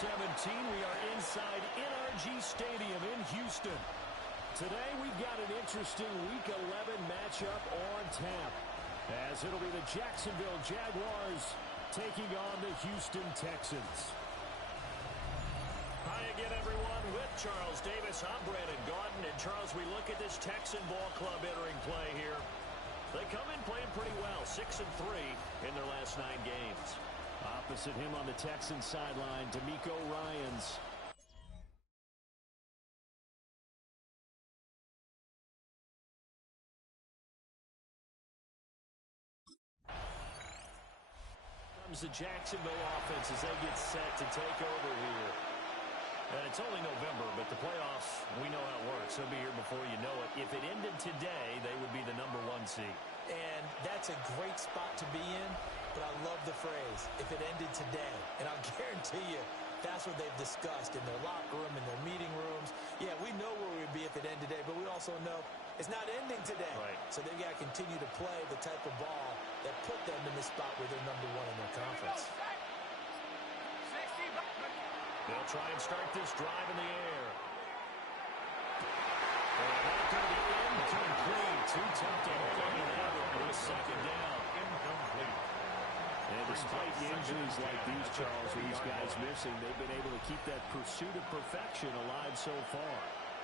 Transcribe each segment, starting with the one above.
17. We are inside NRG Stadium in Houston. Today we've got an interesting Week 11 matchup on tap, as it'll be the Jacksonville Jaguars taking on the Houston Texans. Hi again, everyone. With Charles Davis, I'm Brandon Gaudin. And Charles, we look at this Texan ball club entering play here. They come in playing pretty well, 6-3 in their last 9 games. Opposite him on the Texans sideline, DeMeco Ryans. Comes the Jacksonville offense as they get set to take over here. And it's only November, but the playoffs, we know how it works. They'll be here before you know it. If it ended today, they would be the #1 seed. And that's a great spot to be in, but I love the phrase, if it ended today. And I'll guarantee you, that's what they've discussed in their locker room, in their meeting rooms. Yeah, we know where we'd be if it ended today, but we also know it's not ending today. Right. So they've got to continue to play the type of ball that put them in the spot where they're #1 in their conference. They'll try and start this drive in the air. And after the incomplete, too tough to hold on to that one with 2nd down. Incomplete. And despite injuries like these, Charles, or these guys missing, they've been able to keep that pursuit of perfection alive so far.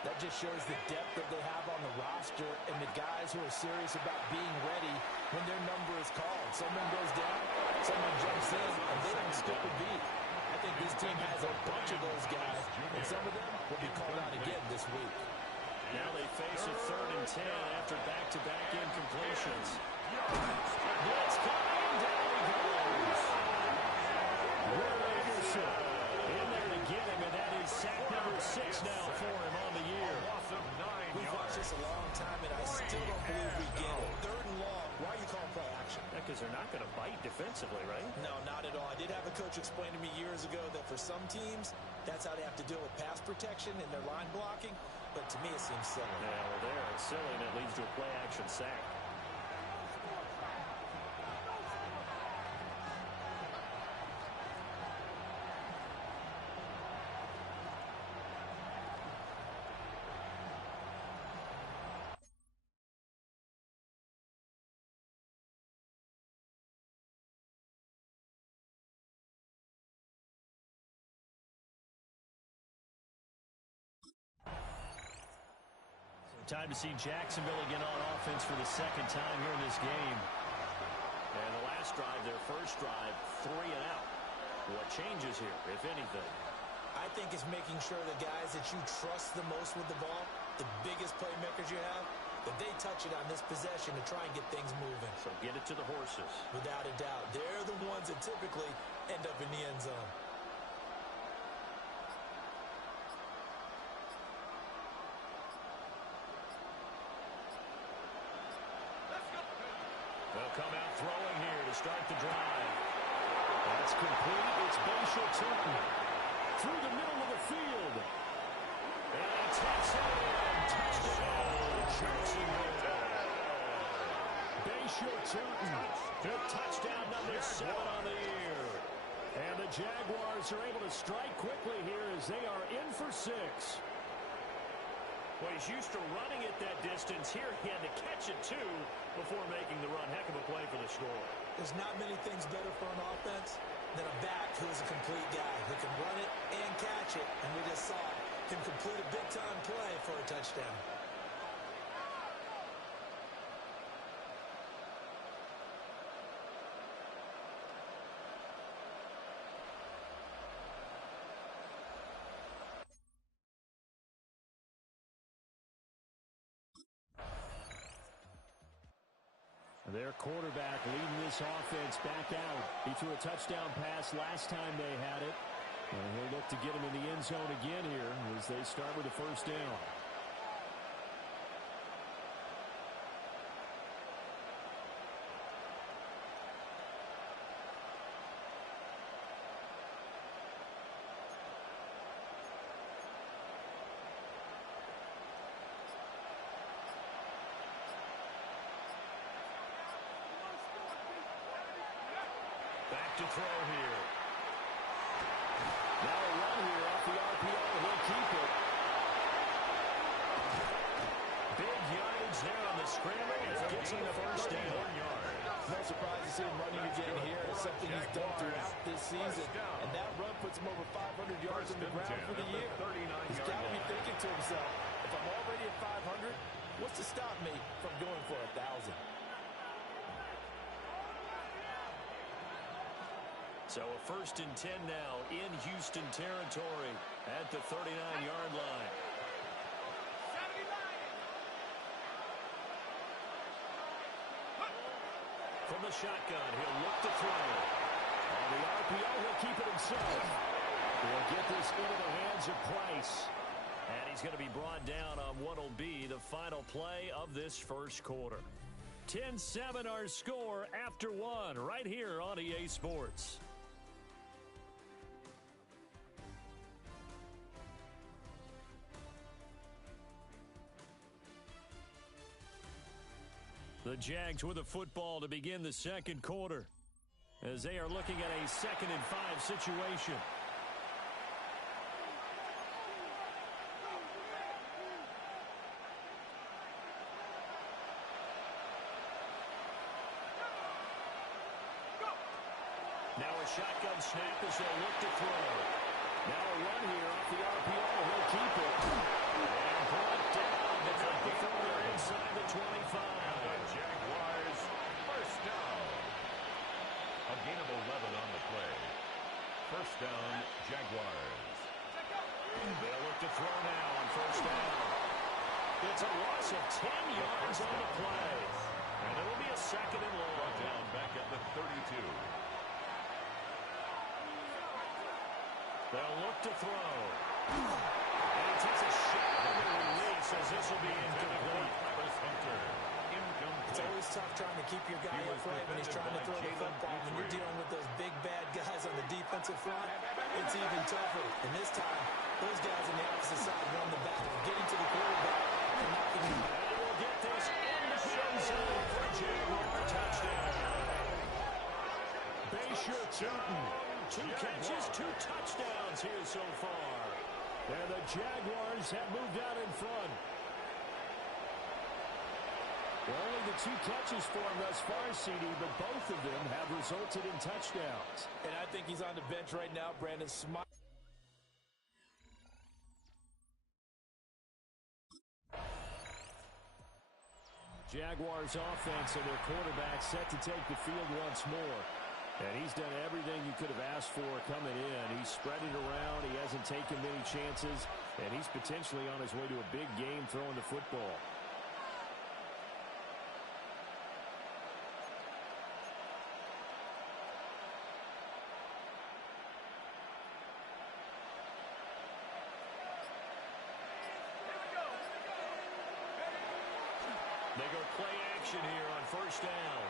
That just shows the depth that they have on the roster and the guys who are serious about being ready when their number is called. Someone goes down, someone jumps in, and they don't skip a beat. I think this team has a bunch of those guys, and some of them will be called out again this week. Now they face a 3rd and 10 after back-to-back incompletions. Blitz coming, down he goes. Will Anderson In there to get him, and that is sack number 6 now for him on the year. We've watched this a long time, and I still don't believe we get it. 3rd and long. Why are you calling play action? Because they're not going to bite defensively, right? No, not at all. I did have a coach explain to me years ago that for some teams, that's how they have to deal with pass protection and their line blocking. But to me, it seems silly. Yeah, well, there it's silly, and it leads to a play-action sack. Time to see Jacksonville again on offense for the 2nd time here in this game. And the last drive, their first drive, 3 and out. What changes here, if anything? I think it's making sure the guys that you trust the most with the ball, the biggest playmakers you have, that they touch it on this possession to try and get things moving. So get it to the horses. Without a doubt. They're the ones that typically end up in the end zone. They'll come out throwing here to start the drive. That's complete. It's Bashal Turton through the middle of the field. And he takes it in. Touchdown, Jacksonville. Bashal Turton, Touchdown number 7 on the year. and the Jaguars are able to strike quickly here as they are in for 6. Well, he's used to running it that distance. Here he had to catch it, too, before making the run. Heck of a play for the score. There's not many things better for an offense than a back who is a complete guy who can run it and catch it. And we just saw him complete a big-time play for a touchdown. Their quarterback leading this offense back out. He threw a touchdown pass last time they had it. And he'll look to get him in the end zone again here as they start with the 1st down. Back to throw here. Now a scramble and gets him the first down. No surprise to see him running again here. It's something he's done throughout this season. And that run puts him over 500 yards on the ground for the year. He's got to be thinking to himself, if I'm already at 500, what's to stop me from going for 1,000? So a 1st and 10 now in Houston territory at the 39-yard line. From the shotgun, he'll look to throw. On the RPO, he'll keep it himself. He'll get this into the hands of Price. And he's going to be brought down on what will be the final play of this first quarter. 10-7 our score after one right here on EA Sports. The Jags with the football to begin the second quarter as they are looking at a 2nd and 5 situation. Now a shotgun snap as they'll look to throw. Now a run here off the RPO. He'll keep it. And brought down. But not before they're inside the 25. Jaguars, first down. A gain of 11 on the play. First down, Jaguars. They'll look to throw now on first down. It's a loss of 10 yards on the play. And it'll be a 2nd and long. Brought down back at the 32. They'll look to throw. And he takes a shot on the release as this will be incomplete. It's always tough trying to keep your guy upright when he's trying to throw the football. When you're dealing with those big, bad guys on the defensive front, it's even tougher. And this time, those guys on the opposite side won the battle, getting to the quarterback and knocking him out. And we'll get this in the end zone for a Jaguar touchdown. Baysher Tootin. 2 catches, 2 touchdowns here so far. And the Jaguars have moved out in front. Well, only the 2 catches for him thus far, CD, but both of them have resulted in touchdowns. And I think he's on the bench right now, Brandon. Jaguars offense and their quarterback set to take the field once more. And he's done everything you could have asked for coming in. He's spread it around. He hasn't taken many chances. And he's potentially on his way to a big game throwing the football. They go play action here on first down.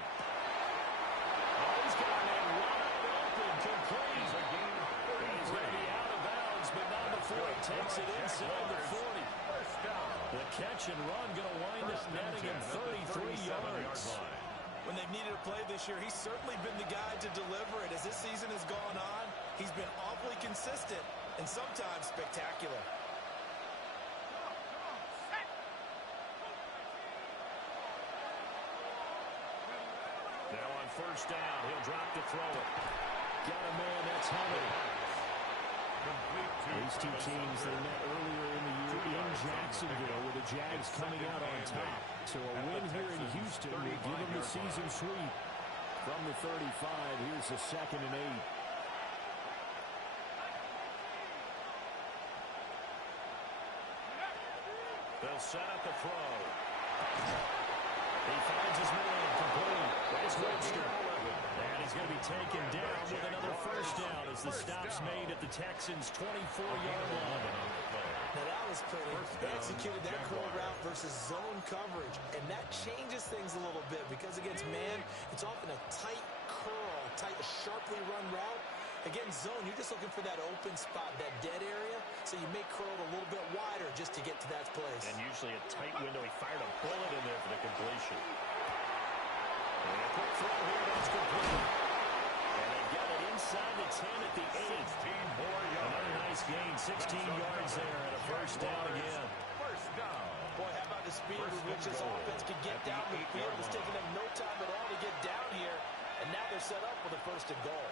Oh, he's got a man wide open, complete. He's going to be out of bounds, but not before he takes it inside the 40. The catch and run going to wind up netting him 33 yards. When they've needed a play this year, he's certainly been the guy to deliver it. As this season has gone on, he's been awfully consistent and sometimes spectacular. Now on first down, he'll drop to throw it. Got a man, that's Hunter. These 2 teams, they met earlier in the year in Jacksonville with the Jags coming out on top. So a win here in Houston will give them the season sweep. From the 35, here's a 2nd and 8. They'll set up a throw. He finds his man, complete. That's Webster. And he's going to be taken down with another first down as the stop's made at the Texans' 24-yard line. Now that was pretty. They executed that curl route versus zone coverage, and that changes things a little bit because against man, it's often a tight curl, tight, sharply run route. Against zone, you're just looking for that open spot, that dead area, so you make curl a little bit wider just to get to that place. And usually a tight window. He fired a bullet in there for the completion. And a quick throw here, that's complete. And they get it inside the 10 at the 8. 16 more yards. Another nice gain, 16 yards there, and a first down again. First down. Boy, how about the speed with which this offense can get down the field. It's taken them no time at all to get down here, and now they're set up for the first and goal.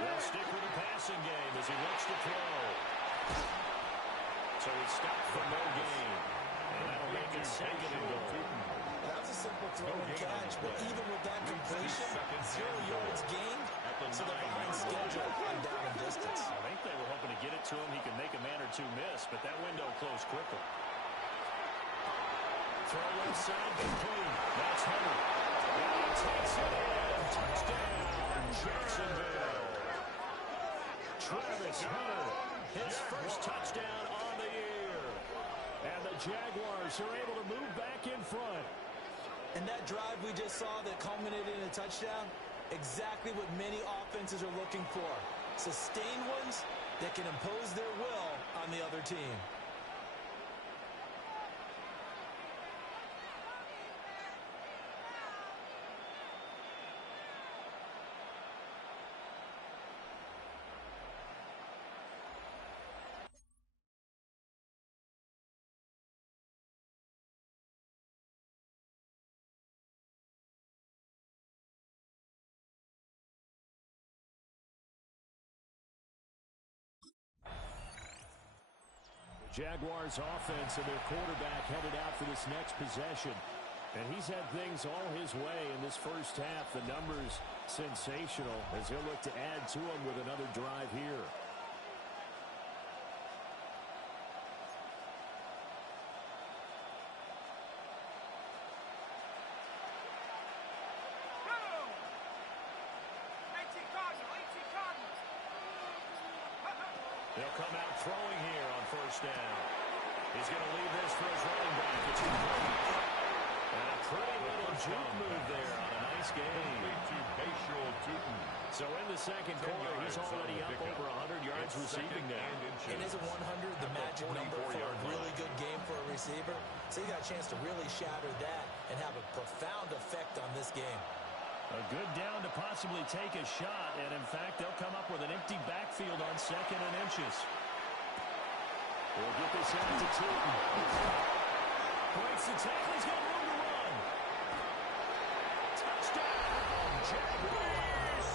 They'll stick with the passing game as he looks to throw. So he's stopped for no gain. And that'll make it second and goal. That was a simple throw and catch, but even with that completion, 0 yards gained, so they're behind schedule on down and distance. I think they were hoping to get it to him. He could make a man or two miss, but that window closed quickly. Throw left side, complete. That's Hunter. And he takes it in. Touchdown, Jacksonville. Travis Hunter, his first touchdown on the year. And the Jaguars are able to move back in front. And that drive we just saw that culminated in a touchdown, exactly what many offenses are looking for. Sustained ones that can impose their will on the other team. Jaguars offense and their quarterback headed out for this next possession. And he's had things all his way in this first half. The numbers sensational as he'll look to add to them with another drive here. They'll come out throwing here on first down. He's going to leave this for his running back. It's complete. And a pretty little juke move there on a nice game. So in the second quarter, he's already up over 100 yards receiving now. And isn't 100 the magic number for a really good game for a receiver? So he got a chance to really shatter that and have a profound effect on this game. A good down to possibly take a shot, and in fact, they'll come up with an empty backfield on 2nd and inches. We'll get this out to Tootin. Breaks the tackle, he's got room to run. Touchdown, Jaguars!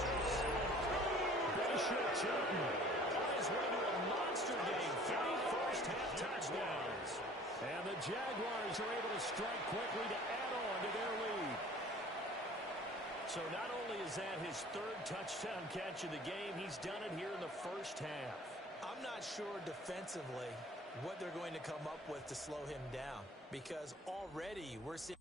Bishop Tootin On his way to a monster game, 3 first-half touchdowns. And the Jaguars are able to strike quickly to add on to their lead. So not only is that his 3rd touchdown catch of the game, he's done it here in the first half. I'm not sure defensively what they're going to come up with to slow him down, because already we're seeing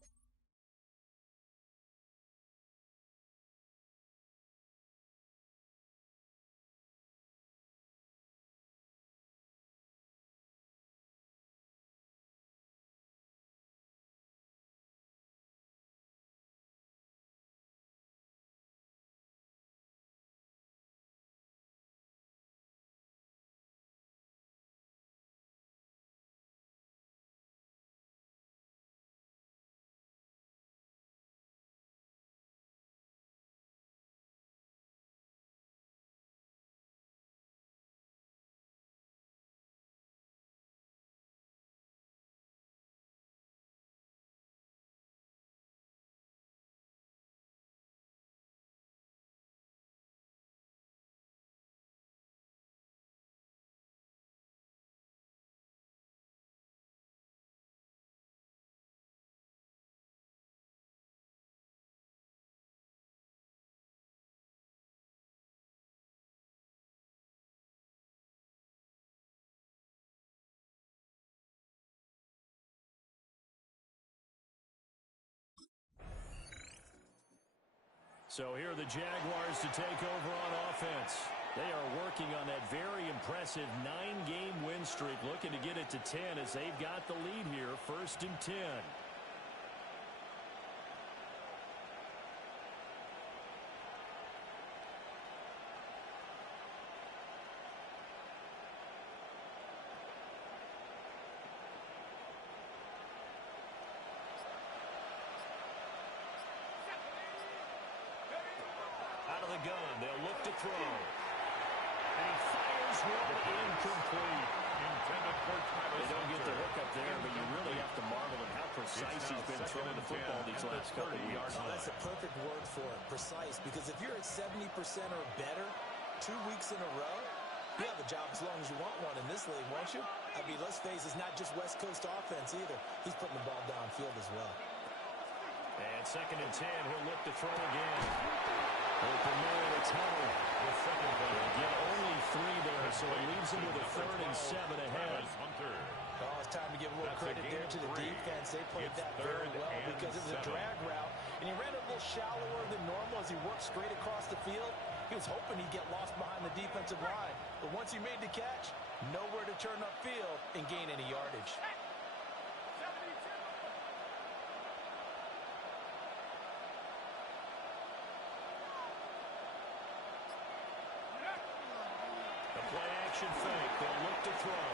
So here are the Jaguars to take over on offense. They are working on that very impressive 9-game win streak, looking to get it to 10 as they've got the lead here, 1st and 10. Out of the gun, they'll look to throw. And he fires one incomplete. Intended for Tyler. They don't get the hook up there, but you really have to marvel at how precise he's been throwing the football these last couple of weeks. Oh, that's a perfect word for it, precise, because if you're at 70% or better 2 weeks in a row, you have a job as long as you want one in this league, won't you? I mean, let's face it, it's not just West Coast offense either. He's putting the ball downfield as well. And 2nd and 10, he'll look to throw again. Open man, it's Huddle. They'll get only 3 there, so it leaves him with a 3rd and 7 ahead. Oh, it's time to give a little credit there to the defense. They played that very well because it was a drag route, and he ran a little shallower than normal as he worked straight across the field. He was hoping he'd get lost behind the defensive line, but once he made the catch, nowhere to turn upfield and gain any yardage. The play-action fake. They'll look to throw.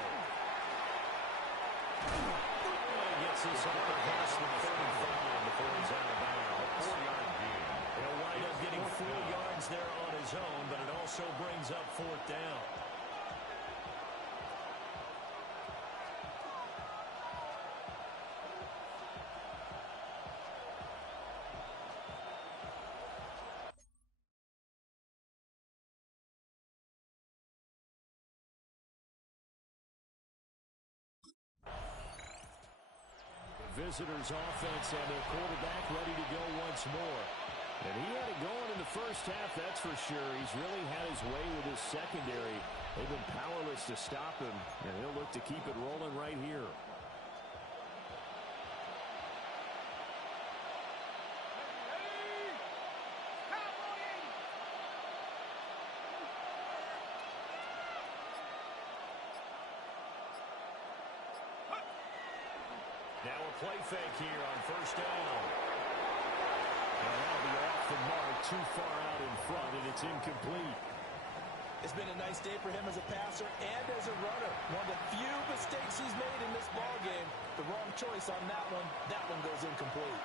Gets this off the pass with a 35 before he's out of bounds. 4-yard gain. He'll wind up getting 4 yards there on his own, but it also brings up 4th down. Visitors offense and their quarterback ready to go once more. And he had it going in the first half, that's for sure. He's really had his way with his secondary. They've been powerless to stop him, and he'll look to keep it rolling right here. Now a play fake here on 1st down. And that'll be off the mark, too far out in front, and it's incomplete. It's been a nice day for him as a passer and as a runner. One of the few mistakes he's made in this ballgame. The wrong choice on that one. That one goes incomplete.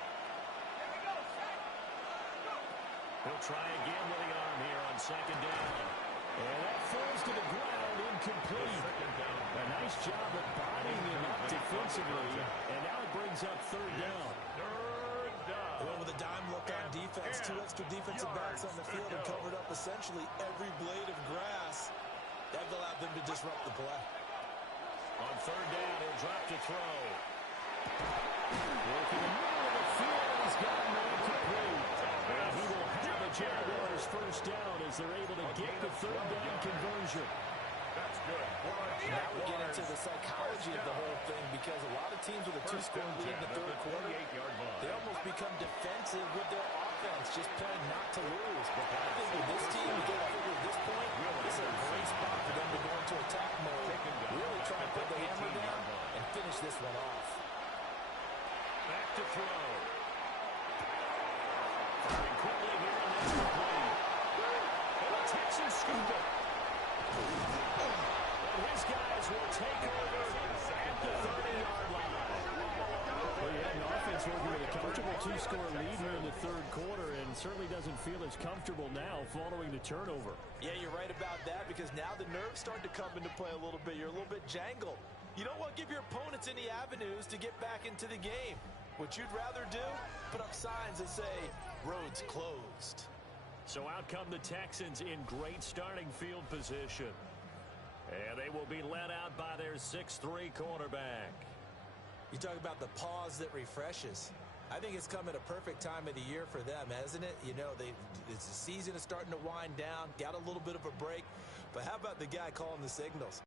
He'll try again with the arm here on 2nd down. And that falls to the ground, incomplete. A nice job of bodying him defensively, and now it brings up 3rd down. Well, with a dime look on defense, 2 extra defensive backs on the field and covered up essentially every blade of grass. That allowed them to disrupt the play. On 3rd down, he'll drop to throw. Working the middle of the field, and he's got him incomplete. And he will have the Jaguars 1st down as they're able to get the 3rd down conversion. That's good. Now we get into the psychology of the whole thing because a lot of teams with a 2-score lead in the 3rd quarter, they almost become defensive with their offense, just playing not to lose. But I think with this team, you get figure at this point, this is a great spot for them to go into attack mode, really try and put the hammer down and finish this one off. Back to throw. Firing quickly here, and that's complete. And the Texans scoop it. And his guys will take over at the 30-yard line. Well, you had an offense working with a comfortable 2-score lead here in the 3rd quarter, and certainly doesn't feel as comfortable now following the turnover. Yeah, you're right about that because now the nerves start to come into play a little bit. You're a little bit jangled. You don't want to give your opponents any avenues to get back into the game. What you'd rather do, put up signs that say, roads closed. So out come the Texans in great starting field position. And they will be led out by their 6'3" quarterback. You talk about the pause that refreshes. I think it's come at a perfect time of the year for them, hasn't it? You know, the season is starting to wind down, got a little bit of a break. But how about the guy calling the signals?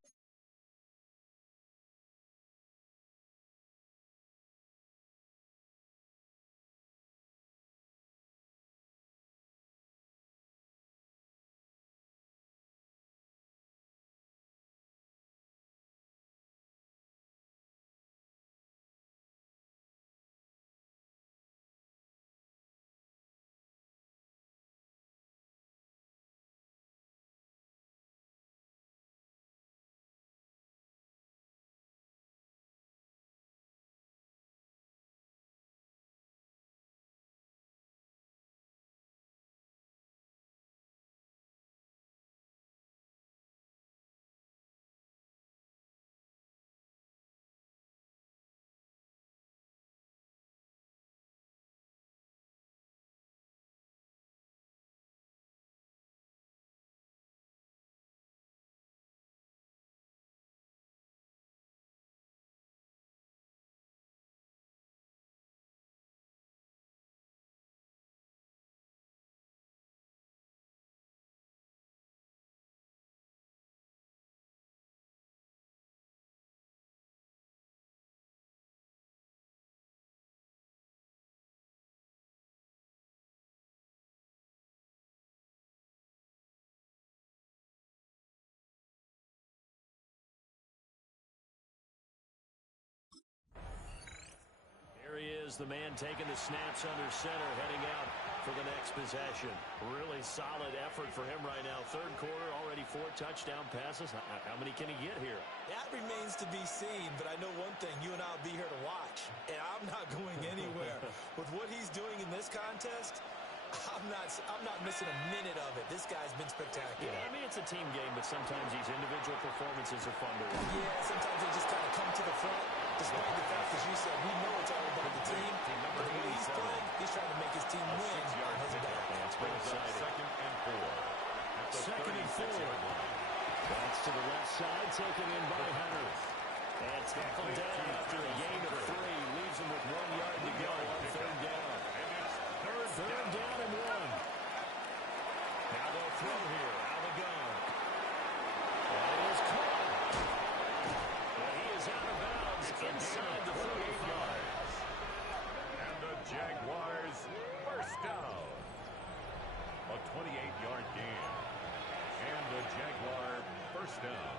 is the man taking the snaps under center, heading out for the next possession. Really solid effort for him right now. Third quarter, already 4 touchdown passes. How many can he get here? That remains to be seen, but I know one thing. You and I will be here to watch, and I'm not going anywhere. With what he's doing in this contest, I'm not missing a minute of it. This guy's been spectacular. Yeah, I mean, it's a team game, but sometimes these individual performances are fun to watch. Yeah, sometimes they just kind of come to the front, despite the fact, as you said, we know it's all about the team. But the way he's playing, he's trying to make his team win on his back. That's been exciting. Second and 4. That's to the left side, taken in by Hunter. And tackled down after a gain of 3. Leaves him with 1 yard to go on third down. Third down and 1. Now they'll throw here. Out of the gun. That is caught. Well, he is out of bounds inside the 35. And the Jaguars first down. A 28-yard gain. And the Jaguar first down.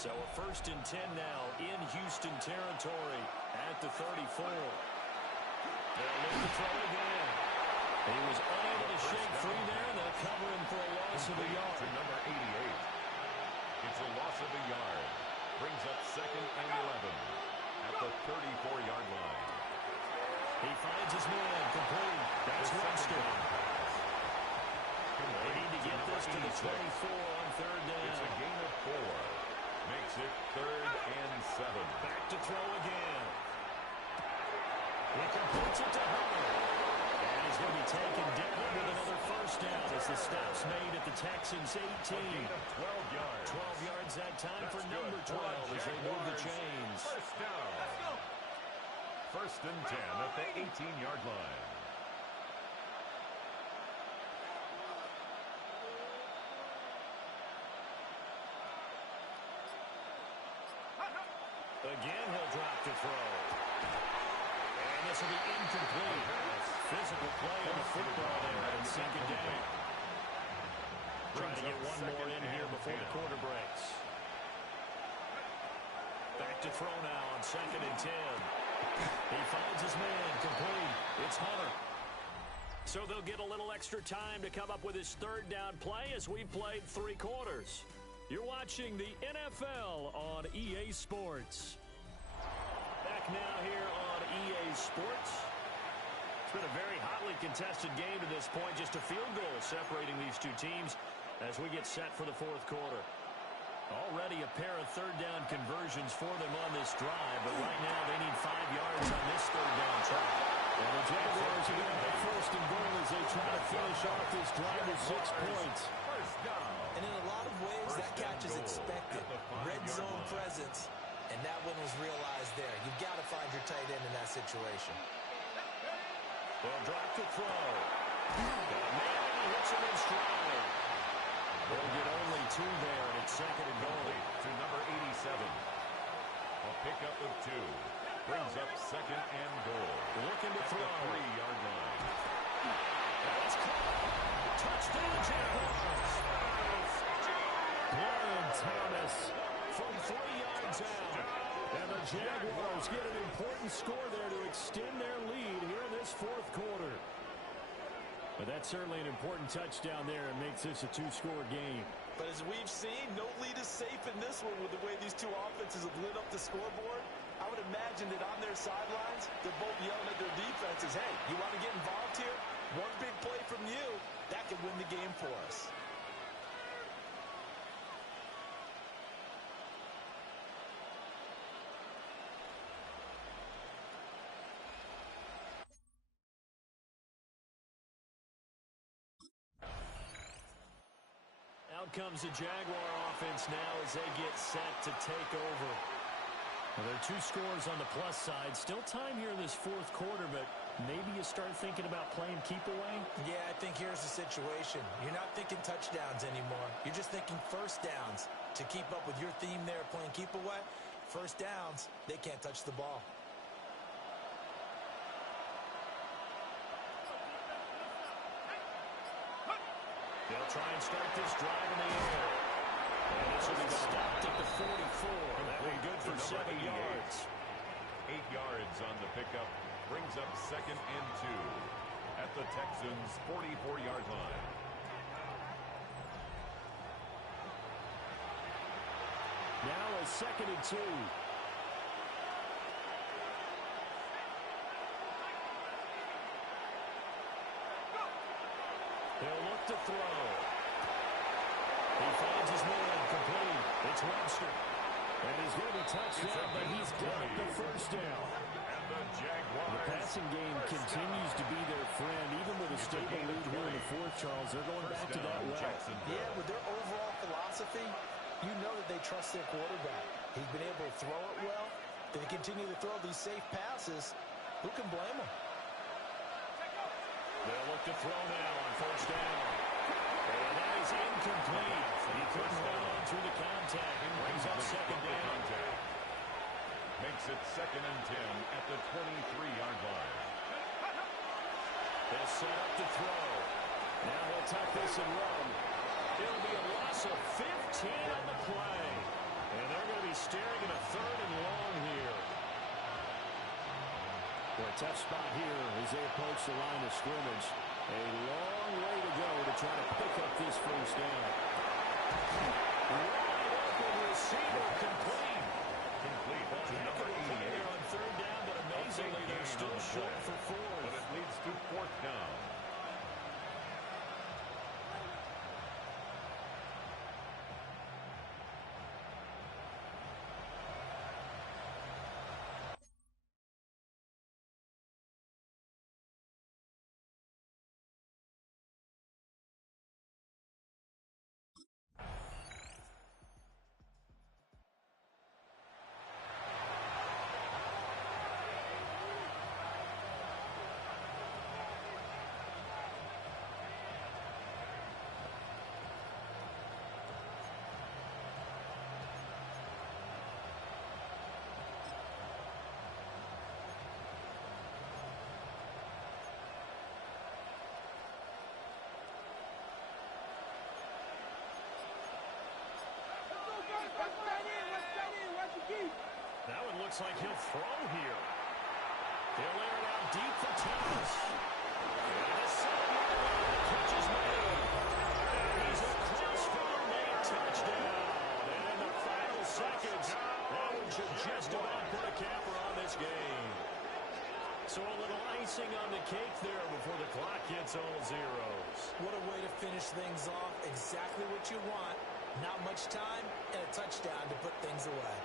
So a 1st and 10 now in Houston territory at the 34. They'll look to throw again. He was unable to shake free there. They'll cover him for a loss of a yard. To number 88. It's a loss of a yard. Brings up 2nd and 11 at the 34-yard line. He finds his man complete. That's Webster. They need to get this to the 24 on third down. It's a gain of 4. Makes it 3rd and 7. Back to throw again. He completes it to Hunter. And he's going to be taken down with another first down as the stop's made at the Texans' 18. A gain of 12 yards. 12 yards that time That's for number 12 as they move the chains. First down. 1st and 10 at the 18-yard line. Again, he'll drop to throw. And this will be incomplete. Physical play on the football there on 2nd down. Trying to get one more in here before the quarter breaks. Back to throw now on 2nd and 10. He finds his man complete. It's Hunter. So they'll get a little extra time to come up with his third down play as we played 3 quarters. You're watching the NFL on EA Sports. Back now here on EA Sports. It's been a very hotly contested game to this point. Just a field goal separating these two teams as we get set for the 4th quarter. Already a pair of third down conversions for them on this drive, but right now they need 5 yards on this third down try. And the Jaguars are going to have 1st and goal as they try to finish off this drive with 6 points. First down. And in a lot of ways, that catch is expected. Red zone presence, and that one was realized there. You've got to find your tight end in that situation. They'll drop to throw. Man, he hits him in stride. They'll get only 2 there, and it's 2nd and goal. To number 87. A pickup of 2. Brings up 2nd and goal. Looking to throw. 3-yard line. That's caught. Touchdown, Jaguars. Brian Thomas From 3 yards out. and the Jaguars get an important score there to extend their lead here in this 4th quarter. But that's certainly an important touchdown there and makes this a 2-score game. But as we've seen, no lead is safe in this one with the way these two offenses have lit up the scoreboard. I would imagine that on their sidelines, they're both yelling at their defenses, hey, you want to get involved here? One big play from you, that could win the game for us. Out comes the Jaguar offense now as they get set to take over. Well, there are 2 scores on the plus side. Still time here in this 4th quarter, but maybe you start thinking about playing keep away? Yeah, I think here's the situation. You're not thinking touchdowns anymore. You're just thinking first downs. To keep up with your theme there playing keep away, first downs, they can't touch the ball. They'll try and start this drive in the air. And this will be stopped at the 44. That'll be good for 7 yards. 8 yards on the pickup. brings up 2nd and 2 at the Texans' 44-yard line. Now a 2nd and 2. He'll look to throw. He finds his man complete. It's Webster. And he's going to be touched down, but he's got the first down. And the Jaguars. The passing game continues to be their friend. Even with a stable lead here in the fourth, Charles, they're going back to that well. Yeah, with their overall philosophy, you know that they trust their quarterback. He's been able to throw it well. They continue to throw these safe passes. Who can blame them? They'll look to throw now on first down. And that is incomplete. He couldn't hold on through the contact. Brings up 2nd down. Makes it 2nd and 10 at the 23-yard line. They'll set up to throw. Now he'll tuck this and run. It'll be a loss of 15 on the play. And they're going to be staring at a 3rd and long here. Well, a tough spot here as they approach the line of scrimmage. A long way to go to try to pick up this first down. Wide open receiver complete. Complete Well, to number 88. on 3rd down, but amazingly, they're still short for 4th. But it leads to 4th down. That one looks like he'll throw here. He'll air it out deep for Thomas. And the 7-yard line catches made. And he's across for a late touchdown. And in the final seconds, that one should just about put a capper on this game. So a little icing on the cake there before the clock hits all zeros. What a way to finish things off. Exactly what you want. Not much time and a touchdown to put things away.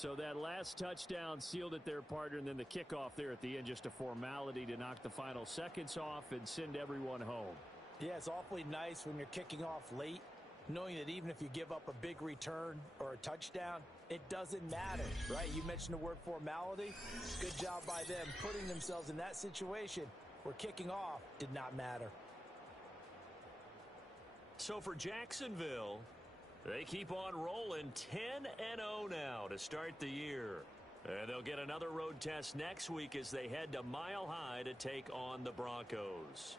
So that last touchdown sealed it there, partner, and then the kickoff there at the end, just a formality to knock the final seconds off and send everyone home. Yeah, it's awfully nice when you're kicking off late, knowing that even if you give up a big return or a touchdown, it doesn't matter, right? You mentioned the word formality. Good job by them putting themselves in that situation where kicking off did not matter. So for Jacksonville, they keep on rolling 10-0 now to start the year. And they'll get another road test next week as they head to Mile High to take on the Broncos.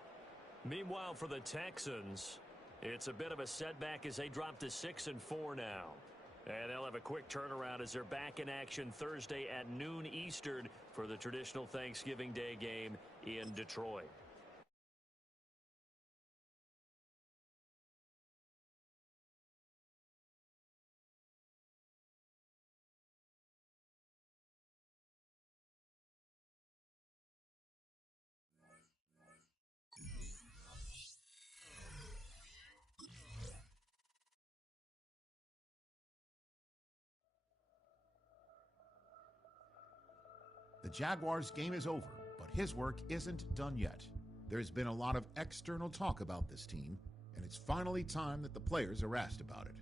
Meanwhile, for the Texans, it's a bit of a setback as they drop to 6-4 now. And they'll have a quick turnaround as they're back in action Thursday at noon Eastern for the traditional Thanksgiving Day game in Detroit. The Jaguars' game is over, but his work isn't done yet. There's been a lot of external talk about this team, and it's finally time that the players are asked about it.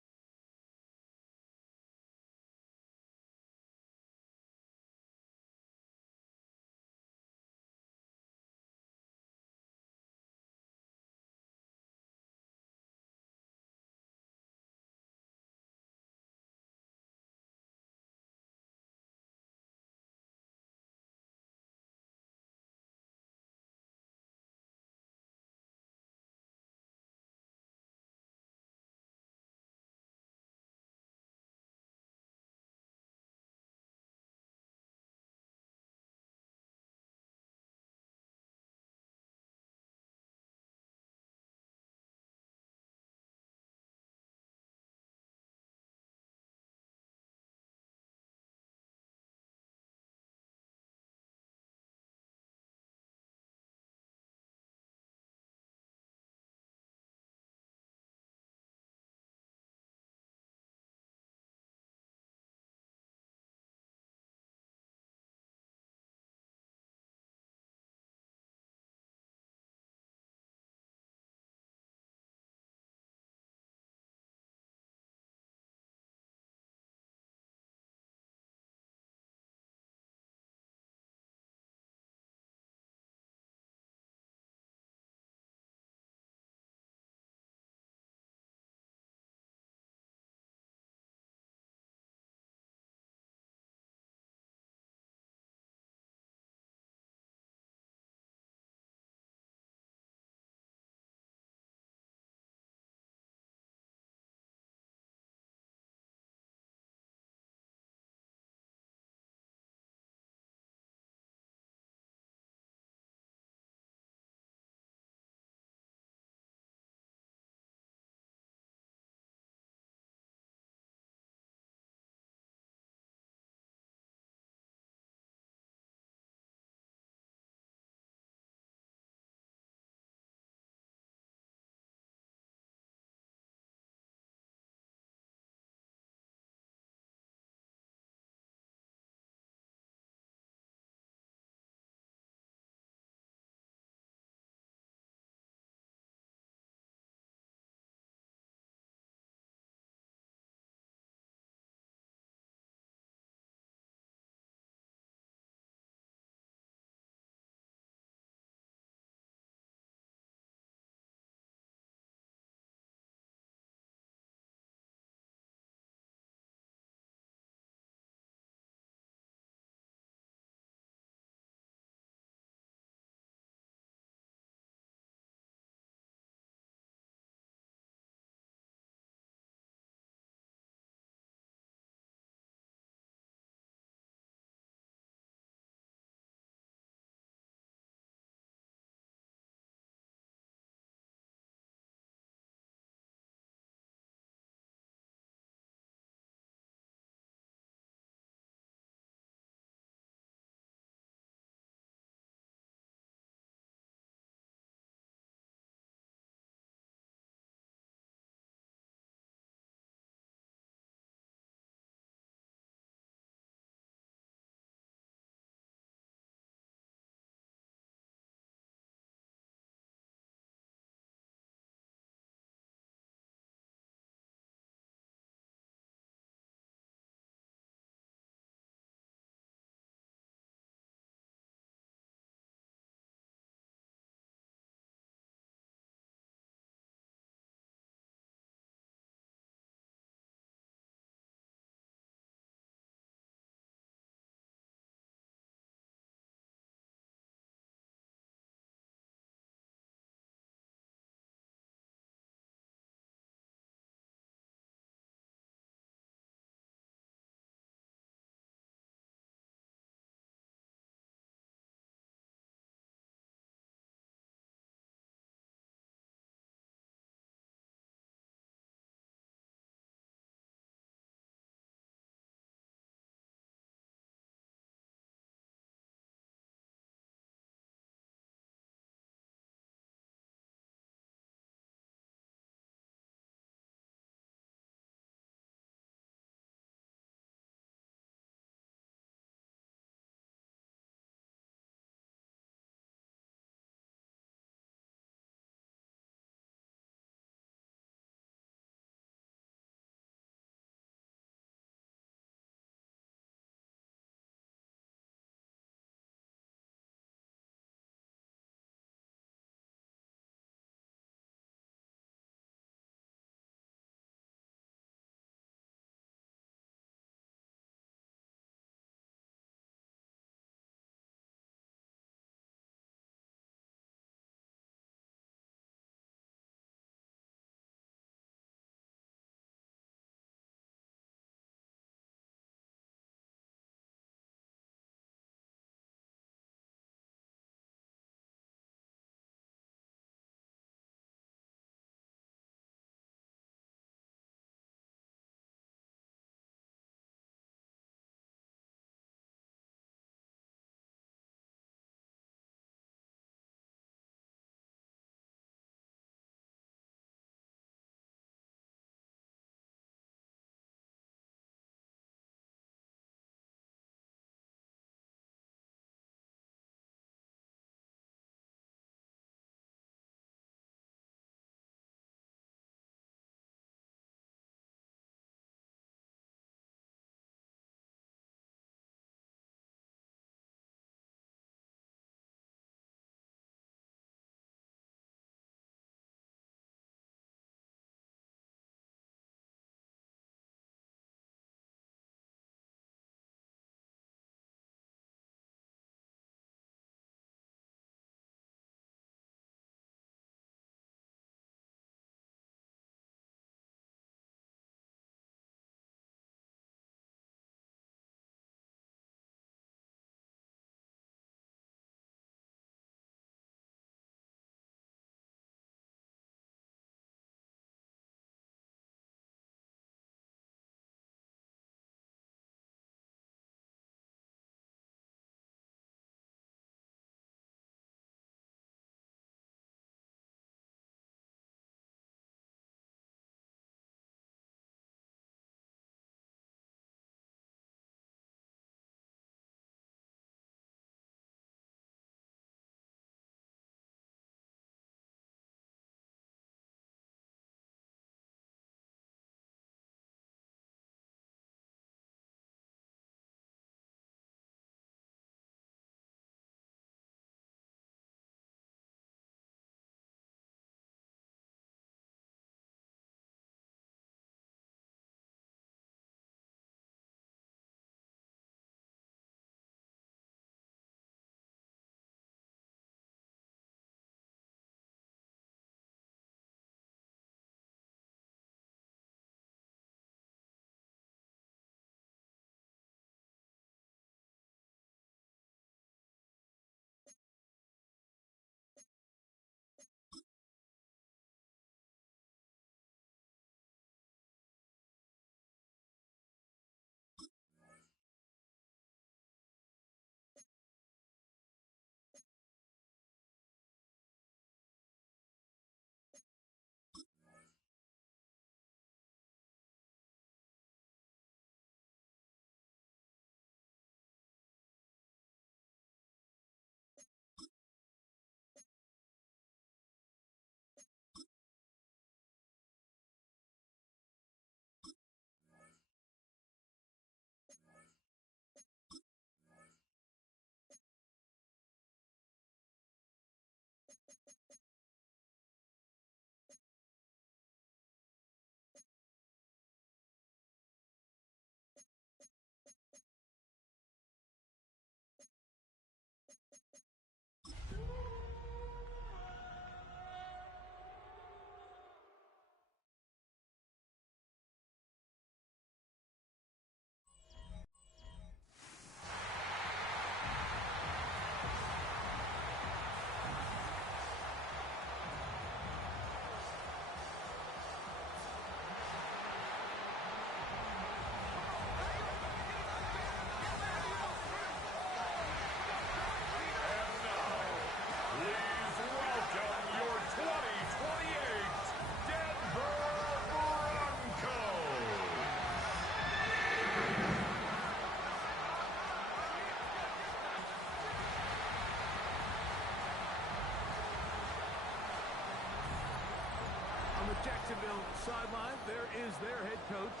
is their head coach.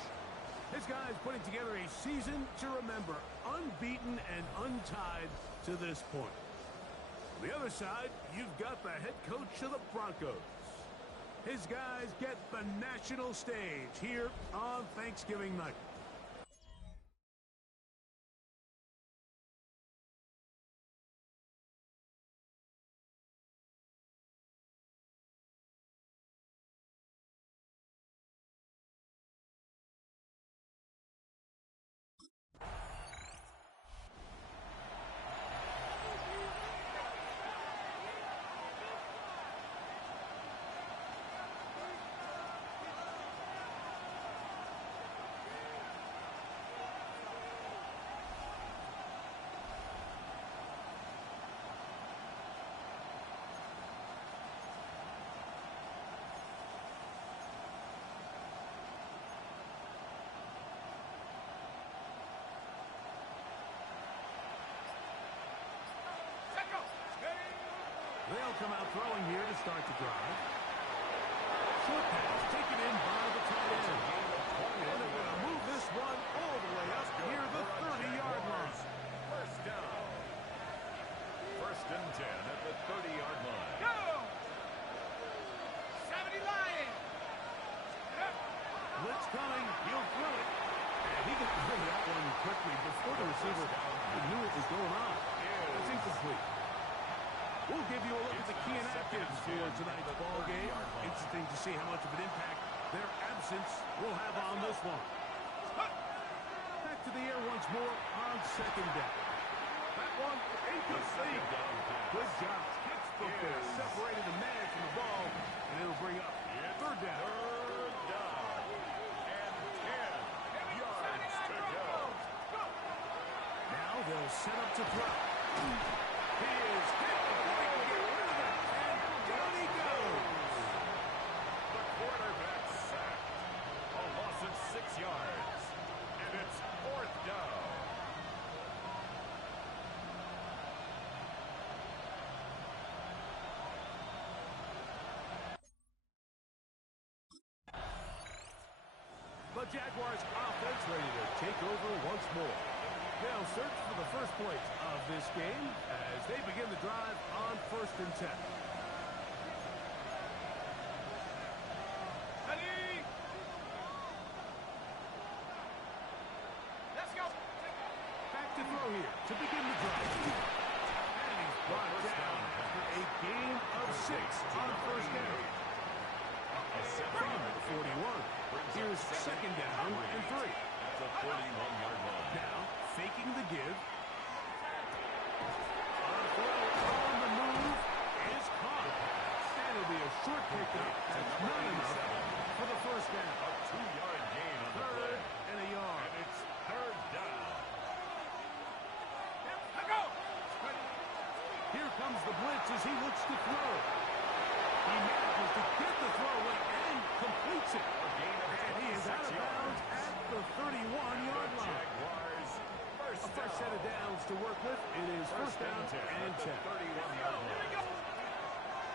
This guy is putting together a season to remember, unbeaten and untied to this point. On the other side, you've got the head coach of the Broncos. His guys get the national stage here on Thanksgiving night. They'll come out throwing here to start the drive. Short pass taken in by the tight end. And they're going to move this one all the way up near the 30-yard line. First down. First and 10 at the 30-yard line. Go! 70 Lions! Blitz coming. He'll throw it. And he got rid of that one quickly before the receiver knew what was going on. It's incomplete. We'll give you a look at the key inactives for tonight's ball game. Interesting to see how much of an impact their absence will have on this one. Back to the air once more on second down. That one incomplete. Good job. Textbook there. Separated the man from the ball, and it'll bring up third down. Third down. And 10 yards to go. Now they'll set up to throw. He is hit before he can get rid of it, and down he goes. The quarterback sacked. A loss of 6 yards. And it's fourth down. The Jaguars offense ready to take over once more. They'll search for the first points of this game as they begin the drive on 1st and 10. Ready? Let's go. Back to throw here to begin the drive. And he's brought down after a gain of 6 on 1st down. From the 41. Here's second down and 3. At the 41-yard line. Now, faking the give. On the move is caught. And it'll be a short pickup. That's not enough for the first down. A 2-yard gain on the play. Third and a yard. And it's third down. Let's go. Here comes the blitz as he looks to throw. He manages to get the throw away and completes it. And he is out of bounds at the 31-yard line. Jaguars A fresh set of downs to work with. It is first down and 10. 31-yard line.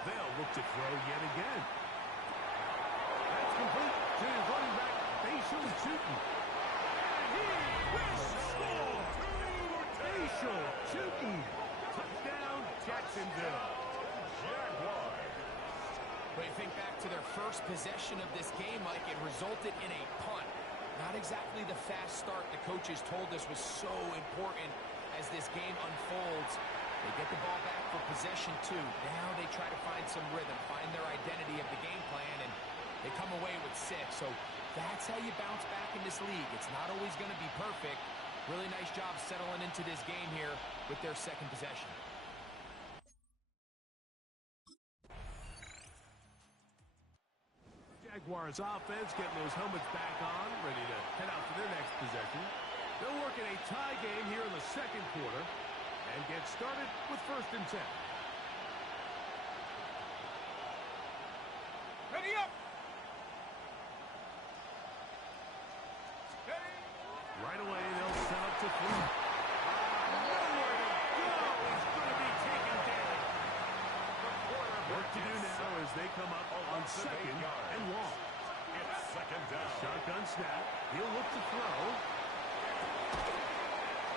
They'll look to throw yet again. That's complete to his running back, Facial Chutin. And he will score! Facial Chutin. Touchdown, Jacksonville. Jaguars. But you think back to their first possession of this game, Mike, it resulted in a punt. Not exactly the fast start the coaches told us was so important as this game unfolds. They get the ball back for possession 2. Now they try to find some rhythm, find their identity of the game plan, and they come away with 6. So that's how you bounce back in this league. It's not always going to be perfect. Really nice job settling into this game here with their second possession. Jaguars offense getting those helmets back on, ready to head out for their next possession. They'll work in a tie game here in the second quarter and get started with 1st and 10. Ready up. Right away, they'll set up to throw. Nowhere to go. He's going to be taken down. Work to do now as they come up on 2nd and long. It's second down. Shotgun Shotgun snap. He'll look to throw.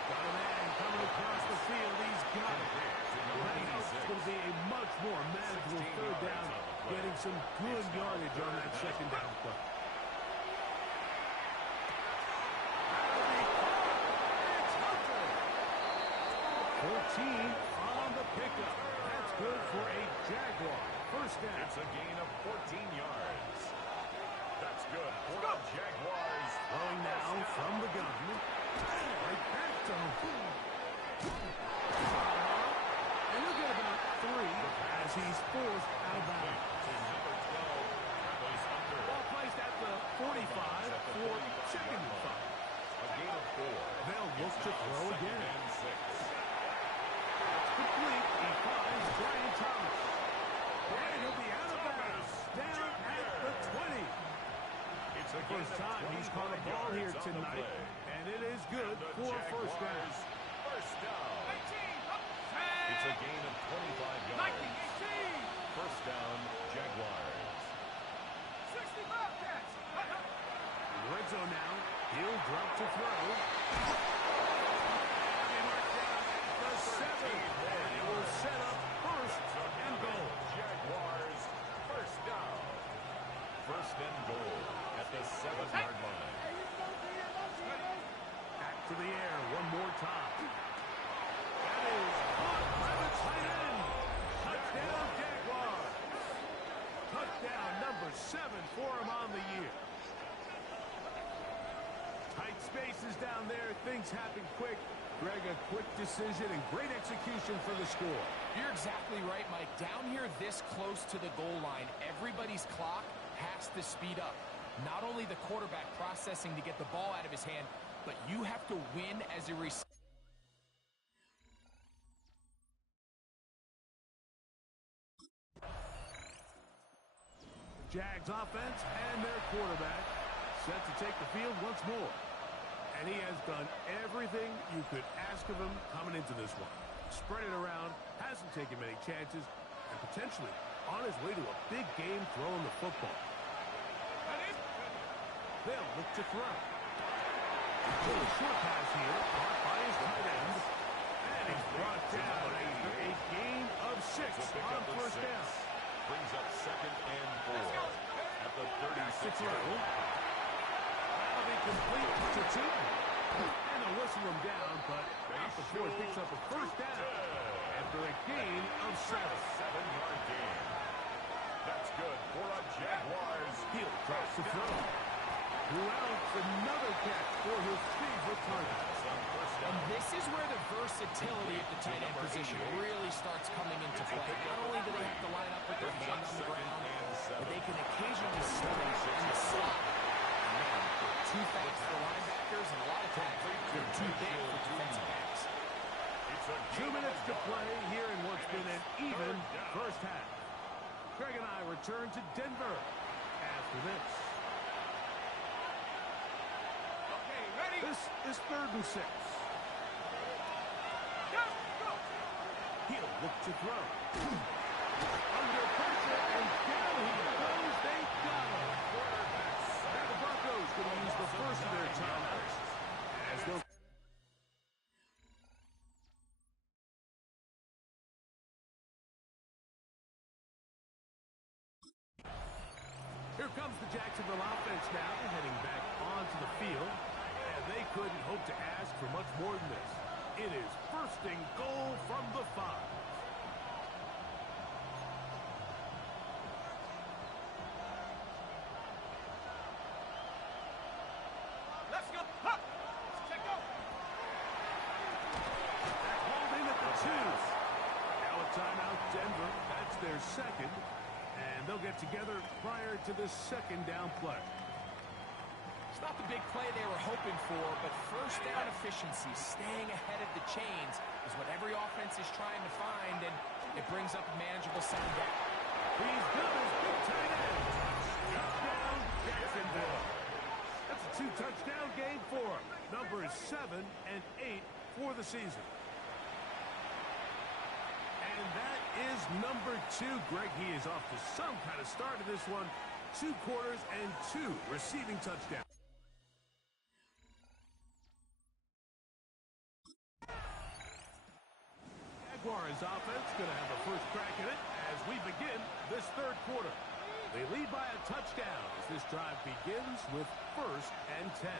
Got a man coming across the field. He's got it. It's going to be a much more manageable third down, getting some good yardage on that second down play. 14 on the pickup. That's good for a Jaguar. First down. It's a gain of 14 yards. That's good for the Jaguars. Throwing now from the gun. Right back to him. And he'll get about 3 as he's forced out of bounds. Number 12 goes under. Ball placed at the 45 for second and 5. A gain of 4. They'll look to throw again. And 6. Complete. He finds Brian Thomas. And he'll be out of bounds. Down at the 20. It's The first time he's caught a ball here tonight, and it is good for a first down. First down. It's a gain of 25 yards. First down, Jaguars. In the red zone now, he'll drop to throw. The 7, and it will set up first and goal. Jaguars, first down. First and goal at the 7-yard line. Back to the air one more time. That is caught by the tight end. Touchdown, Jaguars. Touchdown number 7 for him on the year. Tight spaces down there. Things happen quick. Greg, a quick decision and great execution for the score. You're exactly right, Mike. Down here this close to the goal line, everybody's clock has to speed up. Not only the quarterback processing to get the ball out of his hand, but you have to win as a receiver. Jags offense and their quarterback set to take the field once more. And he has done everything you could ask of him coming into this one. Spread it around, hasn't taken many chances, and potentially on his way to a big game throwing the football. They'll look to throw. A short pass here, caught by his tight end. And he's brought down after a gain of 6 on first down. Brings up second and 4 at the 36-yard. That'll be complete to 2. And they'll whistle him down, but not before he picks up a first down after a gain of 7. 7-yard gain. That's good for a Jaguars. He'll cross the throw. Louds another catch for his favorite target. And this is where the versatility at the tight end position really starts coming into play. Not only do they have to line up with their hand on the ground, but they can occasionally slide in the slot. Man, they're too fast for linebackers, and a lot of times they're too big for defensive backs. 2 minutes to play here in what's been an even first half. Greg and I return to Denver after this. This is 3rd and 6. He'll look to throw. Under pressure, and down he goes. They got him. Now the Broncos going to use the first of their timeouts as they'll. Here comes the Jacksonville offense now, heading back onto the field. They couldn't hope to ask for much more than this. It is first and goal from the 5. Let's go. Huh. Check go. That ball in at the 2. Now a timeout, Denver. That's their second. And they'll get together prior to the second down play. It's not the big play they were hoping for, but first down efficiency, staying ahead of the chains, is what every offense is trying to find, and it brings up a manageable second down. He's got his big tight end. Touchdown, Jacksonville. That's a 2-touchdown game for him. Numbers 7 and 8 for the season. And that is number 2. Greg, he is off to some kind of start in this one. 2 quarters and 2 receiving touchdowns. Jaguars offense going to have a first crack at it as we begin this third quarter. They lead by a touchdown as this drive begins with 1st and 10.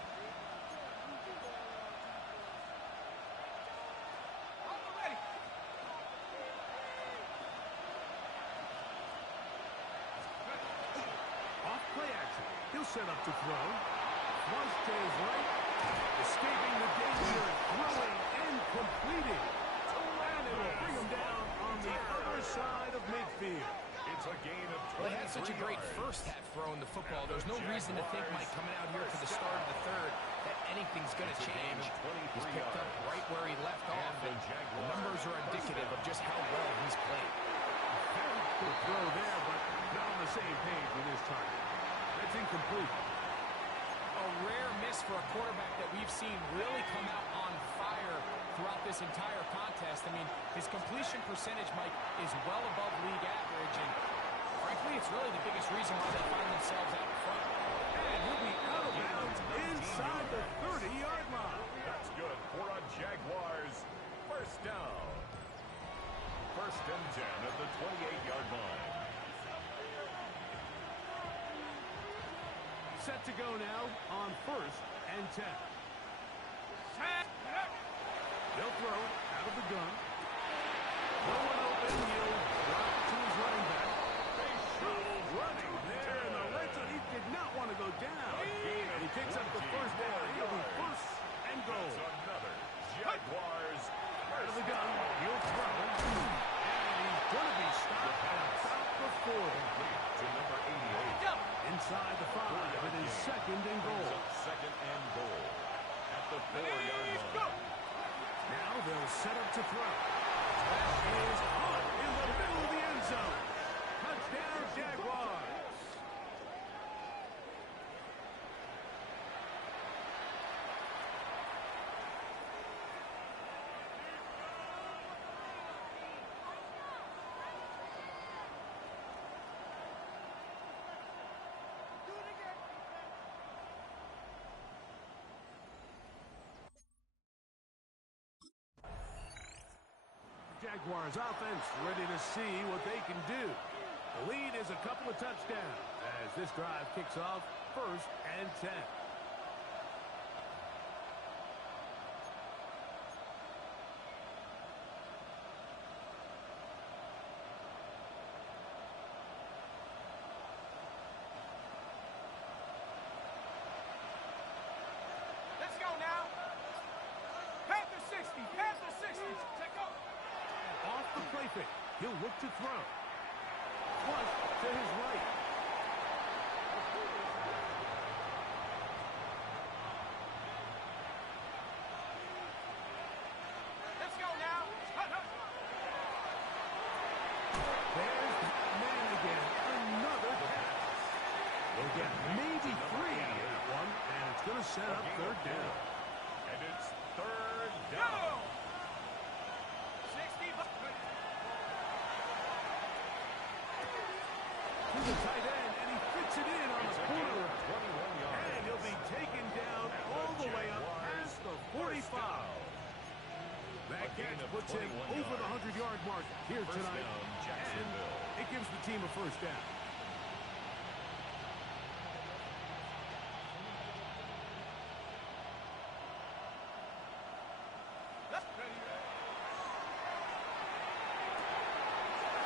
Off play action. He'll set up to throw. Flush to his right. Escaping the danger. Throwing and completing. And it will bring him down on the other side of midfield. It's a gain of 23 Well, they had such a great yards. first half throwing the football. There's no reason to think, Mike, coming out here to the start of the third, that anything's going to change. He's picked up right where he left off, and the numbers are indicative of just how well he's played. Good throw there, but not on the same page with his target. That's incomplete. A rare miss for a quarterback that we've seen really come out on fire throughout this entire contest. I mean, his completion percentage, Mike, is well above league average, and frankly, it's really the biggest reason why they find themselves out in front. And he'll be out of bounds inside the 30-yard line. That's good for a Jaguars first down. 1st and 10 at the 28-yard line. Set to go now on 1st and 10. They'll throw out of the gun. No one open. He'll drop it to his running back. Running there in the red zone. He did not want to go down. And he picks up the first down. He'll be 1st and goal. That's another Jaguars Out of the gun. He'll throw. And he's going to be stopped at about the 40. to number 88. Inside the 5. It is 2nd and goal. 2nd and goal at the 4-yard line. Now they'll set up to throw. That is caught in the middle of the end zone. Touchdown, Jaguars. Jaguars offense ready to see what they can do. The lead is a couple of touchdowns as this drive kicks off 1st and 10. Let's go now. Panther 60, Panther 60. Take over. Off the play fake. He'll look to throw. Flush to his right. Let's go now. There's that man again. Another catch. We'll get maybe 3 out of that one, and it's going to set up 3rd down. And it's 3rd down. To the tight end, and he fits it in on the corner. 21 yards. And he'll be taken down all the way up past the 45. That catch puts him over the 100-yard mark here tonight. down, And Jacksonville. it gives the team a 1st down.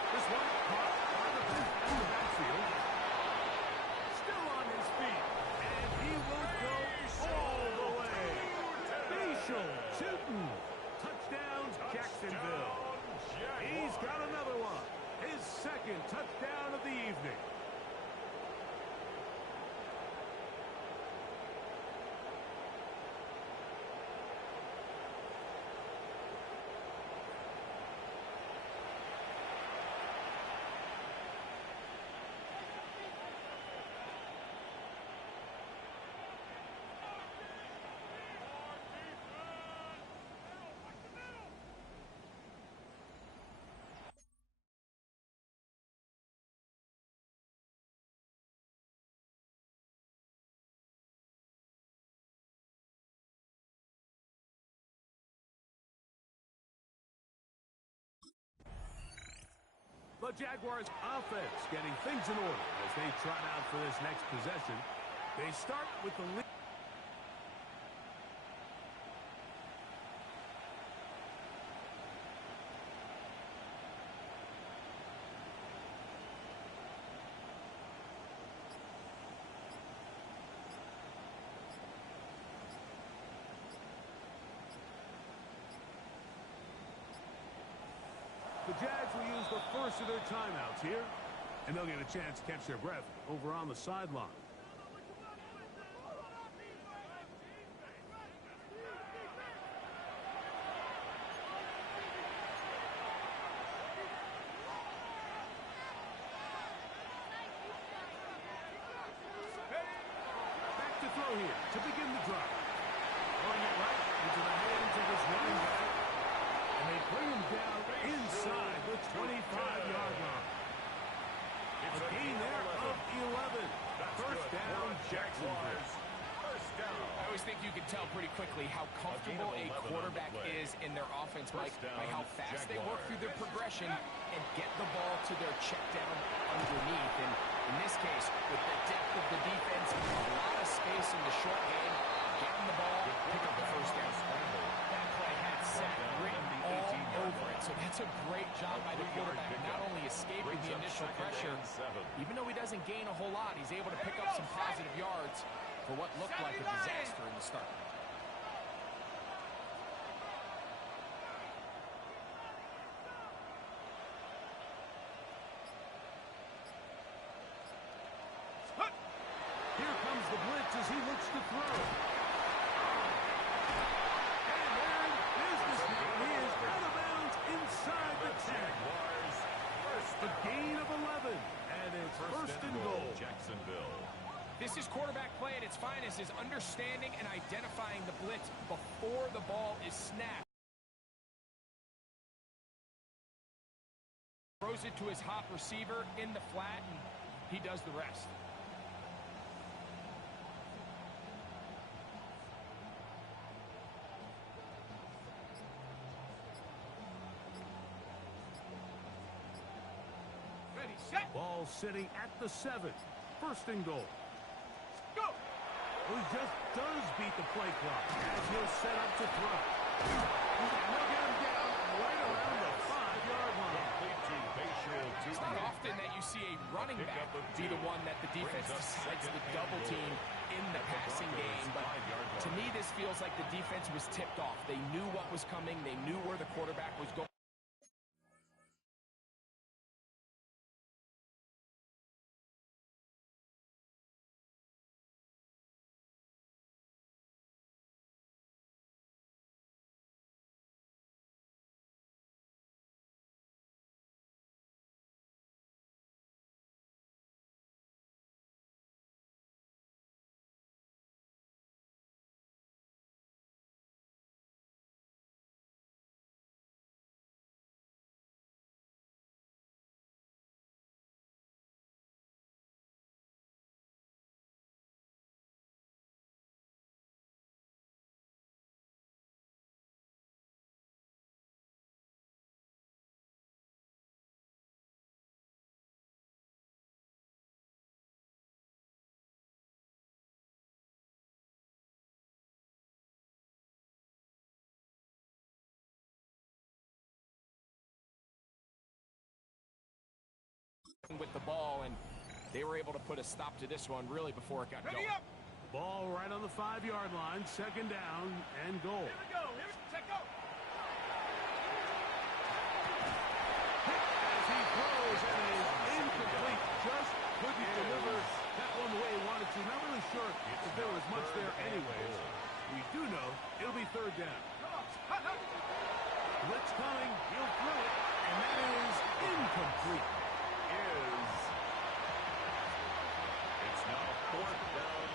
This one caught by the in the backfield. Still on his feet. And he will go all the way. Facial Tootin. Touchdown, Jacksonville. He's got another one. His 2nd touchdown of the evening. The Jaguars offense getting things in order as they trot out for this next possession. They start with the lead. The Jags will use the first of their timeouts here, and they'll get a chance to catch their breath over on the sideline. Back to throw here to begin the drive. Throwing it right into the hands of this running back. And they bring him down inside the 25-yard line. A gain there of 11. First down, Jacksonville. First down. I always think you can tell pretty quickly how comfortable a quarterback is in their offense, Mike, by how fast they work through their progression and get the ball to their check down underneath. And in this case, with the depth of the defense, a lot of space in the short game, get him the ball, pick up the first down. That play had sack written all over it. So that's a great job by the quarterback, not only escaping the initial pressure, even though he doesn't gain a whole lot, he's able to pick up some positive yards for what looked like a disaster in the start. Here comes the blitz as he looks to throw. And there is the snap. He is out of bounds inside the 10. A gain of 11, and it's first and goal. Jacksonville. This is quarterback play at its finest, is understanding and identifying the blitz before the ball is snapped. Throws it to his hot receiver in the flat, and he does the rest. Ball sitting at the 7. First and goal. Go! Well, he just does beat the play clock as he'll set up to throw. And they'll get him down right around the 5-yard line. It's not often that you see a running back be the one that the defense decides to double team in the passing game. But to me, this feels like the defense was tipped off. They knew what was coming. They knew where the quarterback was going. With the ball, and they were able to put a stop to this one really before it got going. Ball right on the 5-yard line. Second down and goal. Here we go. Set go. As he throws, and it is incomplete. Just couldn't deliver that one the way he wanted to. Not really sure if there was much there anyways. We do know it'll be third down. Blitz coming. He'll throw it, and that is incomplete. It's now fourth down.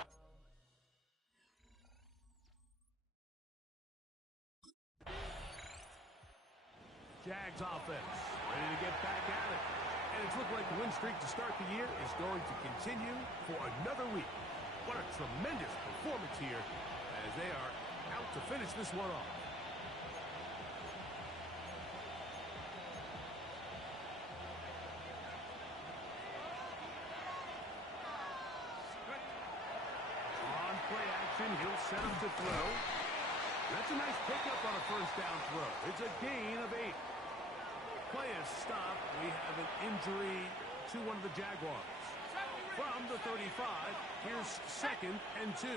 Jags offense ready to get back at it. And it's looked like the win streak to start the year is going to continue for another week. What a tremendous performance here as they are out to finish this one off. He'll set up to throw. That's a nice pickup on a first down throw. It's a gain of 8. Play is stopped. We have an injury to one of the Jaguars. From the 35, here's 2nd and 2.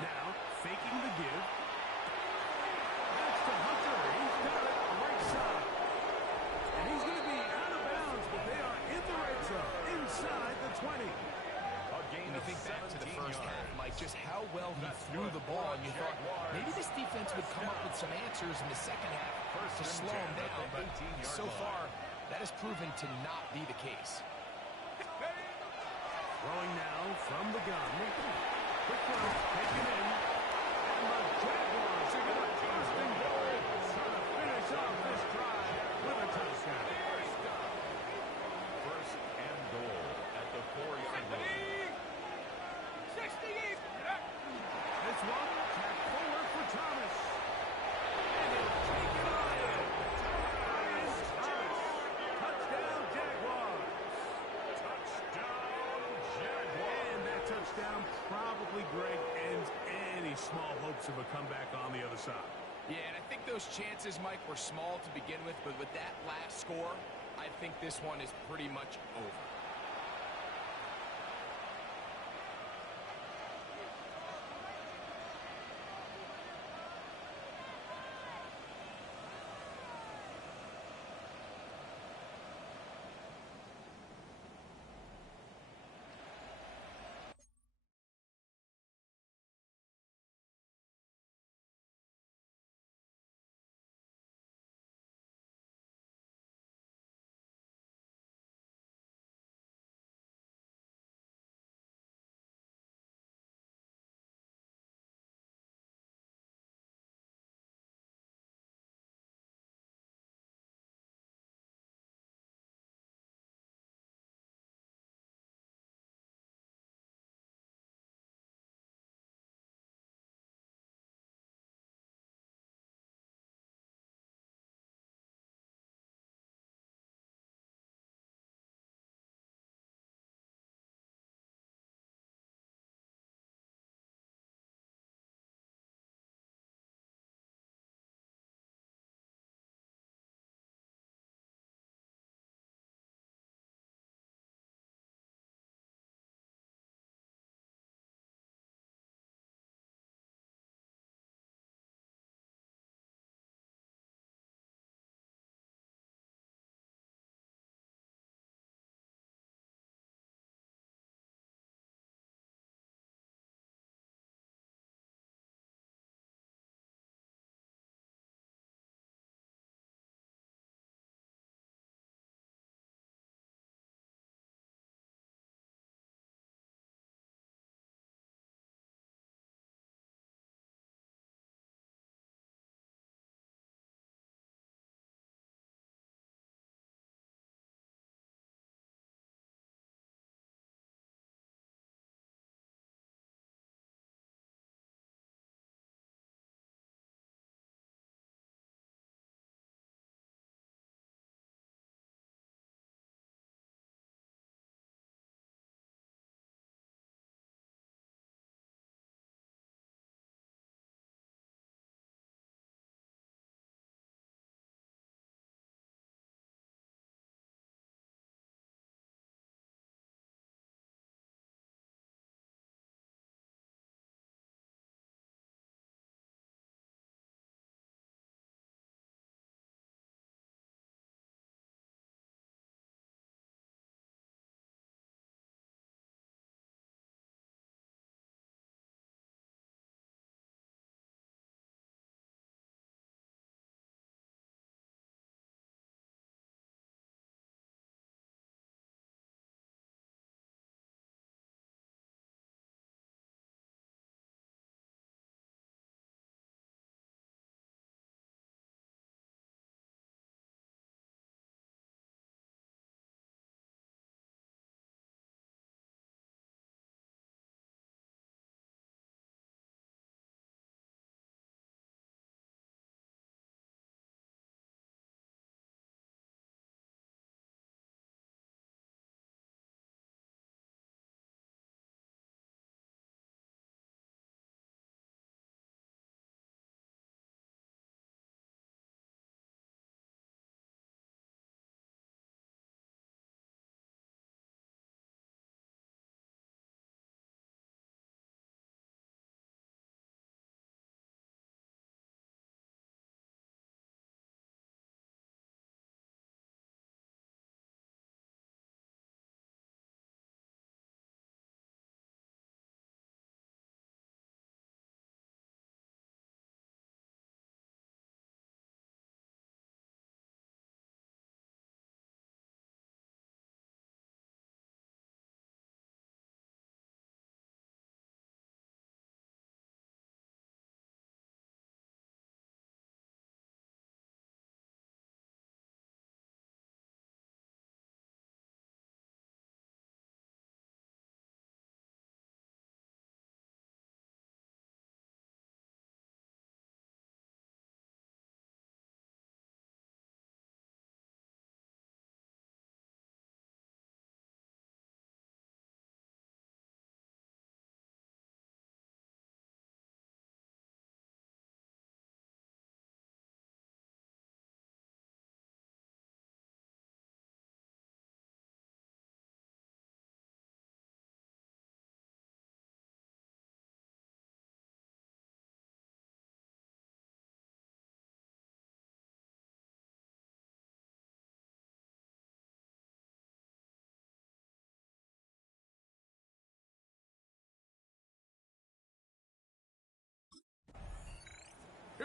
Now, faking the give. That's to Hunter. He's got it right side. And he's going to be out of bounds, but they are in the red zone, inside the 20. When you think back to the first half, Mike, just how well he threw the ball, and you thought maybe this defense would come up with some answers in the second half to slow him down, but so far, that has proven to not be the case. Throwing now from the gun. Quick throw, taken in. And the Jaguars are going to Justin Fields to finish off this drive with a touchdown. First and goal at the 4-yard line. This one, back forward for Thomas. And he'll take it on in. Brian Thomas. Touchdown, Jaguars. Touchdown, Jaguars. And that touchdown probably, Greg, ends any small hopes of a comeback on the other side. Yeah, and I think those chances, Mike, were small to begin with, but with that last score, I think this one is pretty much over.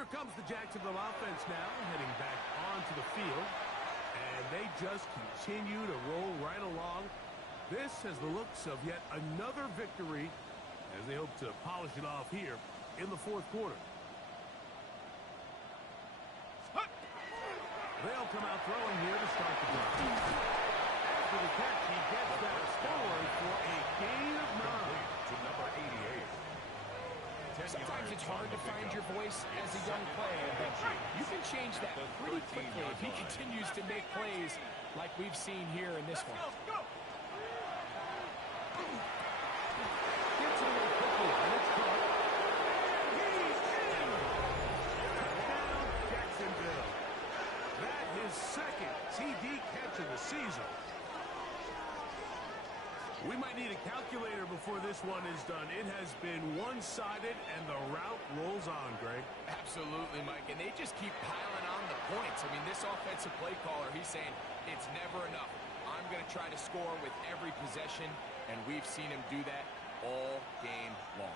Here comes the Jacksonville offense now, heading back onto the field. And they just continue to roll right along. This has the looks of yet another victory as they hope to polish it off here in the fourth quarter. They'll come out throwing here to start the drive. After the catch, he gets that forward for a gain of 9. To number 88. Sometimes it's hard to find your voice as a young player, but you can change that pretty quickly if he continues to make plays like we've seen here in this one. Gets it away quickly, and it's caught. He's in! Touchdown, Jacksonville. That his second TD catch of the season. We might need a calculator before this one is done. It has been one-sided, and the route rolls on, Greg. Absolutely, Mike, and they just keep piling on the points. I mean, this offensive play caller, he's saying it's never enough. I'm going to try to score with every possession, and we've seen him do that all game long.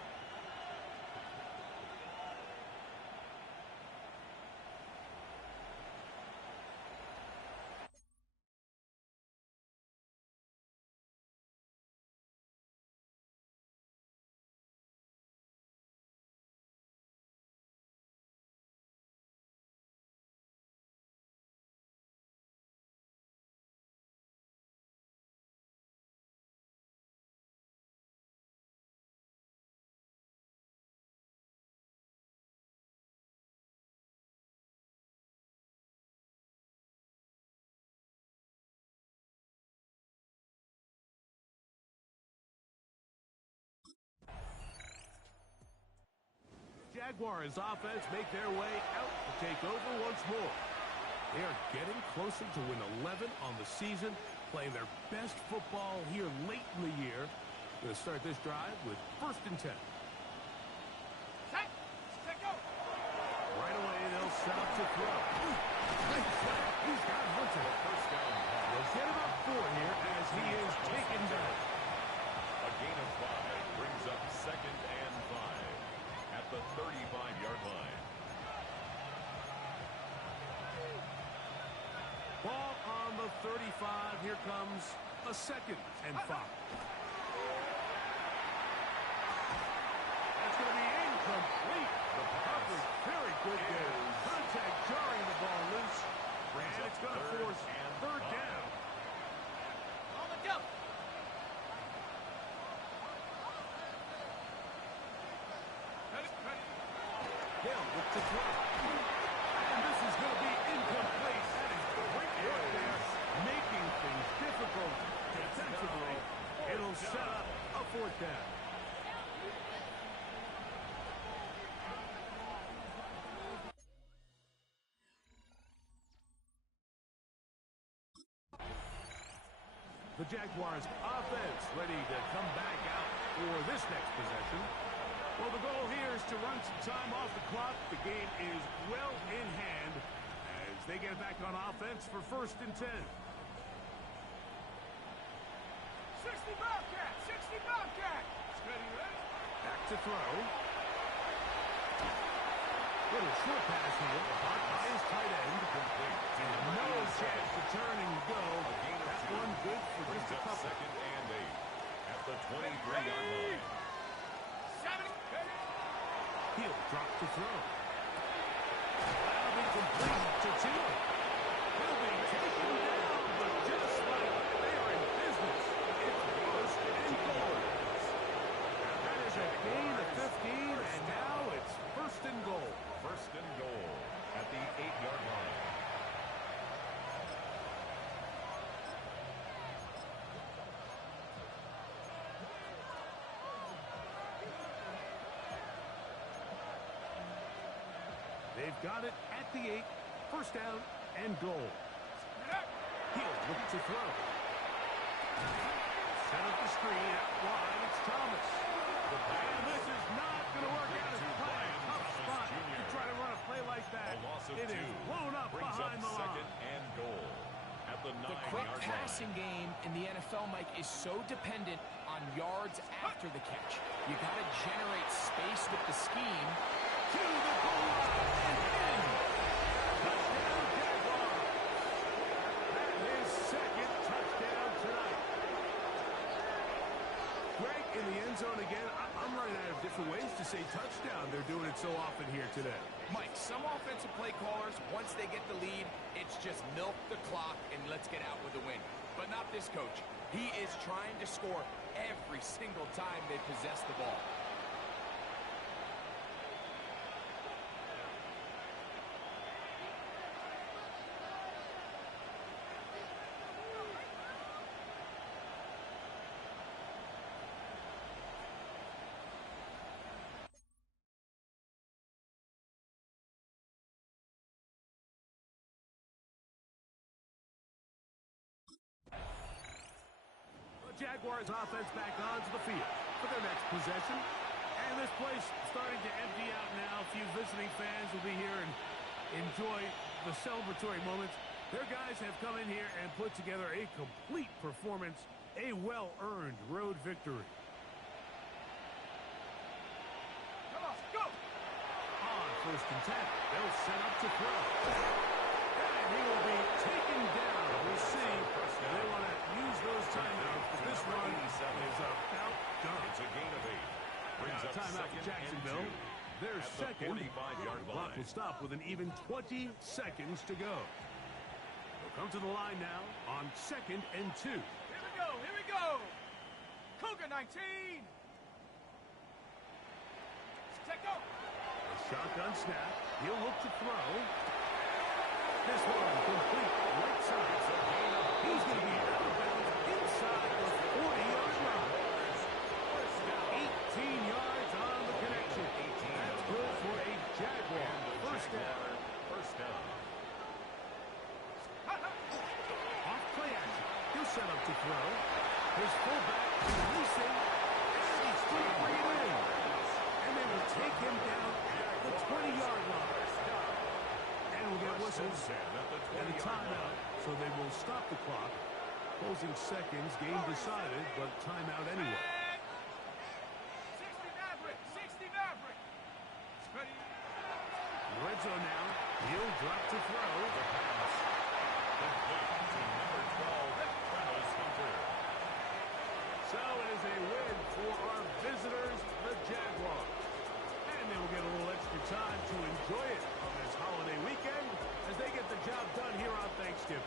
Jaguars offense make their way out to take over once more. They are getting closer to win 11 on the season, playing their best football here late in the year. Going to start this drive with 1st and 10. Right away, they'll set up to throw. Nice play. He's got Hunter. First down. They'll get about 4 here as he is taken down. A gain of 5 brings up 2nd and 5 at the 35-yard line. Ball on the 35. Here comes a 2nd and 5. That's going to be incomplete. The coverage very good there. Contact jarring the ball loose. And it's going to force 3rd down. On the jump. Hill with the throw. And this is going to be incomplete. That is great work there, making things difficult defensively. It'll set up a 4th down. The Jaguars offense ready to come back out for this next possession. Well, the goal here is to run some time off the clock. The game is well in hand as they get back on offense for 1st and 10. 60 Bobcat! 60 Bobcat! Steady, ready? Back to throw. Little short pass here. Caught by his tight end. And no chance to turn and go. That one good for just a couple. 2nd and 8 at the 23-yard line. He'll drop to throw. That'll be complete to Tua. He'll be taken down, but just like they are in business, it's 1st and goal. That is a gain of 15, and now it's 1st and goal. 1st and goal at the 8-yard line. They've got it at the 8, 1st down and goal. He'll look to throw. Set up the screen out wide. It's Thomas. And this is not going to work out as planned. Tough spot to try to run a play like that. It is blown up behind the line. 2nd and goal at the 9-yard line. The quick passing game in the NFL, Mike, is so dependent on yards after the catch. You got to generate space with the scheme. To the goal line and in. Touchdown, Jaguars. That is second touchdown tonight. Greg, in the end zone again. I'm running out of different ways to say touchdown. They're doing it so often here today. Mike, some offensive play callers, once they get the lead, it's just milk the clock and let's get out with a win. But not this coach. He is trying to score every single time they possess the ball. Jaguars offense back onto the field for their next possession. And this place starting to empty out now. A few visiting fans will be here and enjoy the celebratory moments. Their guys have come in here and put together a complete performance, a well-earned road victory. Come on, go! On first and 10, they'll set up to throw. And he will be taken down. We'll see. They want to use those timeouts, but this run is about done. It's a gain of 8. Brings up Timeout for Jacksonville. Their second. 45-yard Clock line. will stop with an even 20 seconds to go. They'll come to the line now on 2nd and 2. Here we go, here we go! Cougar 19! Check go! A shotgun snap. He'll look to throw. This one complete right side. He's going to be out of bounds inside the 40-yard line. 18 yards on the connection. That's good for a Jaguar. First down. First down. Off play action. He'll set up to throw. His fullback releasing. And he's going to bring it in. And they will take him down at the 20-yard line. And we'll get whistles and a timeout, so they will stop the clock. Closing seconds, game decided, but timeout anyway. 60 Maverick! 60 Maverick! Ready? Red zone now. He'll drop to throw. The pass. Complete to number 12, Travis Hunter. So it is a win for our visitors, the Jaguars. And they will get a little extra time to enjoy it on this holiday weekend as they get the job done here on Thanksgiving.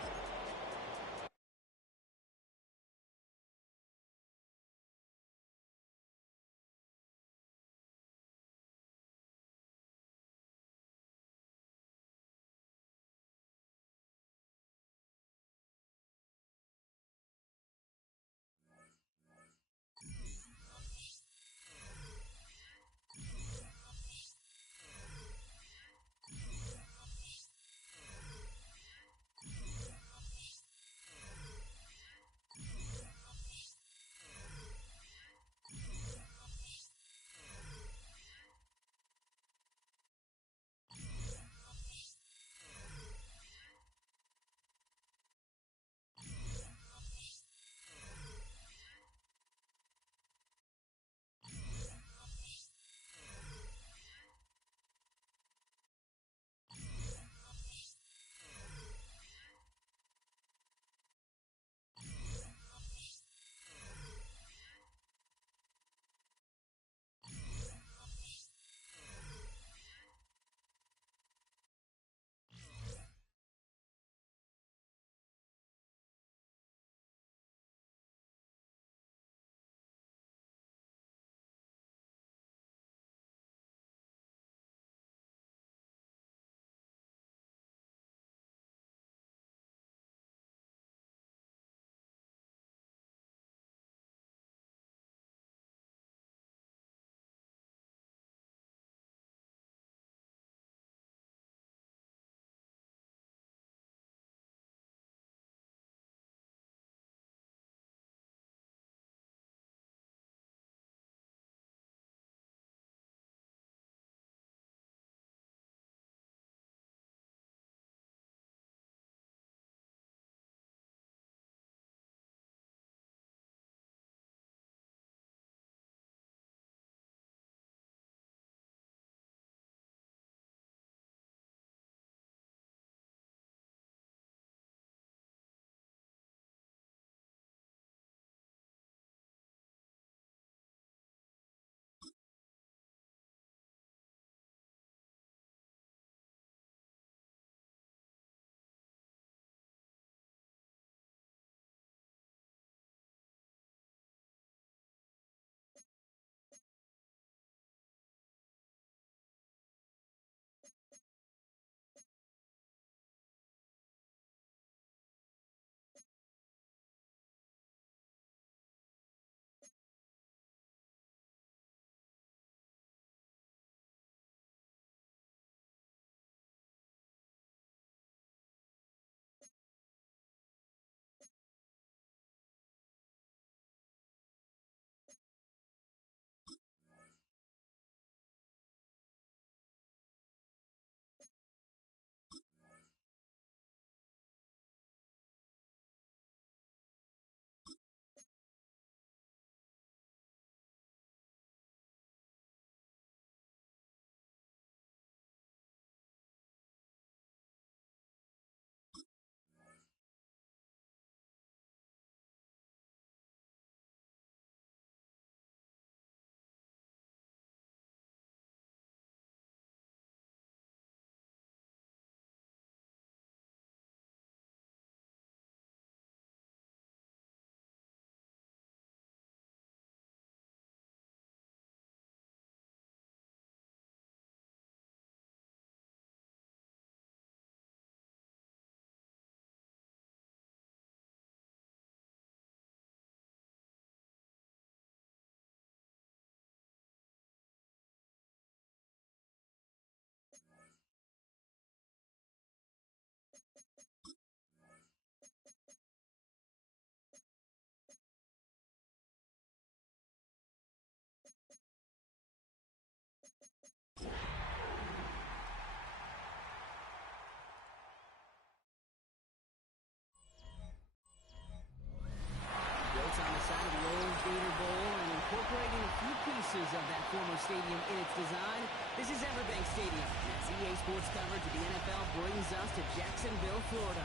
traces of that former stadium in its design. This is Everbank Stadium, as EA Sports coverage of the NFL brings us to Jacksonville, Florida.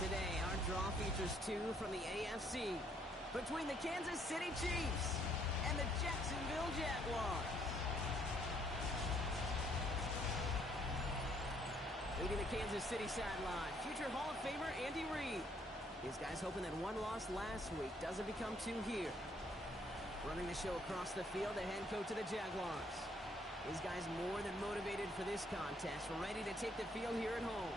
Today, our draw features two from the AFC, between the Kansas City Chiefs and the Jacksonville Jaguars. Leading the Kansas City sideline, future Hall of Famer Andy Reid. These guys hoping that one loss last week doesn't become two here. Running the show across the field, the head coach of the Jaguars. These guys more than motivated for this contest, ready to take the field here at home.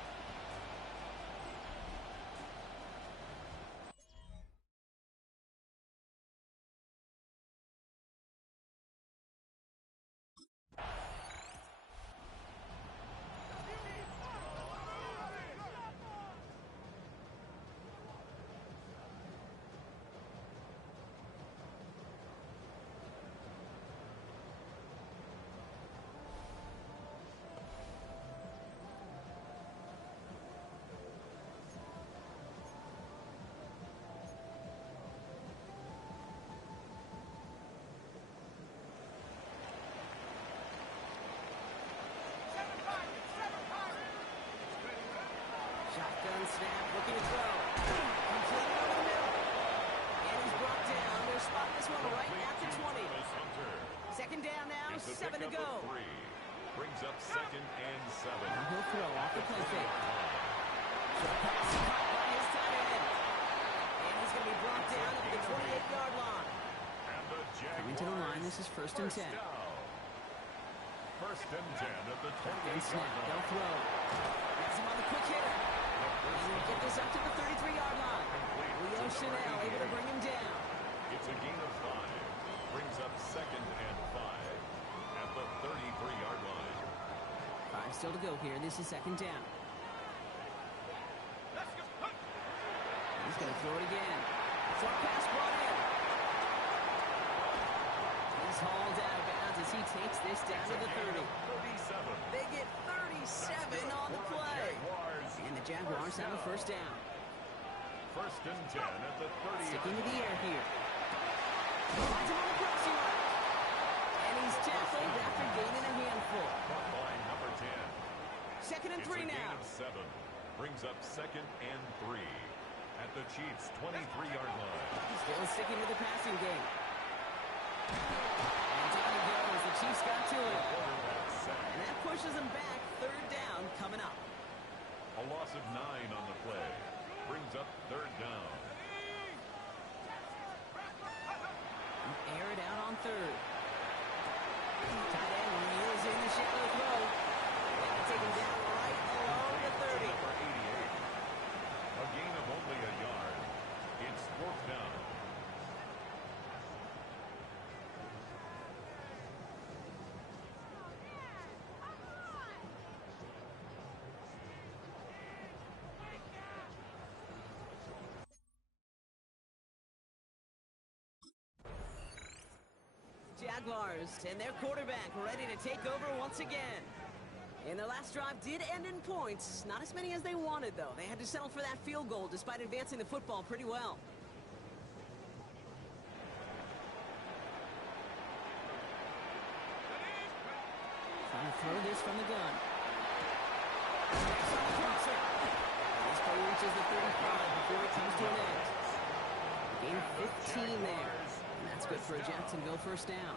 Shotgun snap, looking to throw. Completed over the middle. And he's brought down. They'll spot this one right at the 20. Second down now, 7 to go. Brings up second and 7. Now he'll throw off the play fake. Short pass caught by his tight end. And he's going to be brought down at the 28-yard line. Coming to the line, this is first and 10. First and 10 at the 28-yard snap, line. they'll throw. Gets him on the quick hitter. And he'll get this up to the 33-yard line. Leo Chanel able to bring him down. It's a gain of 5. Brings up second and 5 at the 33-yard line. 5 still to go here. This is second down. He's going to throw it again. Short pass brought in. He's hauled out of bounds as he takes this down to the 30. 37. They get 37 on the play. And the Jaguars have a first down. First and 10 at the 30. Sticking to the air here. Finds him on the crossing route. And he's tackled after gaining a handful. Caught by number 10. Second and 3 It's a now. gain of 7. Brings up second and 3 at the Chiefs' 23-yard line. Still sticking with the passing game. And down he goes. The Chiefs got to it. And that pushes them back. Third down coming up. A loss of 9 on the play. Brings up third down. Air it out on third. Tight end reels in the shallow throw. And take him down right along the 30. Number 88. A gain of only a yard. It's fourth down. Jaguars and their quarterback ready to take over once again. And their last drive did end in points. Not as many as they wanted, though. They had to settle for that field goal despite advancing the football pretty well. Trying to throw this from the gun. Next on the crosser. This play reaches the 35 before it comes to an end. Gain 15 there. And that's good for a Jacksonville first down.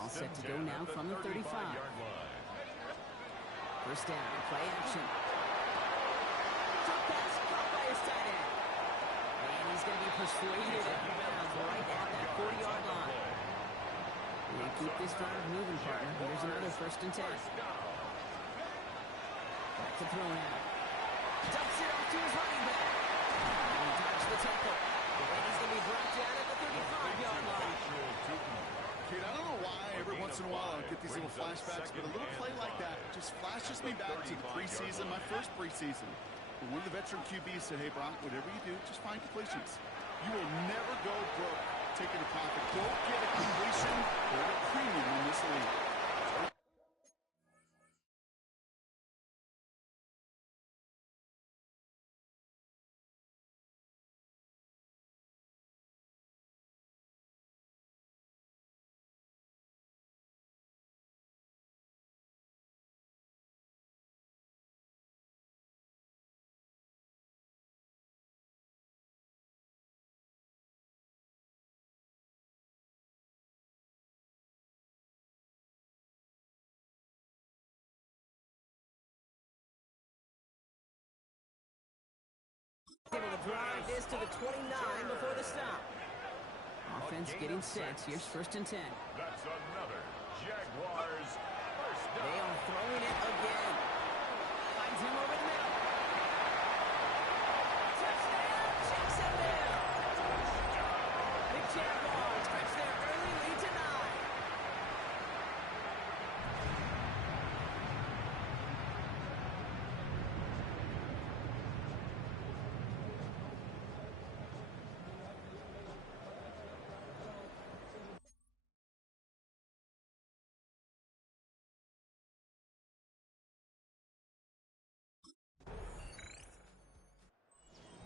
All set to go now from the 35. First down, play action. Drop pass caught by his tight end. And he's going to be persuaded out of bounds right at that 40-yard line. And keep this drive moving, partner. Here's another first and 10. Back to throw now. Dumps it off to his running back. And he dodged the tackle. And he's going to be brought down at the 35-yard line. Kid, I don't know why every once in a while I get these little flashbacks, but a little play like that just flashes me back to the preseason, my first preseason. When one of the veteran QBs said, hey, Brock, whatever you do, just find completions. You will never go broke taking a profit. Go get a completion or a premium in this league. drive this to the 29 before the stop. Offense getting set. Here's 1st and 10. That's another Jaguars first down. They are throwing it again. Finds him over the middle. Touchdown, Jacksonville! The Jaguars stretch their early lead to 9.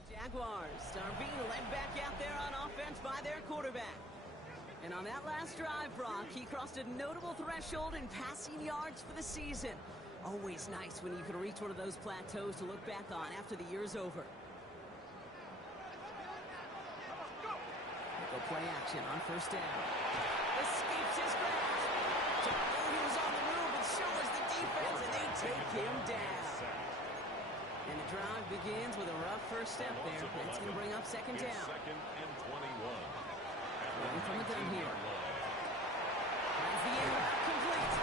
Jaguars are being led back out there on offense by their quarterback. And on that last drive, Brock, he crossed a notable threshold in passing yards for the season. Always nice when you can reach one of those plateaus to look back on after the year's over. Go play action on 1st down. Escapes his grasp. He was on the move, and so was the defense, and they take him down. And the drive begins with a rough first step there. That's going to bring up 2nd down. 2nd and 21. Running from the gun here. Has the in route complete.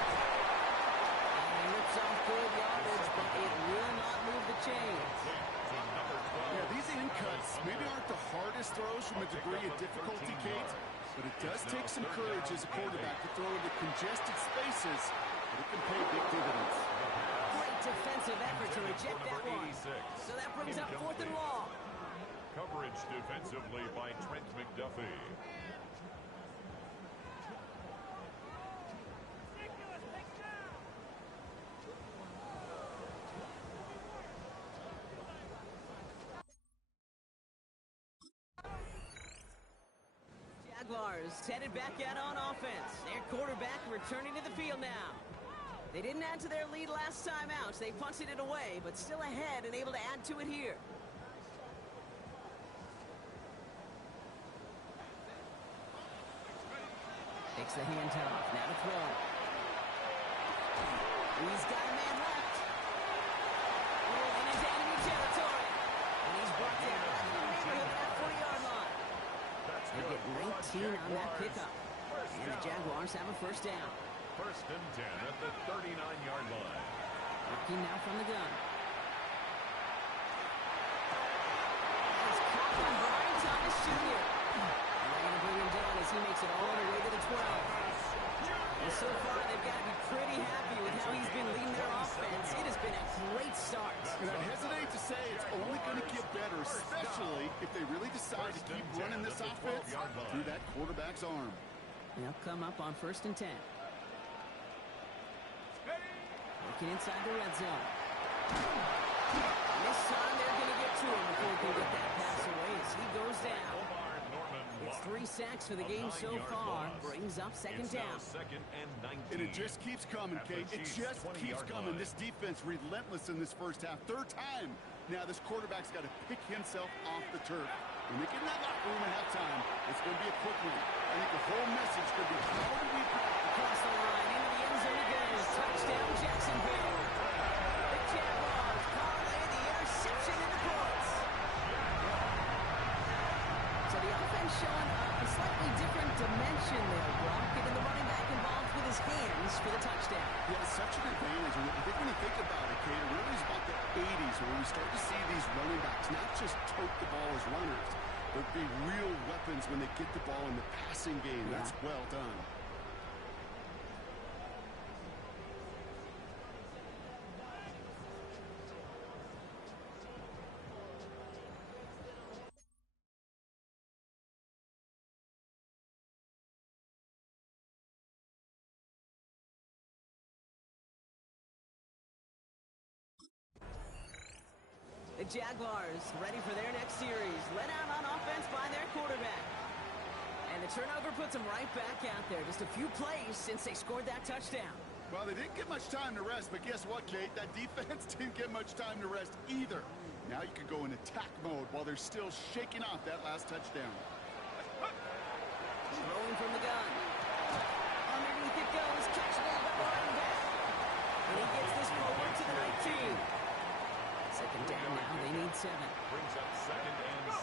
And rips off good yardage, but it will not move the chains. Yeah, these in cuts maybe aren't the hardest throws from a degree of difficulty, Kate, but it does take some courage as a quarterback to throw into congested spaces, but it can pay big dividends. Great defensive effort to reject that one. So that brings up 4th and long. Coverage defensively by Trent McDuffie. Jaguars headed back out on offense. Their quarterback returning to the field now. They didn't add to their lead last time out. They punted it away, but still ahead and able to add to it here. Takes the handoff. Now to throw. He's got a man left. Rolling into enemy territory. And he's brought down right in the neighborhood of that 40-yard line. They get 19 on that pickup. And the Jaguars have a 1st down. 1st and 10 at the 39-yard line. Working now from the gun. It's caught by Brian Thomas Jr. And they're going to bring him down as he makes it all the way to the 12. And so far, they've got to be pretty happy with how he's been leading their offense. It has been a great start. And I hesitate to say it's only going to get better, especially if they really decide to keep running this offense through that quarterback's arm. They'll come up on 1st and 10. Working inside the red zone. And this time they're going to get to him before he can get that pass away as he goes down. It's 3 sacks for the game so far. Brings up 2nd down. 2nd and 19. And it just keeps coming, Kate. It just keeps coming. This defense relentless in this first half. 3rd time. Now this quarterback's got to pick himself off the turf. When they get in that locker room at halftime, it's going to be a quick one. I think the whole message could be how do we across the line into the end zone he goes. Touchdown Jacksonville. The Jaguars parlay the interception into points. So the offense showing a slightly different dimension there, Brock. Getting the running back involved with his hands for the touchdown. Yeah, it's such an advantage. And I think when you think about it, Kate, it really is about the 80s where we start to see these running backs not just tote the ball as runners, but be real weapons when they get the ball in the passing game. That's well done. The Jaguars ready for their next series. Led out on offense by their quarterback. And the turnover puts them right back out there. Just a few plays since they scored that touchdown. Well, they didn't get much time to rest, but guess what, Kate? That defense didn't get much time to rest either. Now you can go in attack mode while they're still shaking off that last touchdown. Rolling from the gun. Underneath it goes. Catch made by the running back. And he gets this forward to the 19. 2nd down now. They need 7. Brings up 2nd and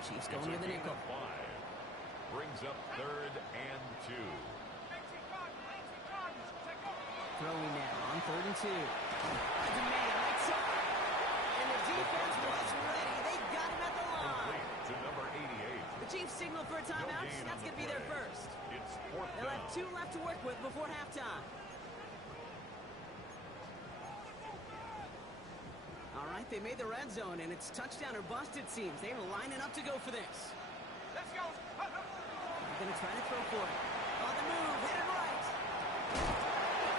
Chiefs going with the nickel. 5. Brings up 3rd and 2. Throwing now on 3rd and 2. That's a man right side. And the defense was ready. They got him at the line. To number 88. The Chiefs signal for a timeout. That's going to be their first. It's 4th They'll down. have 2 left to work with before halftime. All right, they made the red zone, and it's touchdown or bust, it seems. They are lining up to go for this. Let's go. They're going to try to throw for it. On the move, hit it right.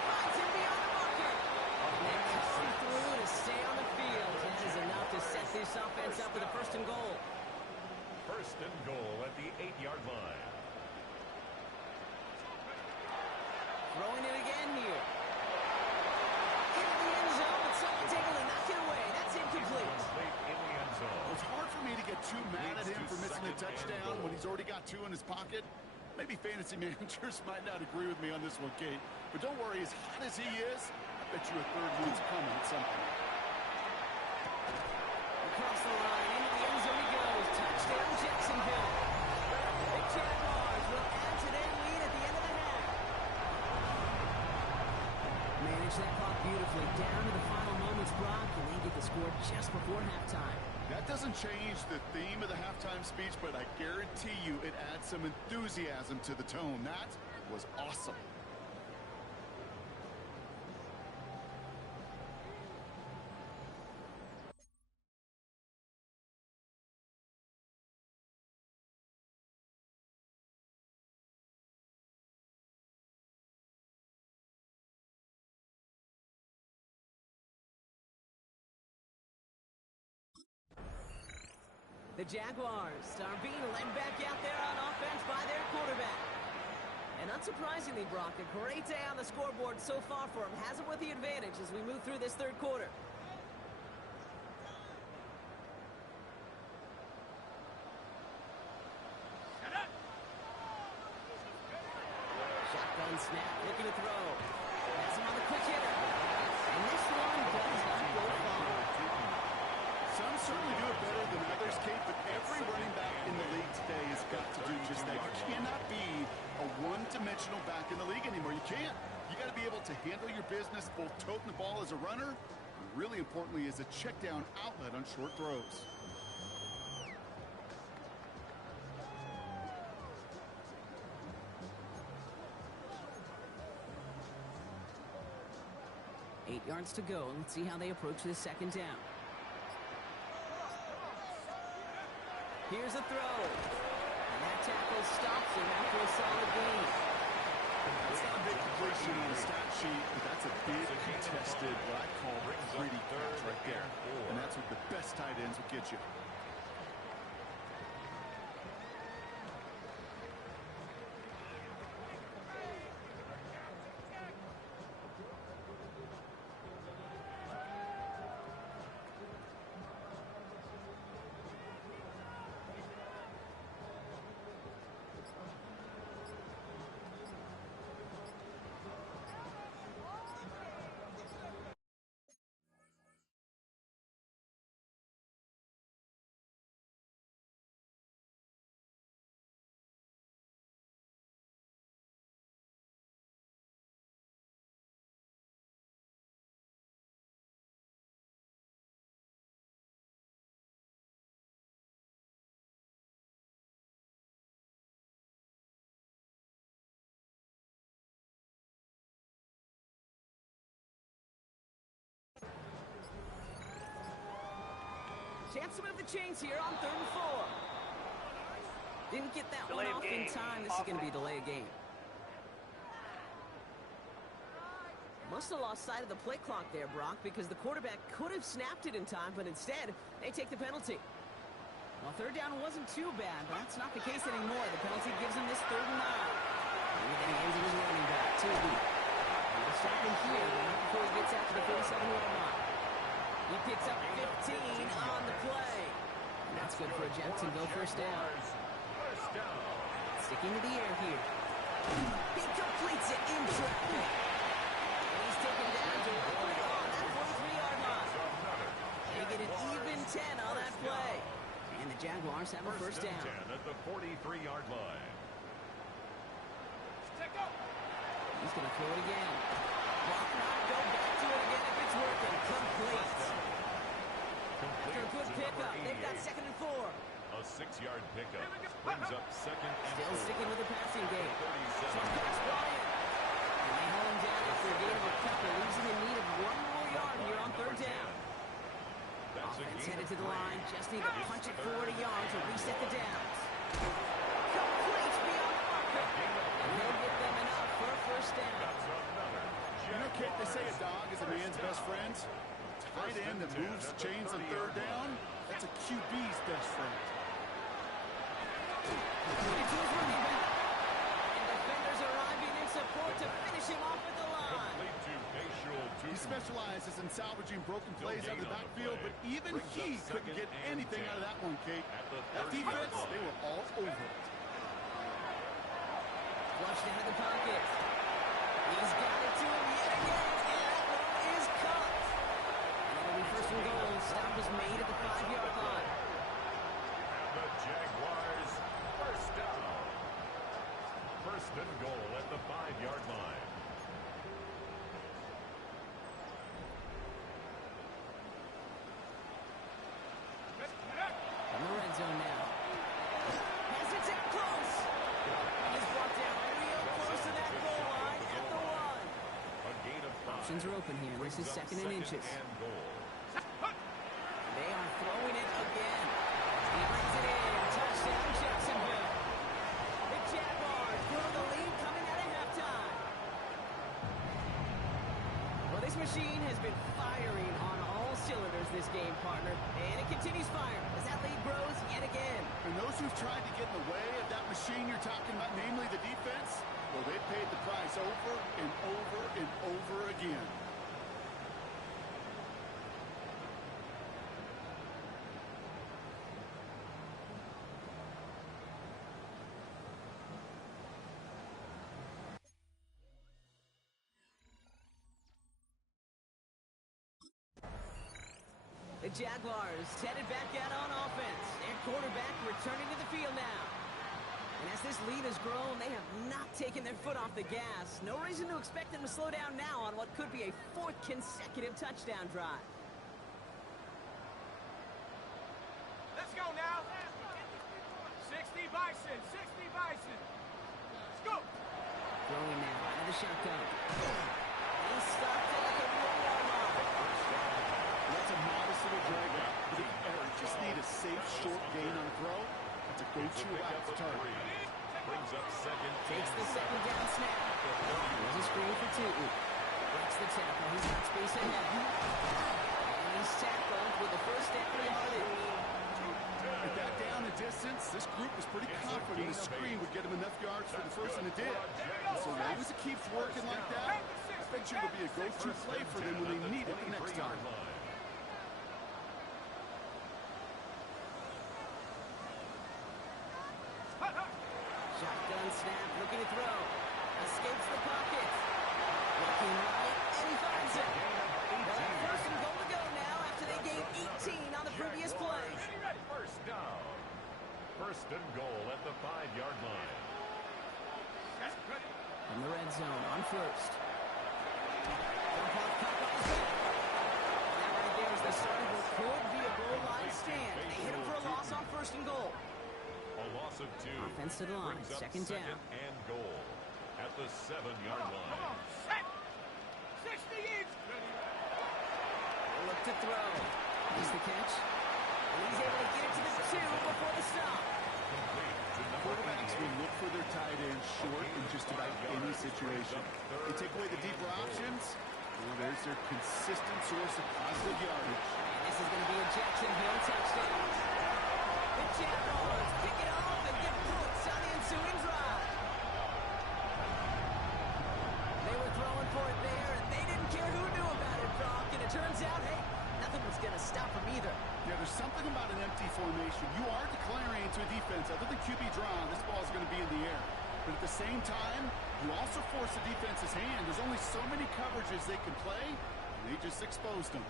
Finds him beyond the marker. And they come through to stay on the field. That is enough to set this offense up with a 1st and goal. 1st and goal at the 8-yard line. Throwing it again here. Into the end zone, but someone's able to knock it away. That's incomplete. In the end zone. It's hard for me to get too mad at him for missing a touchdown when he's already got 2 in his pocket. Maybe fantasy managers might not agree with me on this one, Kate. But don't worry, as hot as he is, I bet you a 3rd lead's coming at some point. Across the line, into the end zone he goes. Touchdown, Jacksonville. The Jaguars will add to their lead at the end of the half. Manage that clock beautifully down to the final moments, Brock, and they get the score just before halftime. That doesn't change the theme of the halftime speech, but I guarantee you it adds some enthusiasm to the tone. That was awesome. The Jaguars are being led back out there on offense by their quarterback. And unsurprisingly, Brock, a great day on the scoreboard so far for him. Has it with the advantage as we move through this 3rd quarter. Shotgun snap, looking to throw. Has him on the quick hitter. And this one does not go far. Some certainly do it better than others, Kate, but every running back in the league today has got to do just that. You cannot be a one-dimensional back in the league anymore. You can't. You got to be able to handle your business, both toting the ball as a runner, and really importantly as a check-down outlet on short throws. Eight yards to go. Let's see how they approach this 2nd down. Here's a throw. And that tackle stops him after a solid gain. That's not a big completion on the stat sheet, but that's a big contested, what I call pretty catch right there. And that's what the best tight ends will get you. Chance to move the chains here on 3rd and 4. Didn't get that one off in time. This is going to be a delay of game. Must have lost sight of the play clock there, Brock, because the quarterback could have snapped it in time, but instead, they take the penalty. Well, 3rd down wasn't too bad, but that's not the case anymore. The penalty gives him this 3rd and 9. And then he ends it as running back, too deep. They'll stop him here, but not before he gets out to the 47-yard line. He picks up 15 on the play. And that's good for a Jacksonville 1st down. Sticking to the air here. He completes it in traffic. And he's taken down to on that 43-yard line. They get an even 10 on that play. And the Jaguars have a first down. 10 at the 43-yard line. He's going to throw it again. Why not go back to it again if it's working? Complete. After a good pickup, they've got 2nd and 4. A 6-yard pickup brings up 2nd and 4. Still sticking with the passing game. 37. Some pass Bryant. And they hold him down after a gain of a couple, losing in need of 1 more yard here on 3rd down. Offense headed to the line. Just need to punch it forward a yard to reset the downs. Complete beyond the marker. And they'll get them enough for a first down. You know, Kate, they say a dog is a man's best friend. Tight end that moves chains on 3rd down, that's a QB's best friend. It's his running back. And defenders arriving in support to finish him off at the line. He specializes in salvaging broken plays out of the backfield, but even he couldn't get anything out of that one, Kate. That defense, they were all over it. Flushed out of the pocket. He's got it to him yet again, and that one is caught. And it'll be 1st and goal. Stop was made at the 5-yard line. And the Jaguars first down. 1st and goal at the 5-yard line. In the red zone now. Has it down close. And he's brought down real close to that goal line at the 1. A gain of 5. Options are open here. This is 2nd and inches. And goal. They are throwing it again. He brings it in. Touchdown, Jacksonville. The Jaguars grow the lead coming out of halftime. Well, this machine has been firing on all cylinders this game, partner. And it continues firing as that lead grows yet again. And those who've tried to get in the way of that machine you're talking about, namely the defense, well, they paid the price over and over and over again. The Jaguars headed back out on offense. Their quarterback returning to the field now. And as this lead has grown, they have not taken their foot off the gas. No reason to expect them to slow down now on what could be a 4th consecutive touchdown drive. Let's go now. 60 Bison, 60 Bison. Let's go. Throwing now out of the shotgun. He stopped it at the 1-yard line. That's a modest little drag out. But if you just need a safe, short gain on a throw, it's a go-to route to target. Brings up 2nd. Takes the 2nd down snap. There's a screen for 2. Breaks the tackle. He's got space ahead. And he's tackled with the 1st down yardage. With that down and distance, this group was pretty confident the screen would get him enough yards for the first, and it did. And so long as it keeps working like that, I bet you it'll be a go-to play for them when they need it the next time. Shotgun snap, looking to throw. Escapes the pocket. Looking right, and he finds it. Well, 1st and goal to go now after they gained 18 on the previous play. First down. 1st and goal at the 5-yard line. In the red zone on 1st. Jump off, cut by his back. That right there is the start of what could be a goal line stand. They hit him for a loss on 1st and goal. A loss of 2. Offense to the line, Brings up 2nd down. and goal at the 7-yard line. Come on, set. 60 each. Look to throw. He's the catch. And he's able to get it to the 2 before the stop. Quarterbacks will look for their tight end short in just about any situation. They take away the deeper options, well, there's their consistent source of positive yardage. And this is going to be a Jacksonville touchdown. The Jaguars pick it off and get points on the ensuing drive. They were throwing for it there, and they didn't care who knew about it, Brock. And it turns out, hey, nothing was going to stop them either. Yeah, there's something about an empty formation. You are declaring to a defense, other than QB draw, this ball is going to be in the air. But at the same time, you also force the defense's hand. There's only so many coverages they can play, and they just exposed them.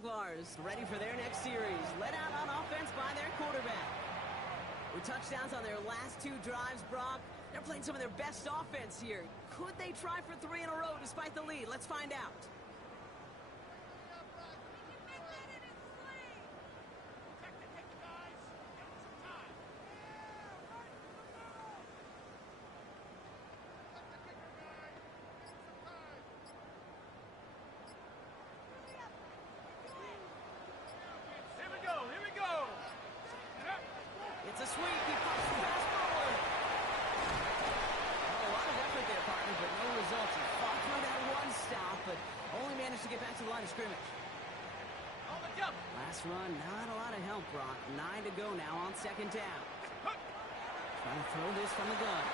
Jaguars ready for their next series. Led out on offense by their quarterback. With touchdowns on their last 2 drives, Brock, they're playing some of their best offense here. Could they try for 3 in a row despite the lead? Let's find out. It's a sweep. He pops the pass forward. Oh, a lot of effort there, partner, but no results. He fought through that one stop, but only managed to get back to the line of scrimmage. Last run, not a lot of help, Brock. 9 to go now on 2nd down. Trying to throw this from the gun.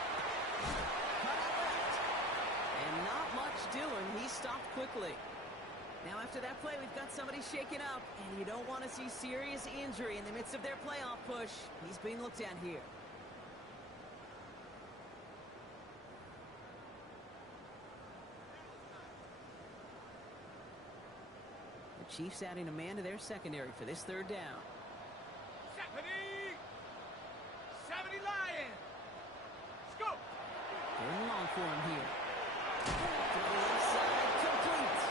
Cut out left. And not much doing. He stopped quickly. Now after that play, we've got somebody shaken up, and you don't want to see serious injury in the midst of their playoff push. He's being looked at here. The Chiefs adding a man to their secondary for this 3rd down. 70 Lions. Let's go. Going long for him here. To the left side, complete.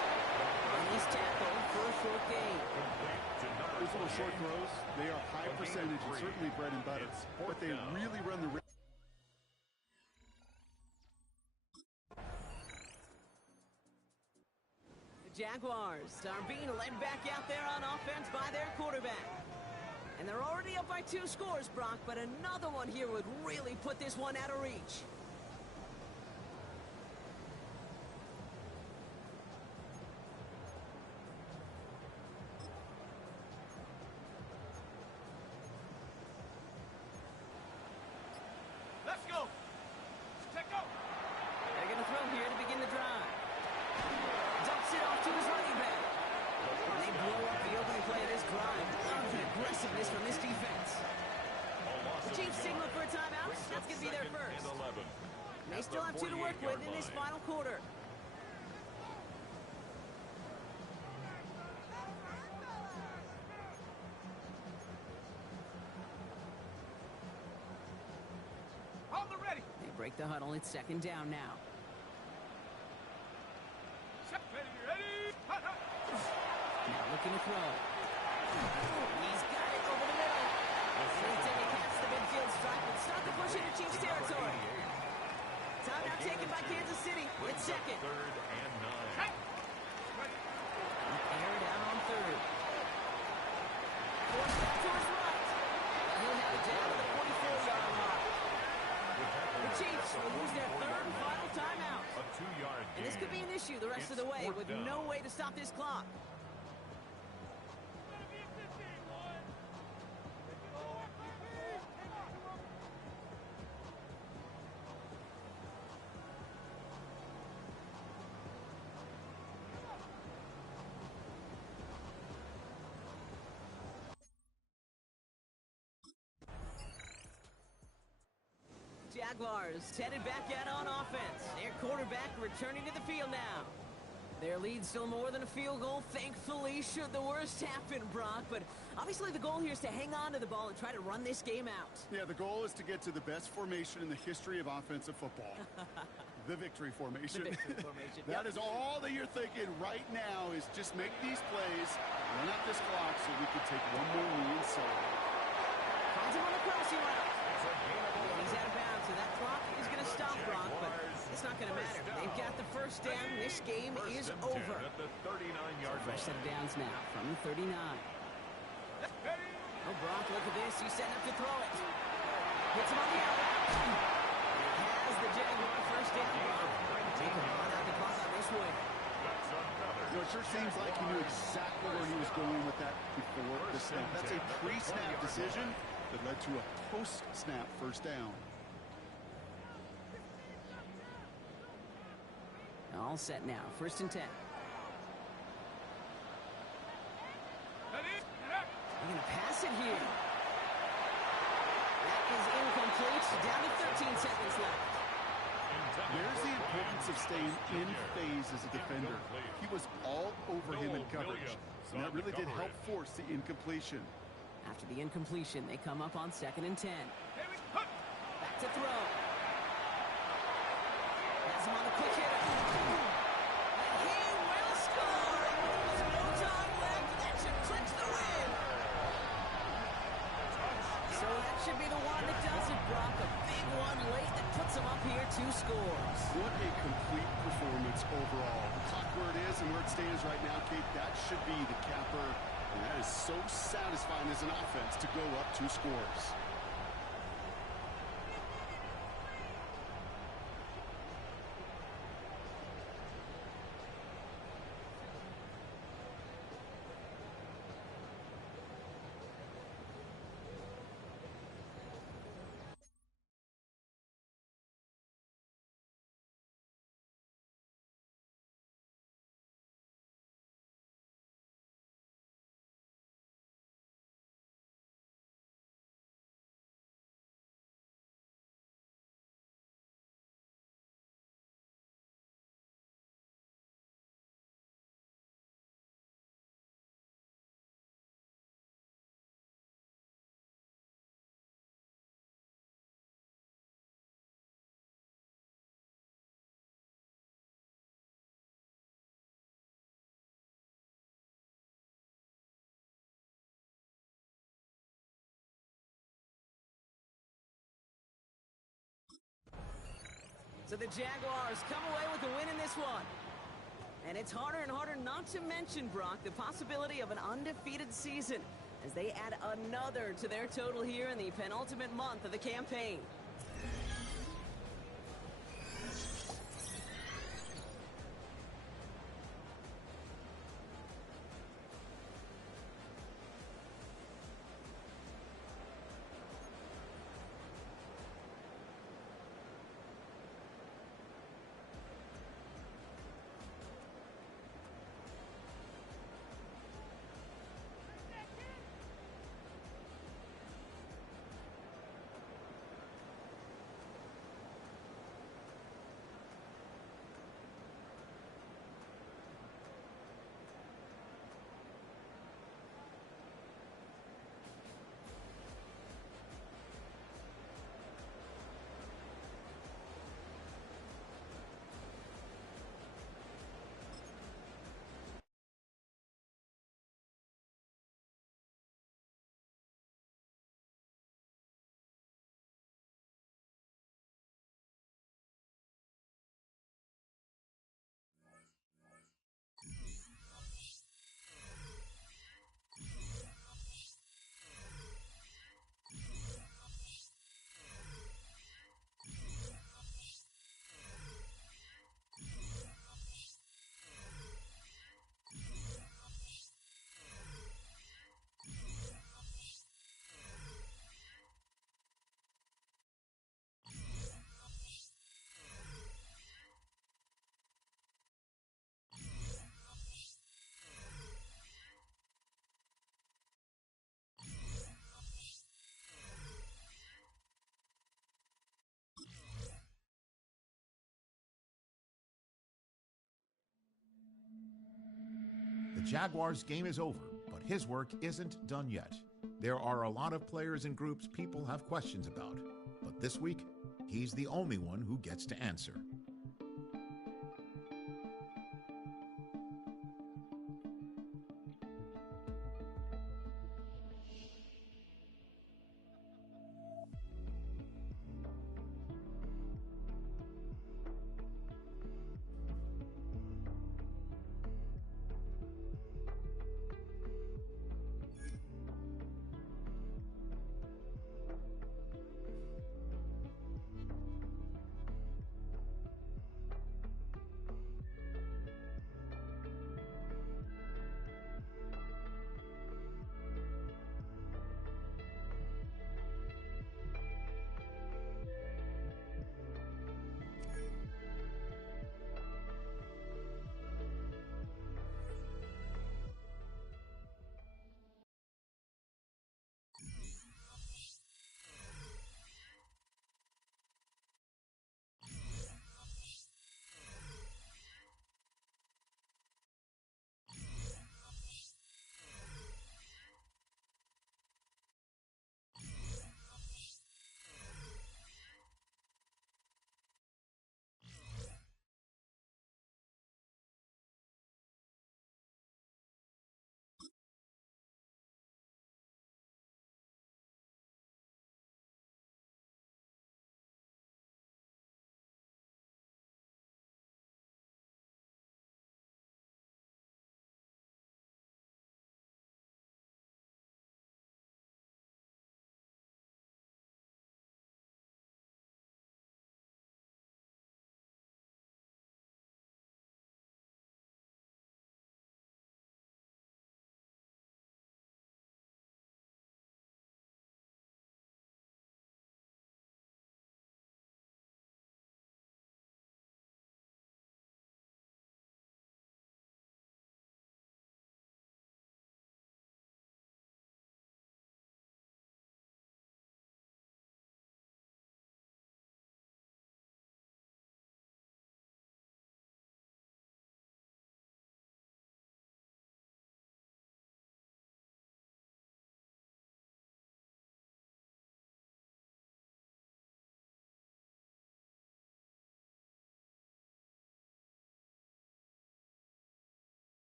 And he's tackled for a short gain. Those little short throws, they are high percentage and certainly bread and butter, but they really run the risk. The Jaguars are being led back out there on offense by their quarterback. And they're already up by 2 scores, Brock, but another one here would really put this one out of reach. Let's go. Check go. They're going to throw here to begin the drive. Dumps it off to his running back. They blow up the opening play of this drive. Love the aggressiveness from this defense. The Chiefs signal for a timeout. That's going to be their first. They still have 2 to work with in this final quarter. Hold the ready. They break the huddle. It's 2nd down now. Ready. Now looking to throw. He's got it over the middle. He's taking past the midfield stripe and start to push into Chiefs territory. Timeout taken by Kansas City. It's 2nd. 3rd and 9. Aired out on 3rd. Forced back to his right. He'll have it down to the 44-yard line. The Chiefs will use their 3rd and final timeout. A 2-yard gain. And this could be an issue the rest of the way with no way to stop this clock. Jaguars headed back out on offense. Their quarterback returning to the field now. Their lead still more than a field goal, thankfully, should the worst happen, Brock. But obviously the goal here is to hang on to the ball and try to run this game out. Yeah, the goal is to get to the best formation in the history of offensive football. The victory formation. The victory formation. That is all that you're thinking right now is just make these plays, run out this clock so we can take one more knee and so. Finds him on the crossing route. And he's out of bounds, so that clock is going to stop, Brock, but it's not going to matter. They've got the first down. This game is over. At the 39-yard Fresh set of downs now from the 39. Oh, Brock, look at this. He's setting up to throw it. Hits him on the out. Has the Jaguar first down. Take a run out the clock on this one. You know, it sure seems like he knew exactly where he was going with that before the snap. That's a pre-snap decision that led to a post-snap first down. All set now. 1st and 10. They're going to pass it here. That is incomplete. Down to 13 seconds left. There's the importance of staying in phase as a defender. He was all over him in coverage, and that really did help force the incompletion. After the incompletion, they come up on 2nd and 10. Back to throw. Has him on the quick hitter. And he will score. With no time left, that should clinch the win. So that should be the one that does it, Brock. A big one late that puts him up here 2 scores. What a complete performance overall. The clock where it is and where it stands right now, Kate, that should be the capper. And that is so satisfying as an offense to go up 2 scores. So the Jaguars come away with a win in this one. And it's harder and harder not to mention, Brock, the possibility of an undefeated season as they add another to their total here in the penultimate month of the campaign. The Jaguars' game is over, but his work isn't done yet. There are a lot of players and groups people have questions about, but this week, he's the only one who gets to answer.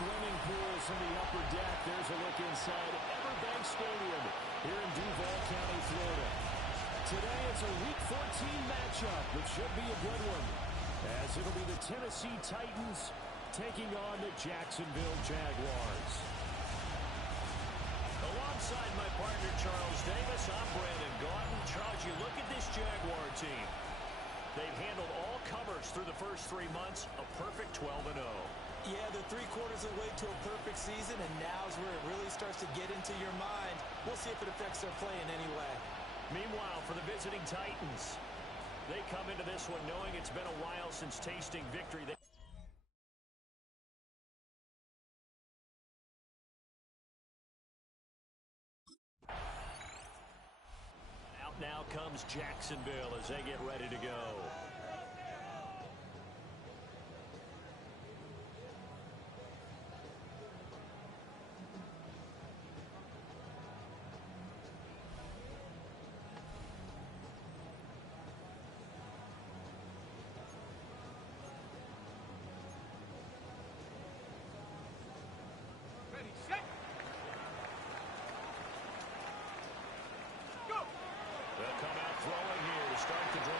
swimming pools in the upper deck. There's a look inside Everbank Stadium here in Duval County, Florida. Today it's a Week 14 matchup, which should be a good one, as it'll be the Tennessee Titans taking on the Jacksonville Jaguars. Alongside my partner, Charles Davis, I'm Brandon Gaudin. Charles, you look at this Jaguar team. They've handled all comers through the first 3 months, a perfect 12-0. Yeah, they're 3/4 of the way to a perfect season, and now's where it really starts to get into your mind. We'll see if it affects their play in any way. Meanwhile, for the visiting Titans, they come into this one knowing it's been a while since tasting victory. Out now comes Jacksonville as they get ready to go. Ready, set. Go. They'll come out throwing here to start the drive.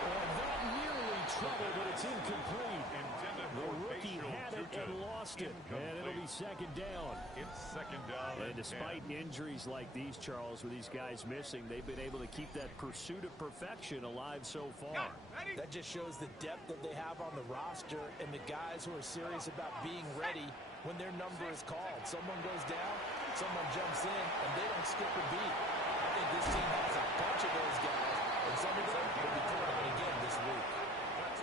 That nearly trouble, but it's incomplete. The rookie had it and lost it, and it'll be second down. It's second down. And despite injuries like these, Charles, with these guys missing, they've been able to keep that pursuit of perfection alive so far. Ready. That just shows the depth that they have on the roster and the guys who are serious about being ready when their number is called. Someone goes down, someone jumps in, and they don't skip a beat. I think this team has a bunch of those guys, and some of them will be coming out again this week.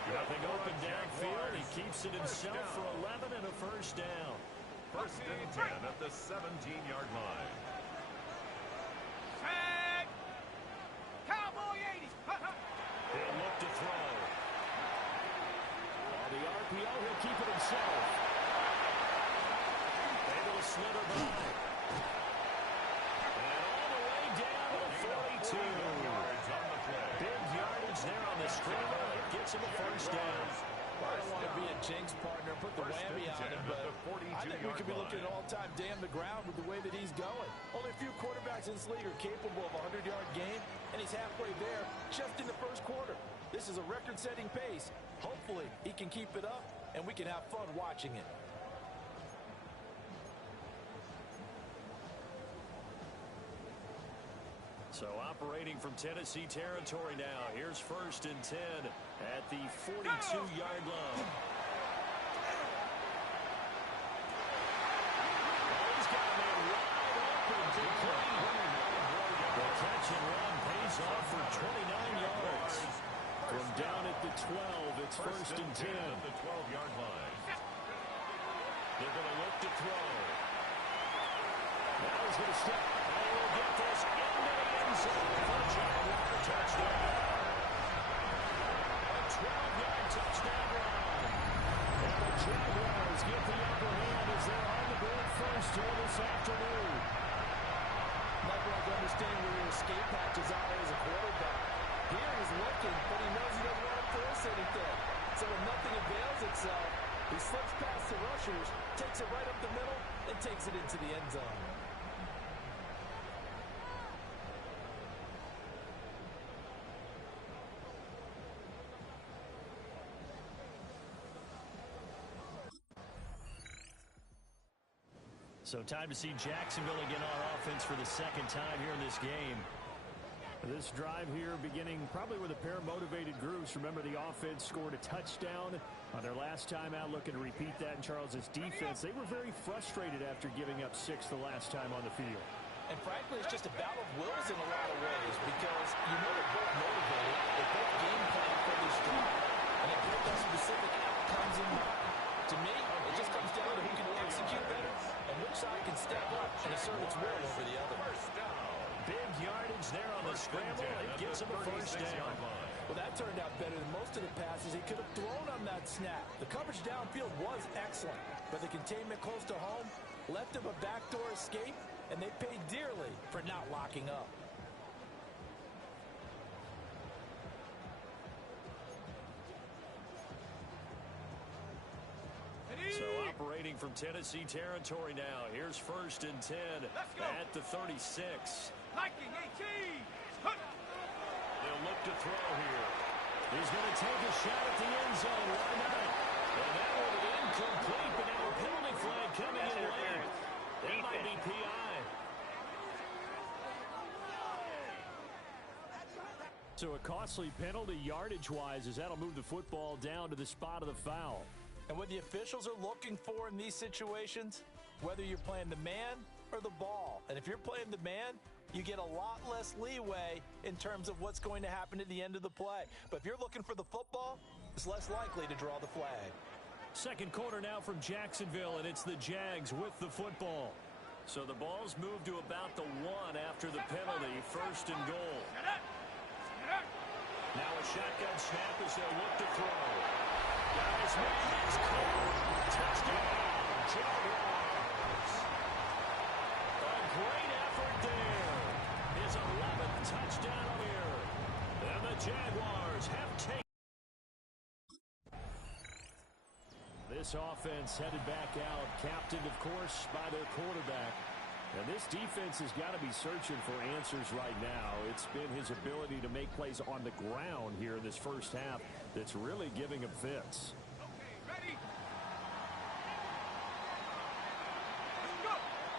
Nothing open downfield. He keeps it himself for 11 and a first down. First and 10 at the 17-yard line. Set. Cowboy 80. He'll look to throw. On the RPO, he'll keep it himself. Able to slither by. And all the way down to the 42. Yards on the play. Big yardage there on the scramble. It gets him a first down. I don't want to be a jinx partner, put the First whammy and on 10 him, at but the I think we 42-yard could be looking at line. all-time damn the ground with the way that he's going. Only a few quarterbacks in this league are capable of a 100-yard game, and he's halfway there just in the first quarter. This is a record-setting pace. Hopefully, he can keep it up, and we can have fun watching it. So operating from Tennessee territory now. Here's first and 10 at the 42-yard line. He's got a man wide open to clean. The catch and run pays off for 29 yards. From down at the 12, it's first and 10. At the 12-yard line. They're going to look to throw. Now he's going to step. And he will get this into the end zone for a Jaguar touchdown. A 12-yard touchdown run. And the Jaguars get the upper hand as they're on the board first here this afternoon. Never like to understand where your escape hatches are as a quarterback. Here he's looking, but he knows he doesn't want to force anything. So when nothing avails itself, he slips past the rushers, takes it right up the middle, and takes it into the end zone. So time to see Jacksonville again on offense for the second time here in this game. This drive here beginning probably with a pair of motivated groups. Remember, the offense scored a touchdown on their last time out, looking to repeat that in Charles's defense. They were very frustrated after giving up 6 the last time on the field. And frankly, it's just a battle of wills in a lot of ways because you know they're both motivated. They both game plan for this drive. And they both have specific outcomes in mind. To me, it just comes down to who can execute better and which side can step up and assert its will over the other. Big yardage there on the scramble. It gives him a first down. Well, that turned out better than most of the passes he could have thrown on that snap. The coverage downfield was excellent, but the containment close to home left him a backdoor escape, and they paid dearly for not locking up. So operating from Tennessee territory now. Here's 1st and 10 at the 36. Liking 18. They'll look to throw here. He's going to take a shot at the end zone. Why not? And that one incomplete, but now a penalty flag coming in late. That might be PI. So a costly penalty yardage-wise as that'll move the football down to the spot of the foul. And what the officials are looking for in these situations, whether you're playing the man or the ball. And if you're playing the man, you get a lot less leeway in terms of what's going to happen at the end of the play. But if you're looking for the football, it's less likely to draw the flag. Second quarter now from Jacksonville, and it's the Jags with the football. So the ball's moved to about the 1 after the penalty. 1st and goal. Now a shotgun snap as they'll look to throw. Guys, it's caught. Touchdown, Jaguars. A great effort there. His 11th touchdown here. And the Jaguars have taken. This offense headed back out, captained, of course, by their quarterback. And this defense has got to be searching for answers right now. It's been his ability to make plays on the ground here in this first half that's really giving him fits. Okay, ready?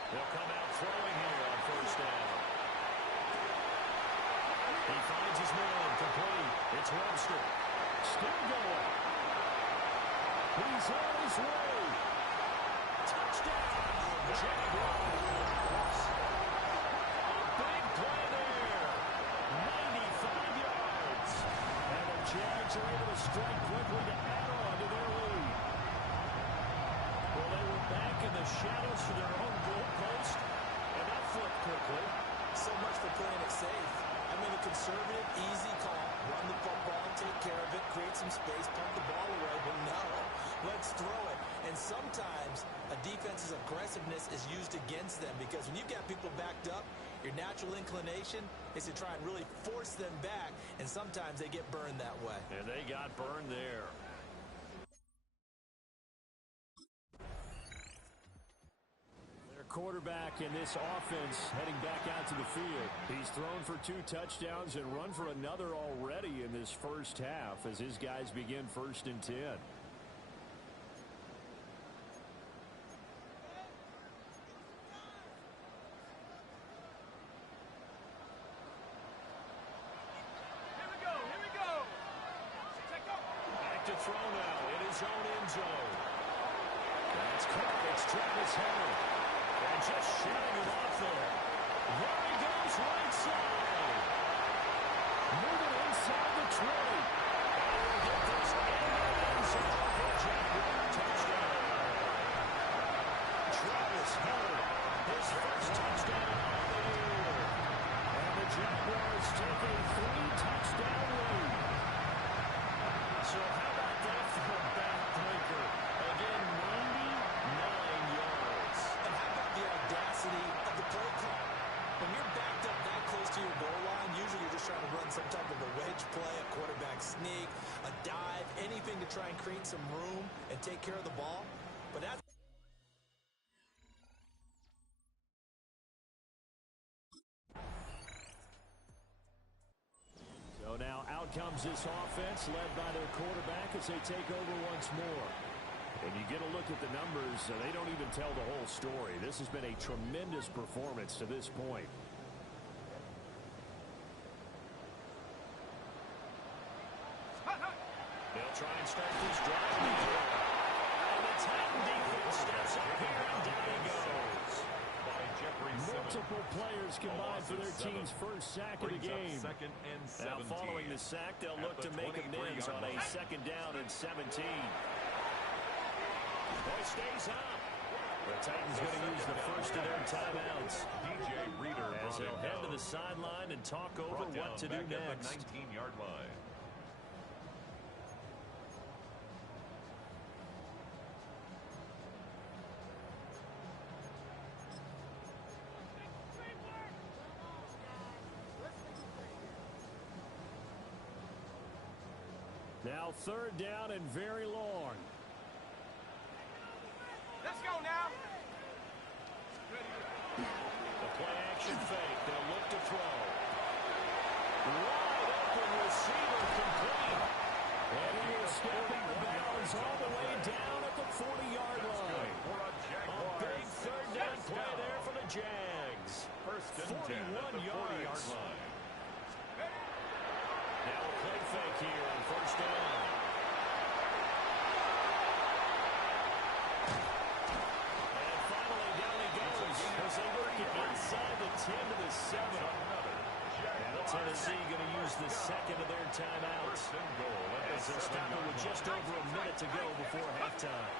They'll come out throwing here on 1st down. He finds his man complete. It's Webster. Still going. He's on his way. Touchdown, Jaguars. A big play there. 95 yards. And the Jags are able to strike quickly to add on to their lead. Well, they were back in the shadows for their own goalpost, and that flipped quickly. So much for playing it safe. I mean, a conservative, easy call. Run the football, take care of it, create some space, pump the ball away. But no, let's throw it. And sometimes a defense's aggressiveness is used against them because when you've got people backed up, your natural inclination is to try and really force them back, and sometimes they get burned that way. And they got burned there. Quarterback in this offense heading back out to the field. He's thrown for 2 touchdowns and run for another already in this first half as his guys begin 1st and 10. Here we go. Back to throw now in his own end zone. That's caught. It's Travis Hunter. And just shutting it off there. There he goes right side. Moving inside the 20. And he'll get this in the end zone for Jaguar touchdown. Travis Hunter, his first touchdown of the year. And the Jaguars take a 3-touchdown lead. So how about that for a backbreaker? Again, 99 yards. And how about the audacity of the play call? When you're backed up that close to your goal line, usually you're just trying to run some type of a wedge play, a quarterback sneak, a dive, anything to try and create some room and take care of the ball. But that's So now out comes this offense led by their quarterback as they take over once more. And you get a look at the numbers, they don't even tell the whole story. This has been a tremendous performance to this point. They'll try and start this drive here. And the Titan defense steps up here, and down he goes. By Jeffrey Simmons. Multiple players combined for their team's first sack of the game. Second and 17. Now following the sack, they'll look to make amends on a 2nd down and 17. Boy stays up. The Titans going to use the first of their timeouts. DJ Reader As they'll head to the sideline and talk over what to do next. 19-yard line. Now 3rd down and very long. Tennessee going to use the second of their timeouts as they'll stop it with just over a minute to go before halftime.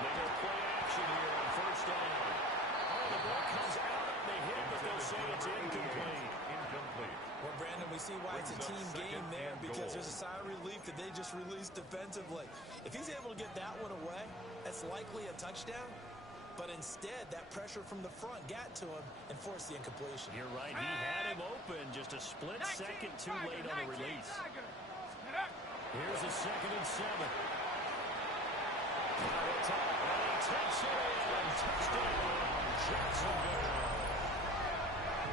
They go play action here on first down. Oh, the ball comes out on the hit, but they'll say it's incomplete. Well, Brandon, we see why it's a team game there because there's a sigh of relief that they just released defensively. If he's able to get that one away, that's likely a touchdown. But instead, that pressure from the front got to him and forced the incompletion. You're right. He had him open. Just a split second too late on the release. Here's a 2nd and 7. And he takes it in. Touchdown, Jacksonville.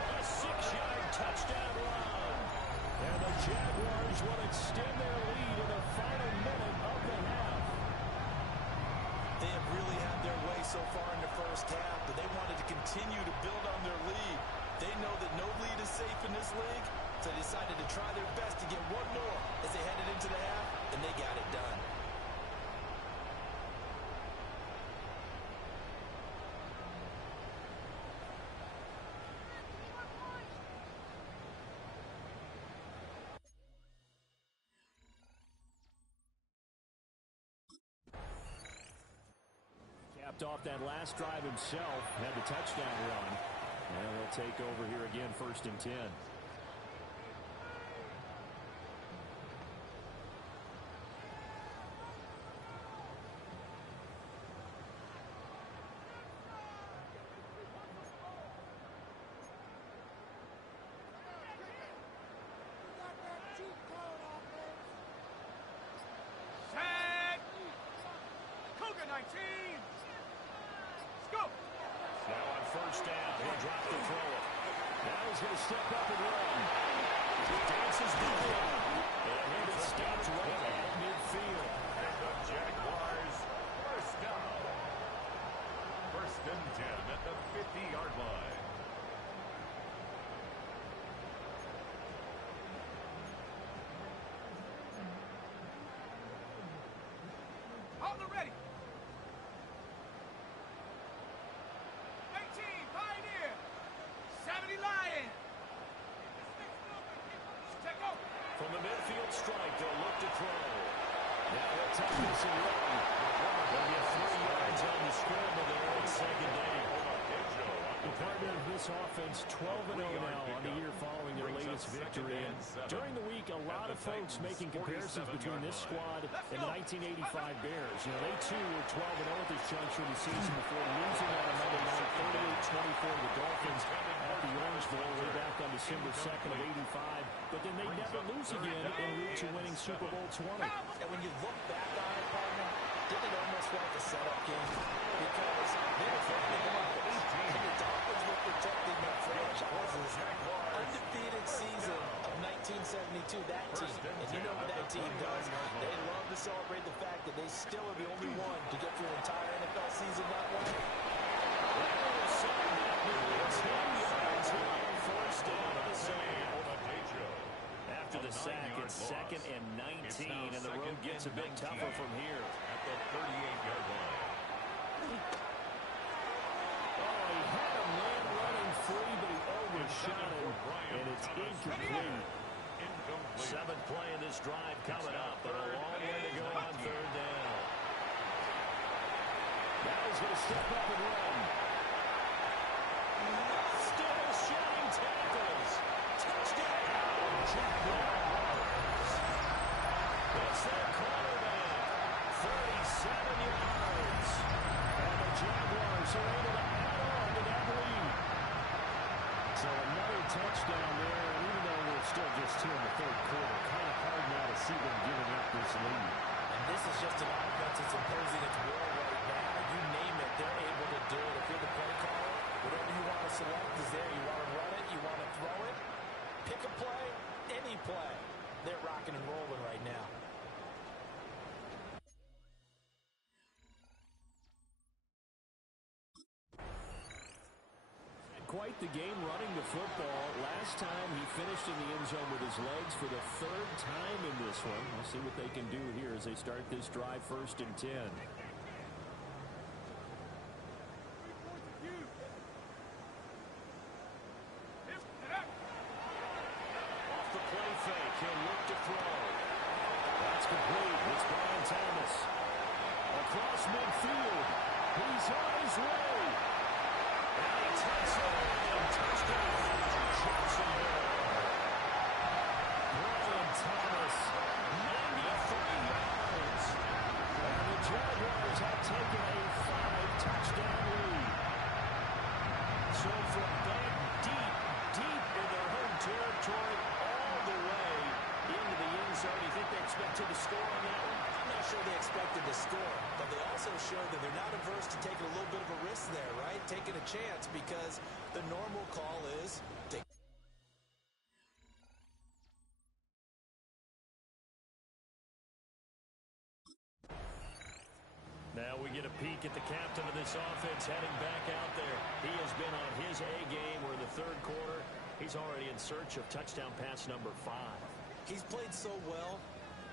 A 6-yard touchdown run. And the Jaguars will extend their lead in the final minute of the half. They have really had their way so far in the first half, but they wanted to continue to build on their lead. They know that no lead is safe in this league, so they decided to try their best to get one more as they headed into the half, and they got it done. Off that last drive himself, had the touchdown run. And they'll take over here again, 1st and 10. Set. Cougar 19. Go. Now on first down, he'll drop to throw it. Now he's going to step up and run. He dances the ball. And it stops right at midfield. And the Jaguars first down. 1st and 10 at the 50-yard line. On the ready. 18, Pioneer. 70, Lion. Check out. From the midfield strike, they'll look to throw. Now he'll take this and run. They'll get 3 yards on the scramble there on 2nd down. The partner of this offense, 12-0 now on the year following their latest victory. And during the week, a lot of folks making comparisons between this squad and the 1985 Bears. You know, they too were 12-0 at this juncture of the season before losing on another night, 38-24 to the Dolphins at the Orange Bowl way back on December 2nd of '85. But then they never lose again en route to winning Super Bowl 20. And when you look back on it, partner, didn't it almost like a setup game? Because they were flipping them up. The Dolphins were protecting their franchise's undefeated season of 1972, that team. And you know what that team does. They love to celebrate the fact that they still are the only one to get through an entire NFL season that way. After the sack, it's 2nd and 19, and the road gets a bit tougher from here. At the 38-yard line. Oh, he had a man running free, but he overshot him, and it's incomplete. 7th play in this drive coming up, but a long way to go on 3rd down. Now he's going to step up and run. Still shedding tackles. Touchdown, Jaguars. It's their quarterback. 37 yards. And the Jaguars are able to add on to that lead. So another touchdown there, and even though we're still just here in the 3rd quarter, kind of hard now to see them giving up this lead. And this is just an offense that's imposing its will right now. You name it, they're able to do it. If you're the play caller, whatever you want to select is there. You want to run it, you want to throw it, pick a play, any play. They're rocking and rolling right now. Quite the game running the football. Last time he finished in the end zone with his legs for the 3rd time in this one. We'll see what they can do here as they start this drive, 1st and 10. It's on his way. And he takes it in. Touchdown, Jacksonville. Brian Thomas, 93 yards. And the Jaguars have taken a 5-touchdown lead. So from back deep in their home territory, all the way into the end zone, do you think they expected to score on that one? I'm not sure they expected to score, but they also showed that they're not averse to taking a little bit of a risk there, right? Taking a chance, because the normal call is take. Now we get a peek at the captain of this offense heading back out there. He has been on his A game. We're in the third quarter. He's already in search of touchdown pass number 5. He's played so well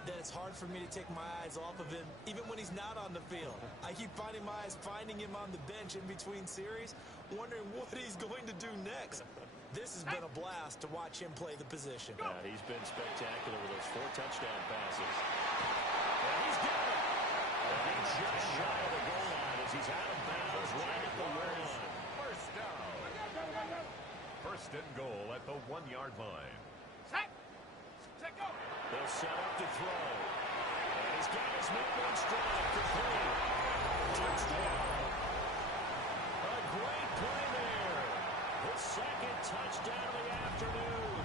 that it's hard for me to take my eyes off of him, even when he's not on the field. I keep finding my eyes finding him on the bench in between series, wondering what he's going to do next. This has been a blast to watch him play the position. He's been spectacular with those 4 touchdown passes. And he's got it. And he's just shy of the goal line as he's out of bounds right at the line. First down. First and goal at the 1-yard line. Set. Set, go. They'll set up to throw. And he's got his man on stride. Complete. Touchdown. A great play there. His second touchdown of the afternoon.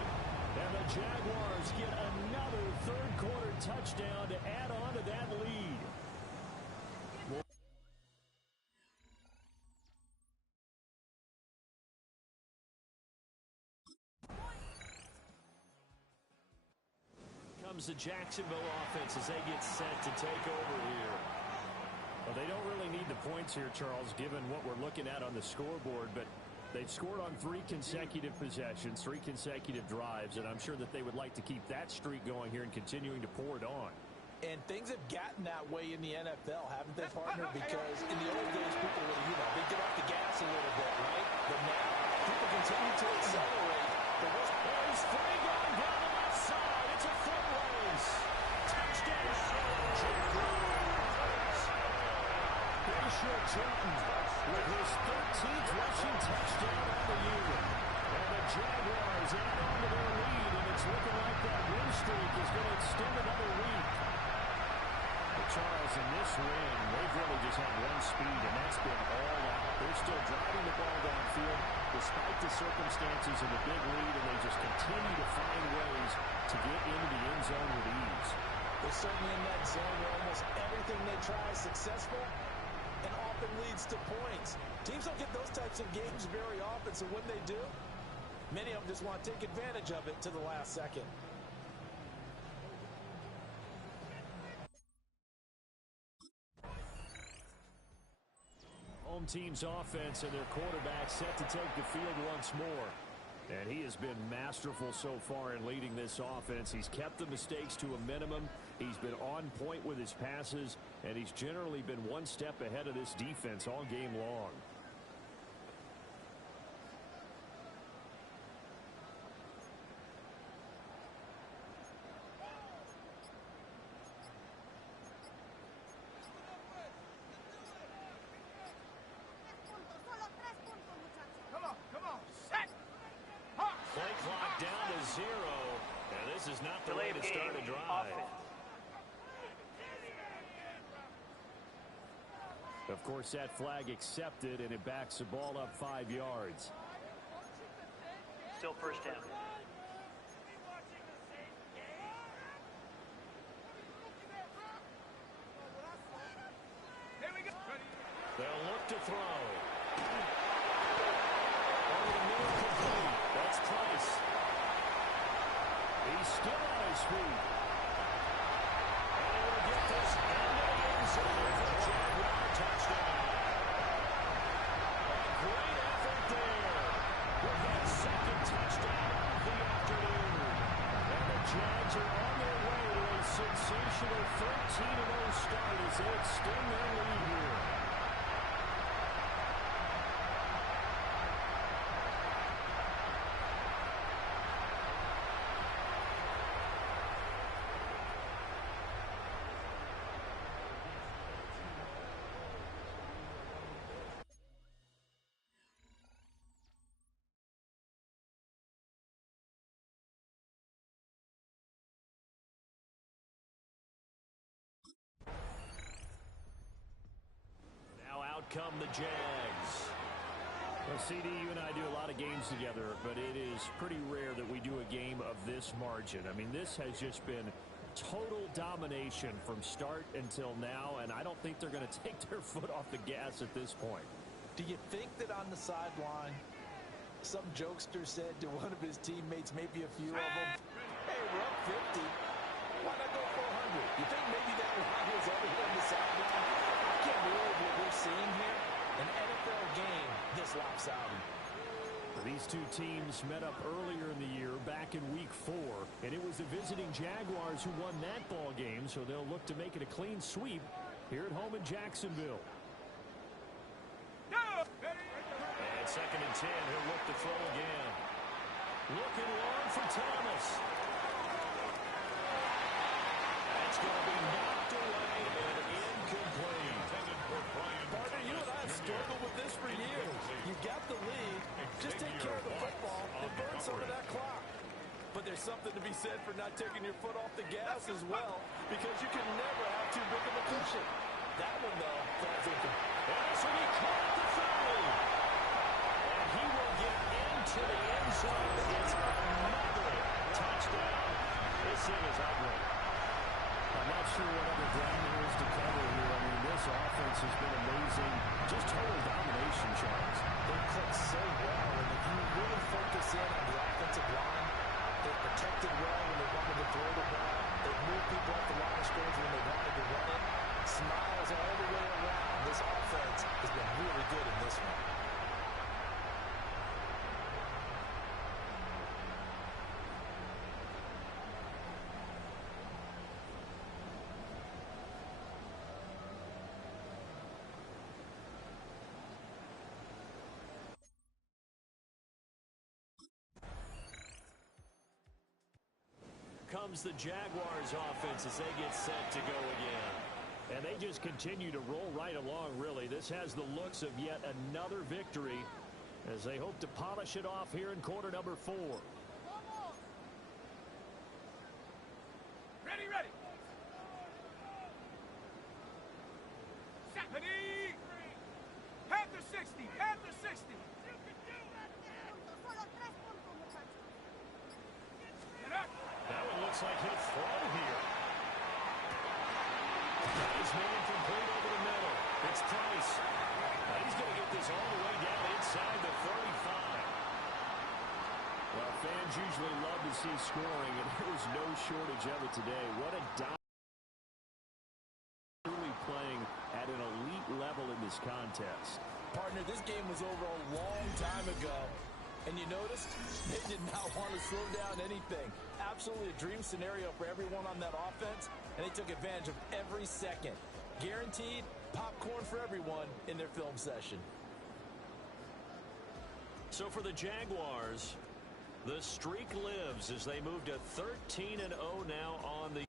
And the Jaguars get another third-quarter touchdown to add on to that lead. Comes the Jacksonville offense as they get set to take over here. Well, they don't really need the points here, Charles, given what we're looking at on the scoreboard, but they've scored on 3 consecutive possessions, 3 consecutive drives, and I'm sure that they would like to keep that streak going here and continuing to pour it on. And things have gotten that way in the NFL, haven't they, partner? Because in the old days, people would, they get off the gas a little bit, right? But now, people continue to accelerate. There's free going down the left side. It's a foot race. Touchdown, Jaguars. Bayshaw Trenton with his 13th rushing touchdown on the year. And the Jaguars add on to their lead, and it's looking like that win streak is going to extend another week. Charles, in this win, they've really just had one speed, and that's been all out. They're still driving the ball downfield despite the circumstances of the big lead, and they just continue to find ways to get into the end zone with ease. They're certainly in that zone where almost everything they try is successful and often leads to points. Teams don't get those types of games very often, so when they do, many of them just want to take advantage of it to the last second. Home team's offense and their quarterback set to take the field once more. And he has been masterful so far in leading this offense. He's kept the mistakes to a minimum. He's been on point with his passes, and he's generally been one step ahead of this defense all game long. Come on. Set. Play clock down to 0. And this is not the way to start a drive. Of course, that flag accepted, and it backs the ball up 5 yards. Still first down. Here we go. They'll look to throw. Over the middle, complete. That's Price. He's still on his feet. And he will get this into the end zone for a Jaguar touchdown. A great effort there with that second touchdown of the afternoon. And the Jags are on their way to a sensational 13-0 start as they extend their lead here. come the Jags. Well, CD, you and I do a lot of games together, but it is pretty rare that we do a game of this margin. I mean, this has just been total domination from start until now, and I don't think they're going to take their foot off the gas at this point. Do you think that on the sideline, some jokester said to one of his teammates, maybe a few of them, hey, we're up 50. Why not go for 100? You think maybe that line was over here on the sideline? I can't believe what we're seeing here. An NFL game this lopsided. These two teams met up earlier in the year, back in Week 4, and it was the visiting Jaguars who won that ball game, so they'll look to make it a clean sweep here at home in Jacksonville. And 2nd and 10, he'll look to throw again. Looking long for Thomas. That's going to be knocked away and incomplete. Partner, you and I have struggled with this for years. You got the lead. Just take care of the football and burn some of that clock. But there's something to be said for not taking your foot off the gas as well, because you can never have too big of a cushion. That one, though, falls incomplete. And this will be caught the throw. And he will get into the end zone. It's another touchdown. This thing is ugly. I'm not sure what other ground there is to cover here. I mean, this offense has been amazing. Just total domination, Charles. They click so well, and if you really focus in on the offensive line, they protected well when they wanted to throw the ball. They moved people up the line of scrimmage when they wanted to run it. Smiles all the way around. This offense has been really good in this one. Comes the Jaguars offense as they get set to go again. And they just continue to roll right along, really. This has the looks of yet another victory as they hope to polish it off here in quarter number 4. Ready, ready. Ready. Panther 60, Panther 60. That one looks like he'll throw here. Nice man complete over the middle. It's Price. He's going to get this all the way down inside the 35. Well, fans usually love to see scoring, and there was no shortage of it today. What a truly playing at an elite level in this contest. Partner, this game was over a long time ago. And you noticed they did not want to slow down anything. Absolutely a dream scenario for everyone on that offense, and they took advantage of every second. Guaranteed popcorn for everyone in their film session. So for the Jaguars, the streak lives as they move to 13-0 now on the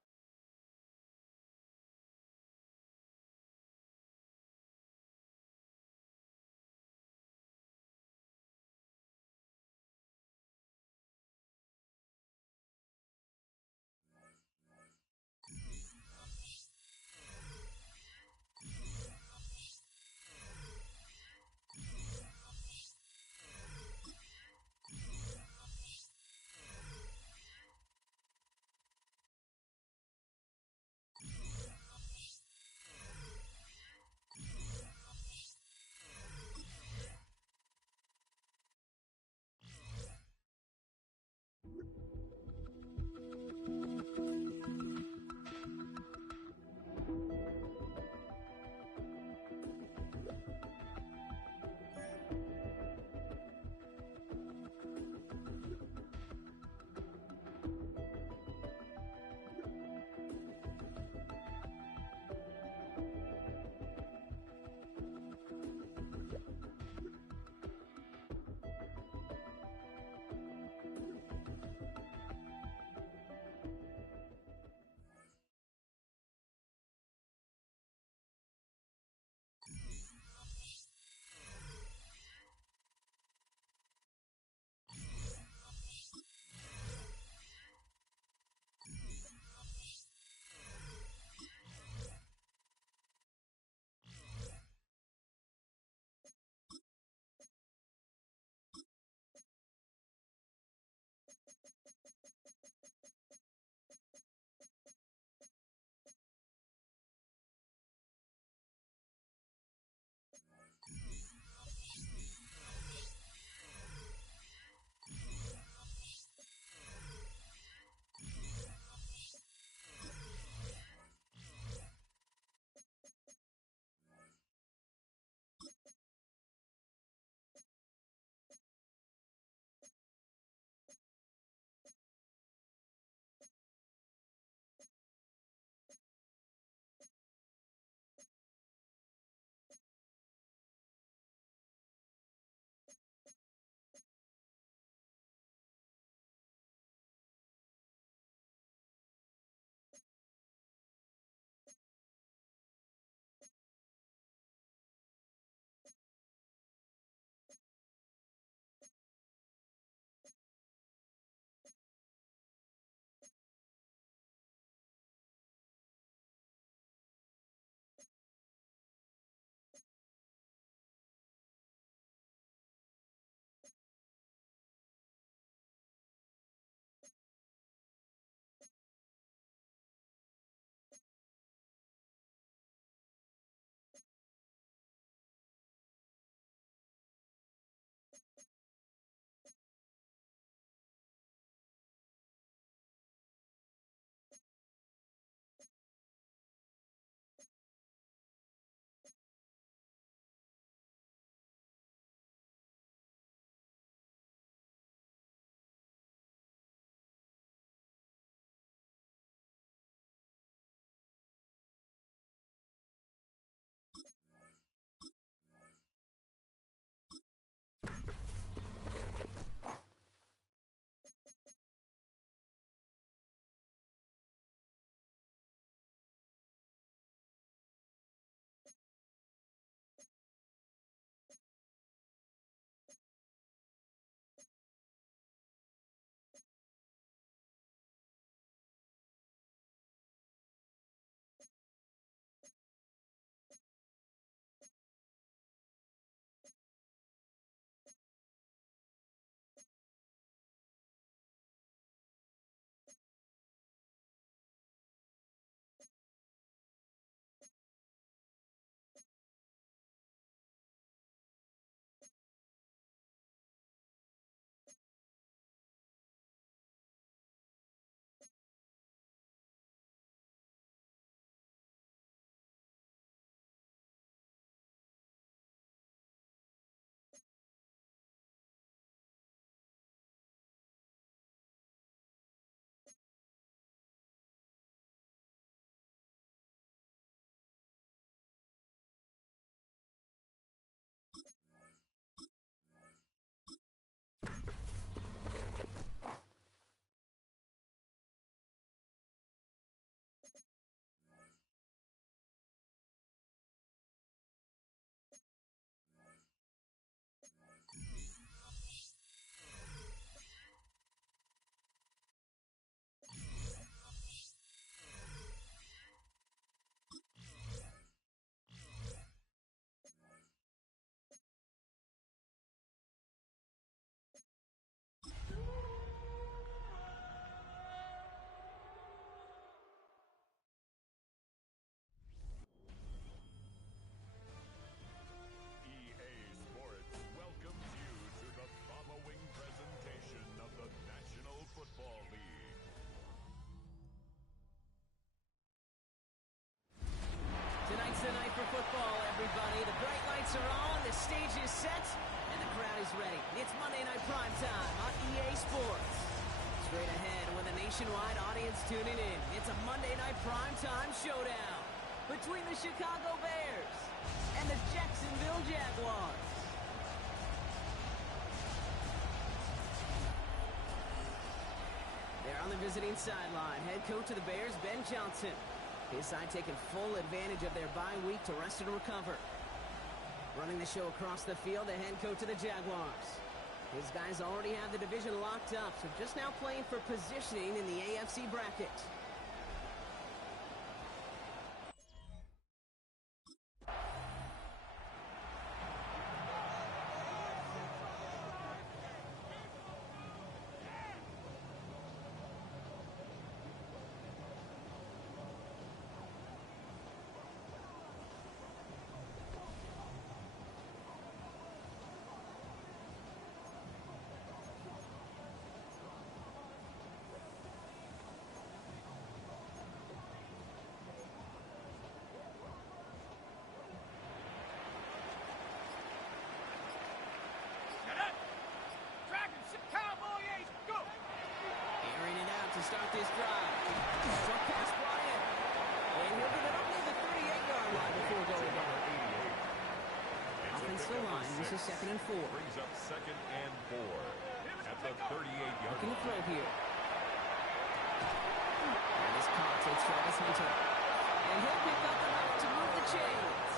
nationwide audience tuning in. It's a Monday night primetime showdown between the Chicago Bears and the Jacksonville Jaguars. They're on the visiting sideline. Head coach of the Bears, Ben Johnson. His side taking full advantage of their bye week to rest and recover. Running the show across the field, the head coach of the Jaguars. His guys already have the division locked up, so just now playing for positioning in the AFC bracket. To start this drive. Short pass Bryant. And he'll get it up near the 38-yard line before going down. Offensive line, this is 2nd and 4. Brings up 2nd and 4 at the 38-yard Looking to line. throw here. And this caught, it's Travis Hunter. And he'll pick up enough to move the chains.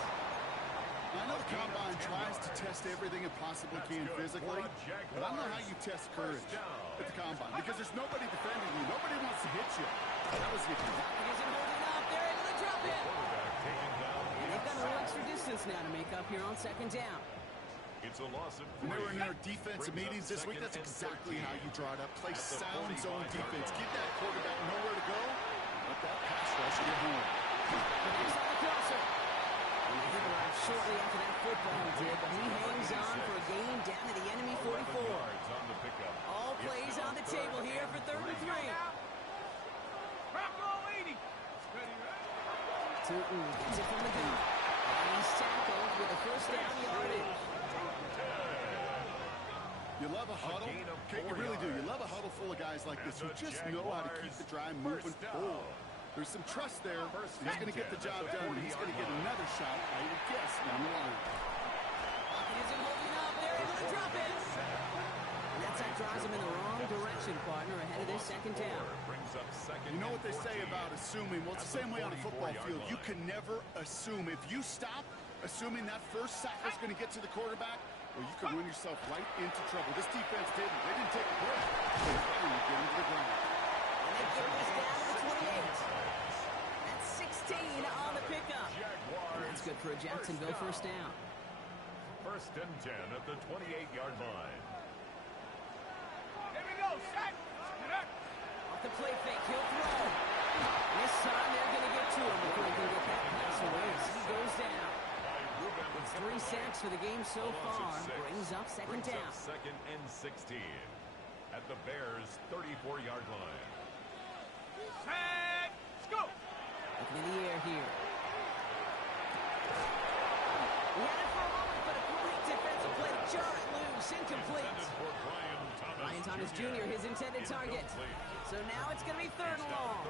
I know the Combine tries to test everything it possibly can physically, but I don't know how you test courage at the Combine, because there's nobody defending you. Nobody wants to hit you. That was the Isn't holding up. They're able to drop it. And they've got a little extra distance now to make up here on 2nd down. It's a loss of 3. When they were in our defensive meetings this week, that's exactly how you draw it up. Play sound zone defense. Give that quarterback nowhere to go. Let that pass rush get home. But he's on the crosser. And he arrived shortly after that football did, but he hangs on for a gain down to the enemy 44. All plays on the table here for 3rd and 3. Tootin gets it from the gun. And he's tackled with a 1st down yardage. You love a huddle. Okay, you really do. You love a huddle full of guys like this who just know how to keep the drive moving forward. There's some trust there. He's going to get the job done. He's going to get another shot, I would guess, down the line. Pocket isn't holding up. They're able to drop it. And that's that drives him in the wrong direction, partner, ahead of this 2nd down. You know what they say about assuming? Well, it's the same way on a football field. You can never assume. If you stop assuming that first sack is going to get to the quarterback, well, you can run yourself right into trouble. This defense didn't. They didn't take a break. They finally get into the ground. And they throw this down to the 28. That's 16 on the pickup. And that's good for a Jacksonville 1st down. 1st and 10 at the 28-yard line. Here we go, set. Off the play fake, he'll throw. This time they're going to get to him before he can get that pass away. So he goes down. It's 3 sacks for the game so far. Brings up 2nd down. 2nd and 16 at the Bears' 34-yard line. Set. Let's go. Looking in the air here. He had it for a moment, but a great defensive play to jar it loose. Incomplete. Ryan Thomas Jr., his intended target. So now it's going to be 3rd and long.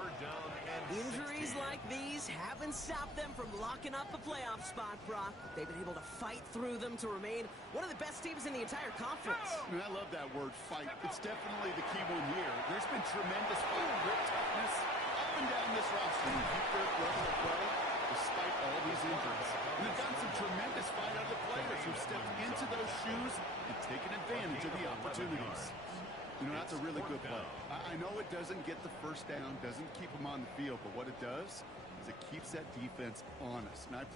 Injuries like these haven't stopped them from locking up the playoff spot, Brock. They've been able to fight through them to remain one of the best teams in the entire conference. I love that word, fight. It's definitely the key one here. There's been tremendous fight, grit, toughness up and down this roster. Keep their level of play despite all these injuries. And they've gotten some tremendous fight out of the players who've stepped into those shoes and taken advantage of the opportunities. You know, that's a really good play. I know it doesn't get the 1st down, doesn't keep them on the field, but what it does is it keeps that defense honest. And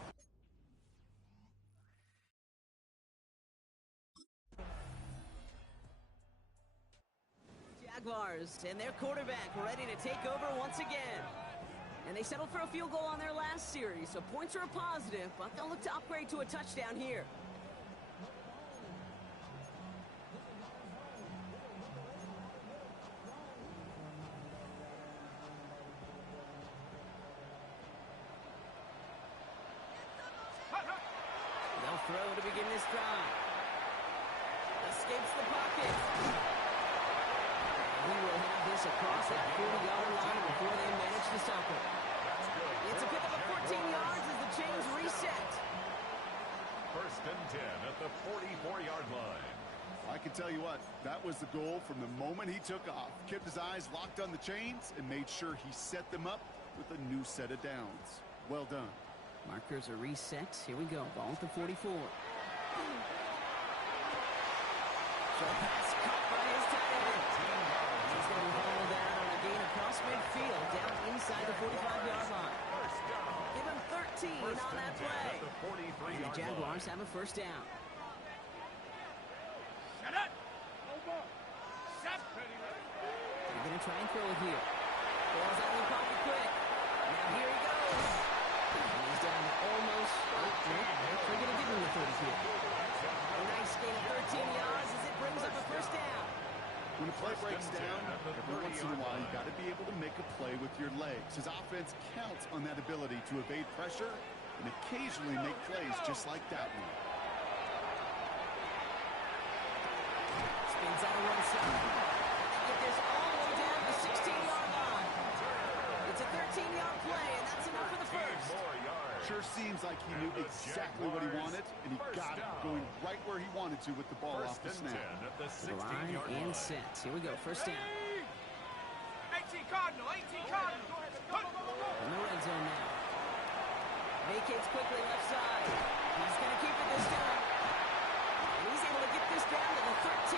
Jaguars and their quarterback ready to take over once again. And they settled for a field goal on their last series, so points are a positive, but they'll look to upgrade to a touchdown here. They'll throw to begin this drive. Escapes the pocket. He will have this across that 40-yard line before they manage to stop it. It's a pickup of 14 yards as the chains reset. First and 10 at the 44-yard line. I can tell you what, that was the goal from the moment he took off. Kept his eyes locked on the chains and made sure he set them up with a new set of downs. Well done. Markers are reset. Here we go. Ball at the 44. Short pass caught by his tight end. He's going to be hauled down on a gain across midfield down inside the 45-yard line. Give him 13 on that play. And the Jaguars have a first down. They're going to try and throw it here. Ball's out of the pocket quick. Now here he goes. And he's down to almost. They're going to give him the 30 here. A nice gain of 13 yards as it brings up a first down. When a play breaks down, every once in a while, you got to be able to make a play with your legs. His offense counts on that ability to evade pressure and occasionally make plays just like that one. Spins out of one side. They get this all the way down to the 16-yard line. It's a 13-yard play, and that's enough for the first. Sure seems like he knew exactly what he wanted, and he got it, going right where he wanted to with the ball off the snap. Line and set. Here we go, first down. 18 Cardinal, 18 Cardinal. Go ahead, go. In the red zone now. Vacates quickly left side. He's going to keep it this time. And he's able to get this down to the 13.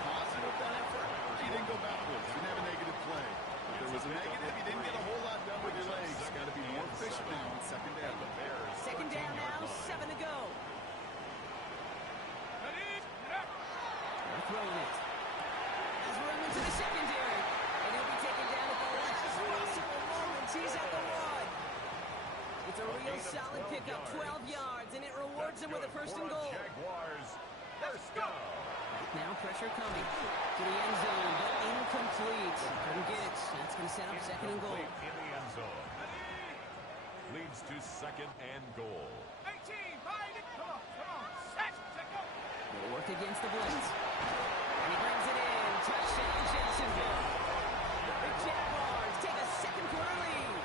Positive that effort. He didn't go backwards. Didn't have a negative play. If there was a negative, he didn't get a whole lot done with your legs. Got to be more efficient now on second down. Second down now, 7 to go. They're throwing it. He's running into the secondary. And he'll be taken down at the last possible moment. He's at the 1. It's a real solid pickup, 12 yards, and it rewards him with a first and goal. Now pressure coming to the end zone, but incomplete. Couldn't get it. That's going to set up second and goal. In the end zone. Leads to second and goal. 18, behind it. Come on. Set, go. They'll work against the blitz. And he brings it in. Touchdown, Jacksonville. The Jaguars take a second quarter lead.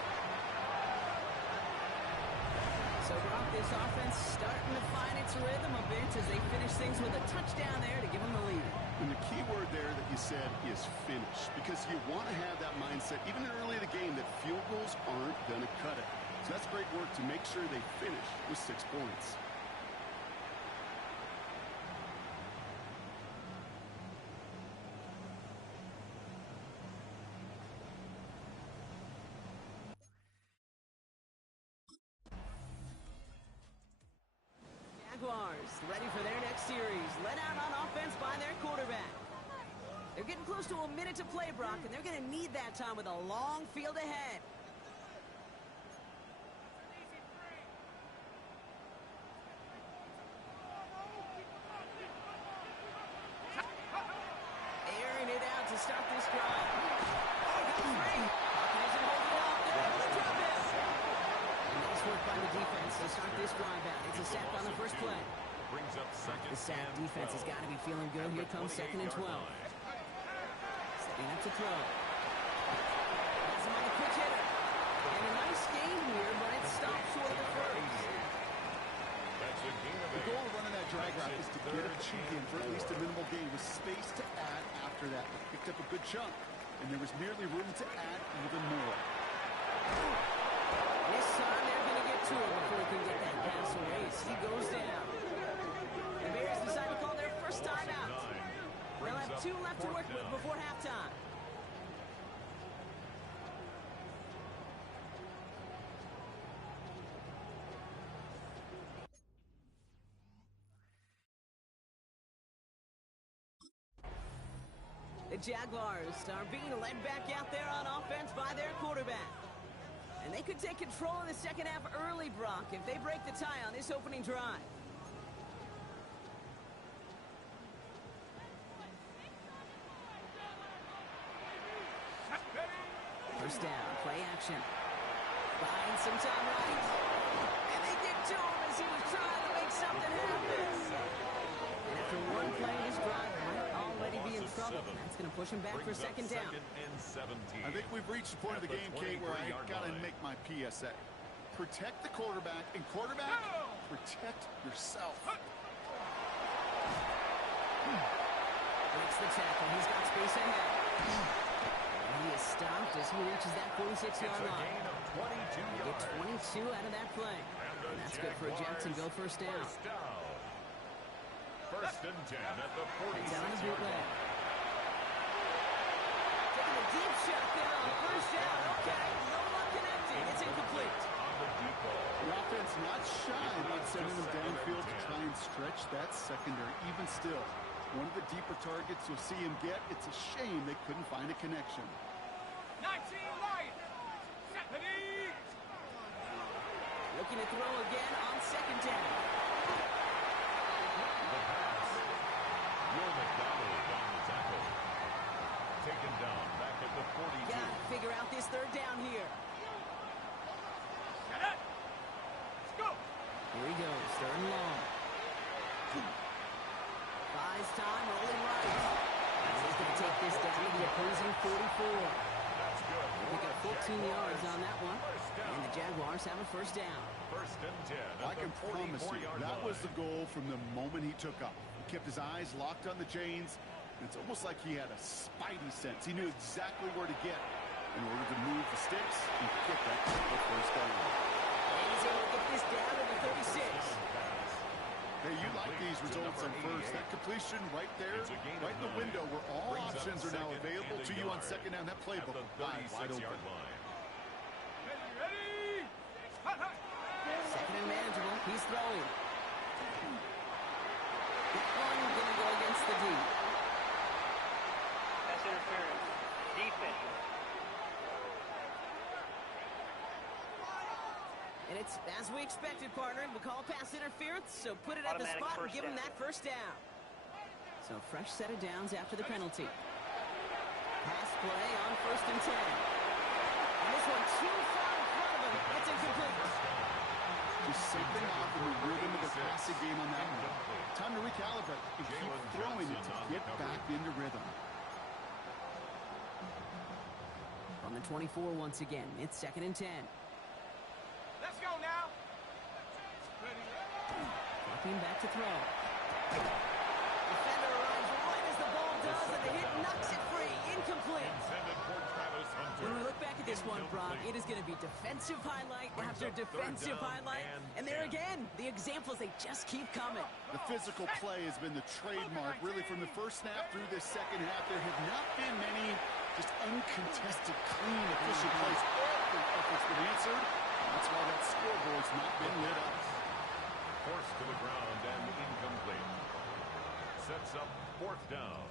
So, Brock, this offense starting to find its rhythm a bit as they finish things with a touchdown there to give them the lead. And the key word there that you said is finish, because you want to have that mindset, even early in the game, that field goals aren't going to cut it. So that's great work to make sure they finish with 6 points. Jaguars ready for their next series. Led out on offense by their quarterback. They're getting close to a minute to play, Brock, and they're going to need that time with a long field ahead. Airing it out to start this drive. Nice work by the defense to start this drive out. It's a sack on the first play. Brings up second. The sack defense has got to be feeling good. Here comes second and 12. Setting up to throw. Has him on the quick hitter. And a nice game here, but it stopped short of the first. The goal of running that drag route is to get a chunk in for at least a minimal gain with space to add after that. They picked up a good chunk, and there was merely room to add even more. This time they're going to get to it before he can get that pass away. He goes down. The Bears decide to call their first time out. They'll have 2 left to work with before halftime. The Jaguars are being led back out there on offense by their quarterback. And they could take control of the second half early, Brock, if they break the tie on this opening drive. First down, play action. Buying some time right. And they get to him as he was trying to make something happen. And after one play, this drive might already already be in trouble. That's going to push him back for second down. I think we've reached the point of the game, Kate, where I got to make my PSA. Protect the quarterback, and quarterback, protect yourself. Breaks the tackle. He's got space ahead. And he is stopped as he reaches that 46-yard line. They get 22 out of that play. And that's good for a Jacksonville first down. First and 10 at the 46-yard line. Taking a deep shot there on first down. Okay, no one connecting. It's incomplete. The offense not shy about sending them downfield to try and stretch that secondary. Even still, one of the deeper targets you'll see him get. It's a shame they couldn't find a connection. 19 Lions. Stephanie. Looking to throw again on second down. The pass. Will McDonald on the tackle. Taken down back at the 42. Got to figure out this third down here. Get it. Let's go. Here he goes, third and long. Buys time, rolling right. He's going to take this down to the opposing 44. That's good. Pick up 15 yards on that one. And the Jaguars have a first down. First and 10 I at the can promise you, 44-yard that line. was the goal from the moment he took up. He kept his eyes locked on the chains. It's almost like he had a spidey sense. He knew exactly where to get in order to move the sticks and get that first down. And he's able to get this down to the 36. Hey, you like these results on first. That completion right there, right in the window where all options are now available to you on second down. That playbook wide open. Ready. Second and manageable. He's throwing. That one going to go against the D. Pass interference. Defense. And it's as we expected, partner. We'll call pass interference, so put it at the Automatic spot and first give him down. that first down. So fresh set of downs after the penalty. Pass play on first and 10. And this one too far in front of him. It's incomplete. Just something off in the rhythm of the passing game on that one. Time to recalibrate and keep throwing it to get back into rhythm. From the 24 once again, it's second and 10. Let's go now. Dropping back to throw. Defender arrives right as the ball does, and the hit knocks it free. Incomplete. When we look back at this one, Brock, it is going to be defensive highlight after defensive highlight. And there again, the examples, they just keep coming. The physical play has been the trademark, really, from the first snap through this second half. There have not been many just uncontested, clean, efficient plays. Every effort's been answered. That's why that scoreboard's not been lit up. Forced to the ground and incomplete. Sets up fourth down.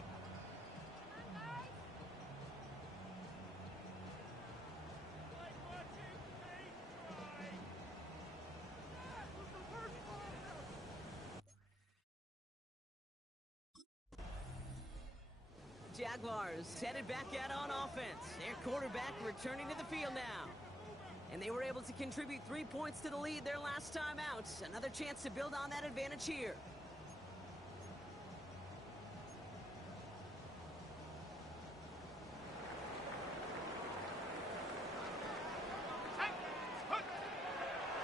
Jaguars headed back out on offense. Their quarterback returning to the field now. And they were able to contribute 3 points to the lead their last time out. Another chance to build on that advantage here.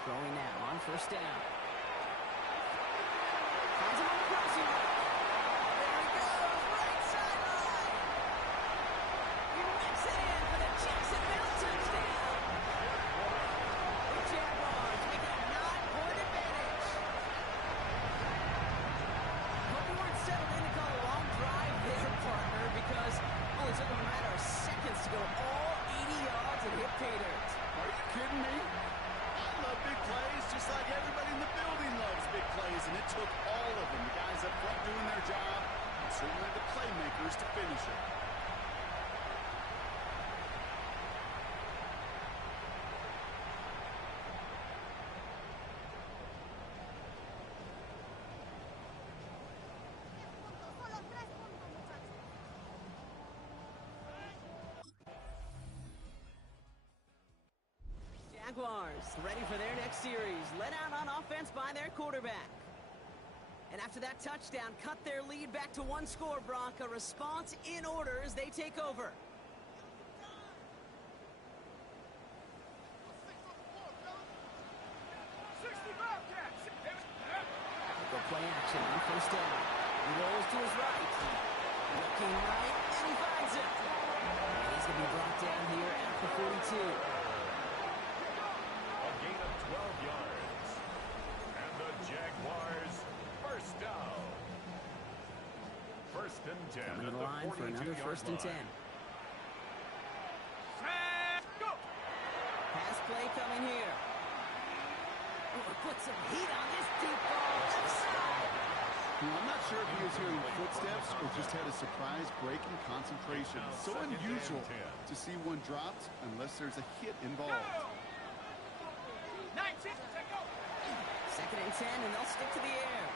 Throwing now on first down. Finds him on the crossing route. There he goes, right sideline. He whips it in for the Jacksonville touchdown. The Jaguars make a 9-point advantage. Hope you weren't settled in to call a long drive there, partner, because only took them a matter of seconds to go all 80 yards and hit pay dirt. Are you kidding me? I love big plays, just like everybody in the building loves big plays, and it took all of them, the guys up front doing their job, and certainly the playmakers to finish it. Jaguars ready for their next series, led out on offense by their quarterback. And after that touchdown, cut their lead back to one score, Brock. A response in order as they take over. Go play action on first down. He rolls to his right. Looking right, and he finds it. And he's going to be brought down here at the 42. A gain of 12 yards. And the Jaguars first down. First and 10. Coming to the line for another first and 10. Pass play coming here. Oh, put some heat on this deep ball. Left side. I'm not sure if he was hearing footsteps or just had a surprise break in concentration. So unusual to see one dropped unless there's a hit involved. Second and 10, and they'll stick to the air.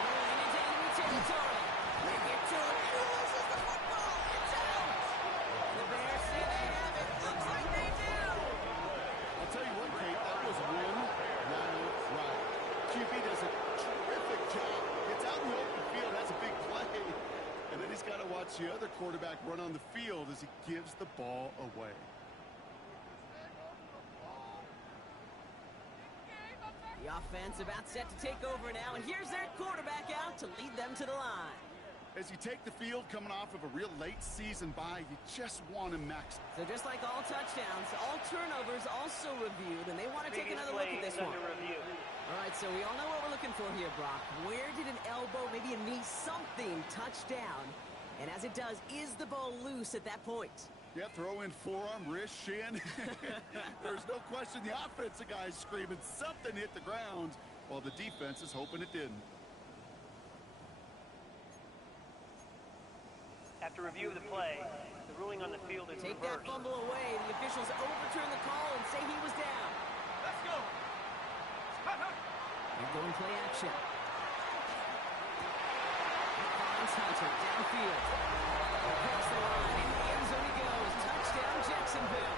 Rolling into enemy territory. They get to him, and he loses the football. It's out. And the Bears say they have it. Looks like they do. I'll tell you what, Kate, that was one wild ride. QB does a terrific job. Gets out in the open field, has a big play. And then he's got to watch the other quarterback run on the field as he gives the ball away. The offense about set to take over now, and here's their quarterback out to lead them to the line. As you take the field coming off of a real late season bye, you just want to max. So just like all touchdowns, all turnovers also reviewed, and they want to take another look at this one. All right, so we all know what we're looking for here, Brock. Where did an elbow, maybe a knee, something touch down? And as it does, is the ball loose at that point? Yeah, throw in forearm, wrist, shin. There's no question the offensive guy's screaming something hit the ground while the defense is hoping it didn't. After review of the play, the ruling on the field is Take reversed. that fumble away. The officials overturn the call and say he was down. Let's go. They're going play action. Finds Hunter downfield. Across the line, in the end zone he goes. Touchdown, Jacksonville.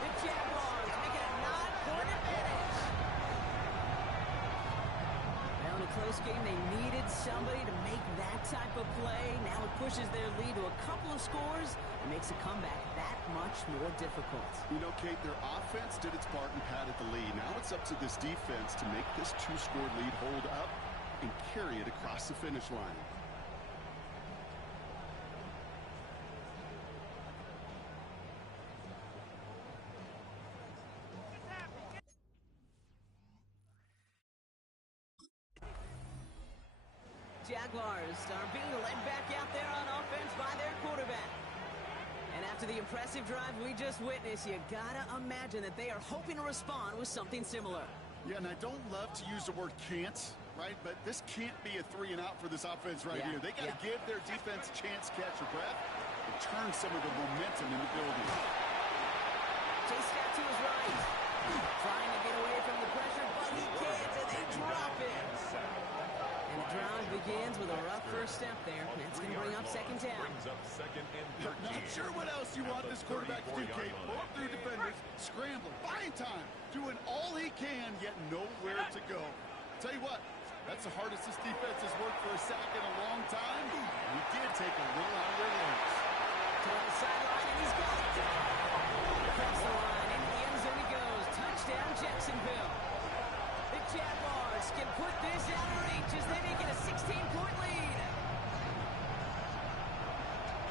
The Jaguars make it a 9-point advantage. Well, in a close game, they needed somebody to make that type of play. Now it pushes their lead to a couple of scores and makes a comeback that much more difficult. You know, Kate, their offense did its part and padded the lead. Now it's up to this defense to make this two-score lead hold up and carry it across the finish line. Jaguars are being led back out there on offense by their quarterback. And after the impressive drive we just witnessed, you gotta imagine that they are hoping to respond with something similar. Yeah, and I don't love to use the word can't, right? But this can't be a 3-and-out for this offense right here. They got to give their defense a chance to catch their breath and turn some of the momentum in the building. Chase got to his right. Trying to get away from the pressure, but he can't, and they drop it. And the drive begins with a rough first step there. That's going to bring up second down. Brings up second and 13. Not sure what else you want this quarterback to do, Kate. Pull through defenders, scrambling, buying time, doing all he can, yet nowhere to go. Tell you what, that's the hardest this defense has worked for a sack in a long time. And he did take a little out of their legs. To the sideline, and he's got it. Across the line, into the end zone he goes. Touchdown, Jacksonville. The Jaguars can put this out of reach as they make it a 16-point lead.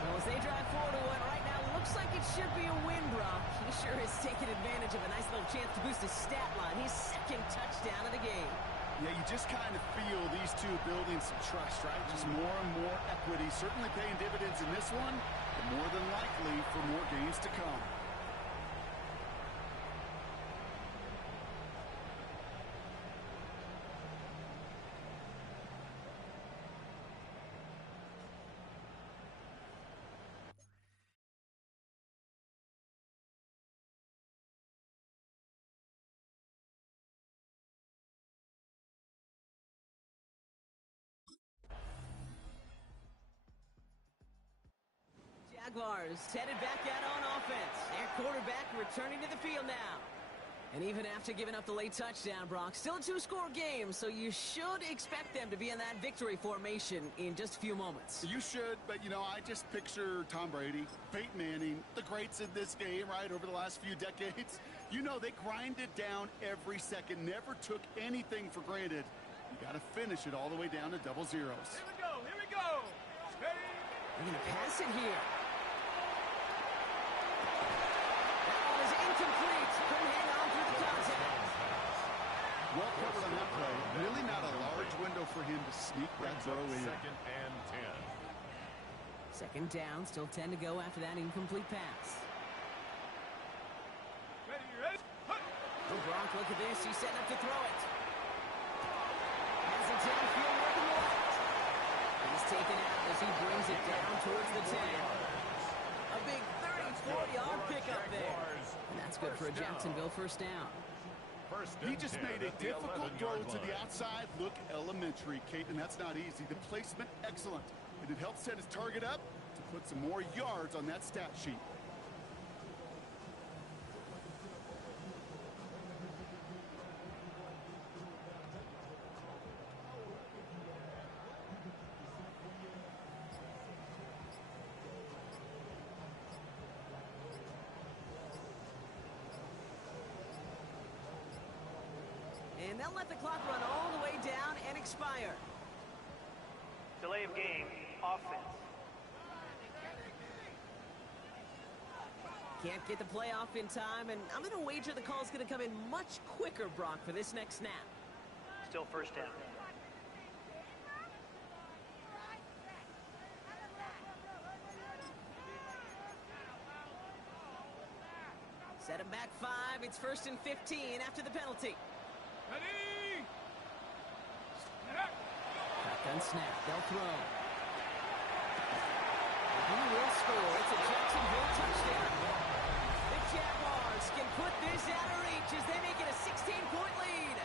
Well, as they drive forward to one right now, looks like it should be a win, Brock. He sure has taken advantage of a nice little chance to boost his stat line. His second touchdown of the game. Yeah, you just kind of feel these two building some trust, right? Just more and more equity. Certainly paying dividends in this one, but more than likely for more games to come. Jaguars headed back out on offense. Their quarterback returning to the field now. And even after giving up the late touchdown, Brock, still a two-score game, so you should expect them to be in that victory formation in just a few moments. You should, but, you know, I just picture Tom Brady, Peyton Manning, the greats in this game, right, over the last few decades. You know, they grinded down every second, never took anything for granted. You got to finish it all the way down to double zeros. Here we go, here we go. Ready? They're going to pass it here. That one is incomplete. Couldn't hang on through the contact. Well covered on that play. Really not a large window for him to sneak that throw in. Second and 10. Second down, still 10 to go after that incomplete pass. Ready, ready? Oh, Brock, look at this. He's setting up to throw it. Has it downfield working left. He's taken out as he brings it down towards the 10. A big 34-yard pickup there. And that's good for a Jacksonville first down. He just made a difficult throw to the outside look elementary, Kate, and that's not easy. The placement, excellent. And it helps set his target up to put some more yards on that stat sheet. And they'll let the clock run all the way down and expire. Delay of game, offense. Can't get the play off in time, and I'm going to wager the call's going to come in much quicker, Brock, for this next snap. Still first down. Set him back 5. It's 1st and 15 after the penalty. Ready? Shotgun snap. They'll throw. And he will score. It's a Jacksonville touchdown. The Jaguars can put this out of reach as they make it a 16-point lead.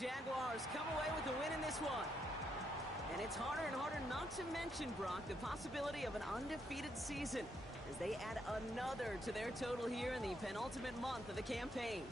Jaguars come away with the win in this one. And it's harder and harder not to mention, Brock, the possibility of an undefeated season as they add another to their total here in the penultimate month of the campaign.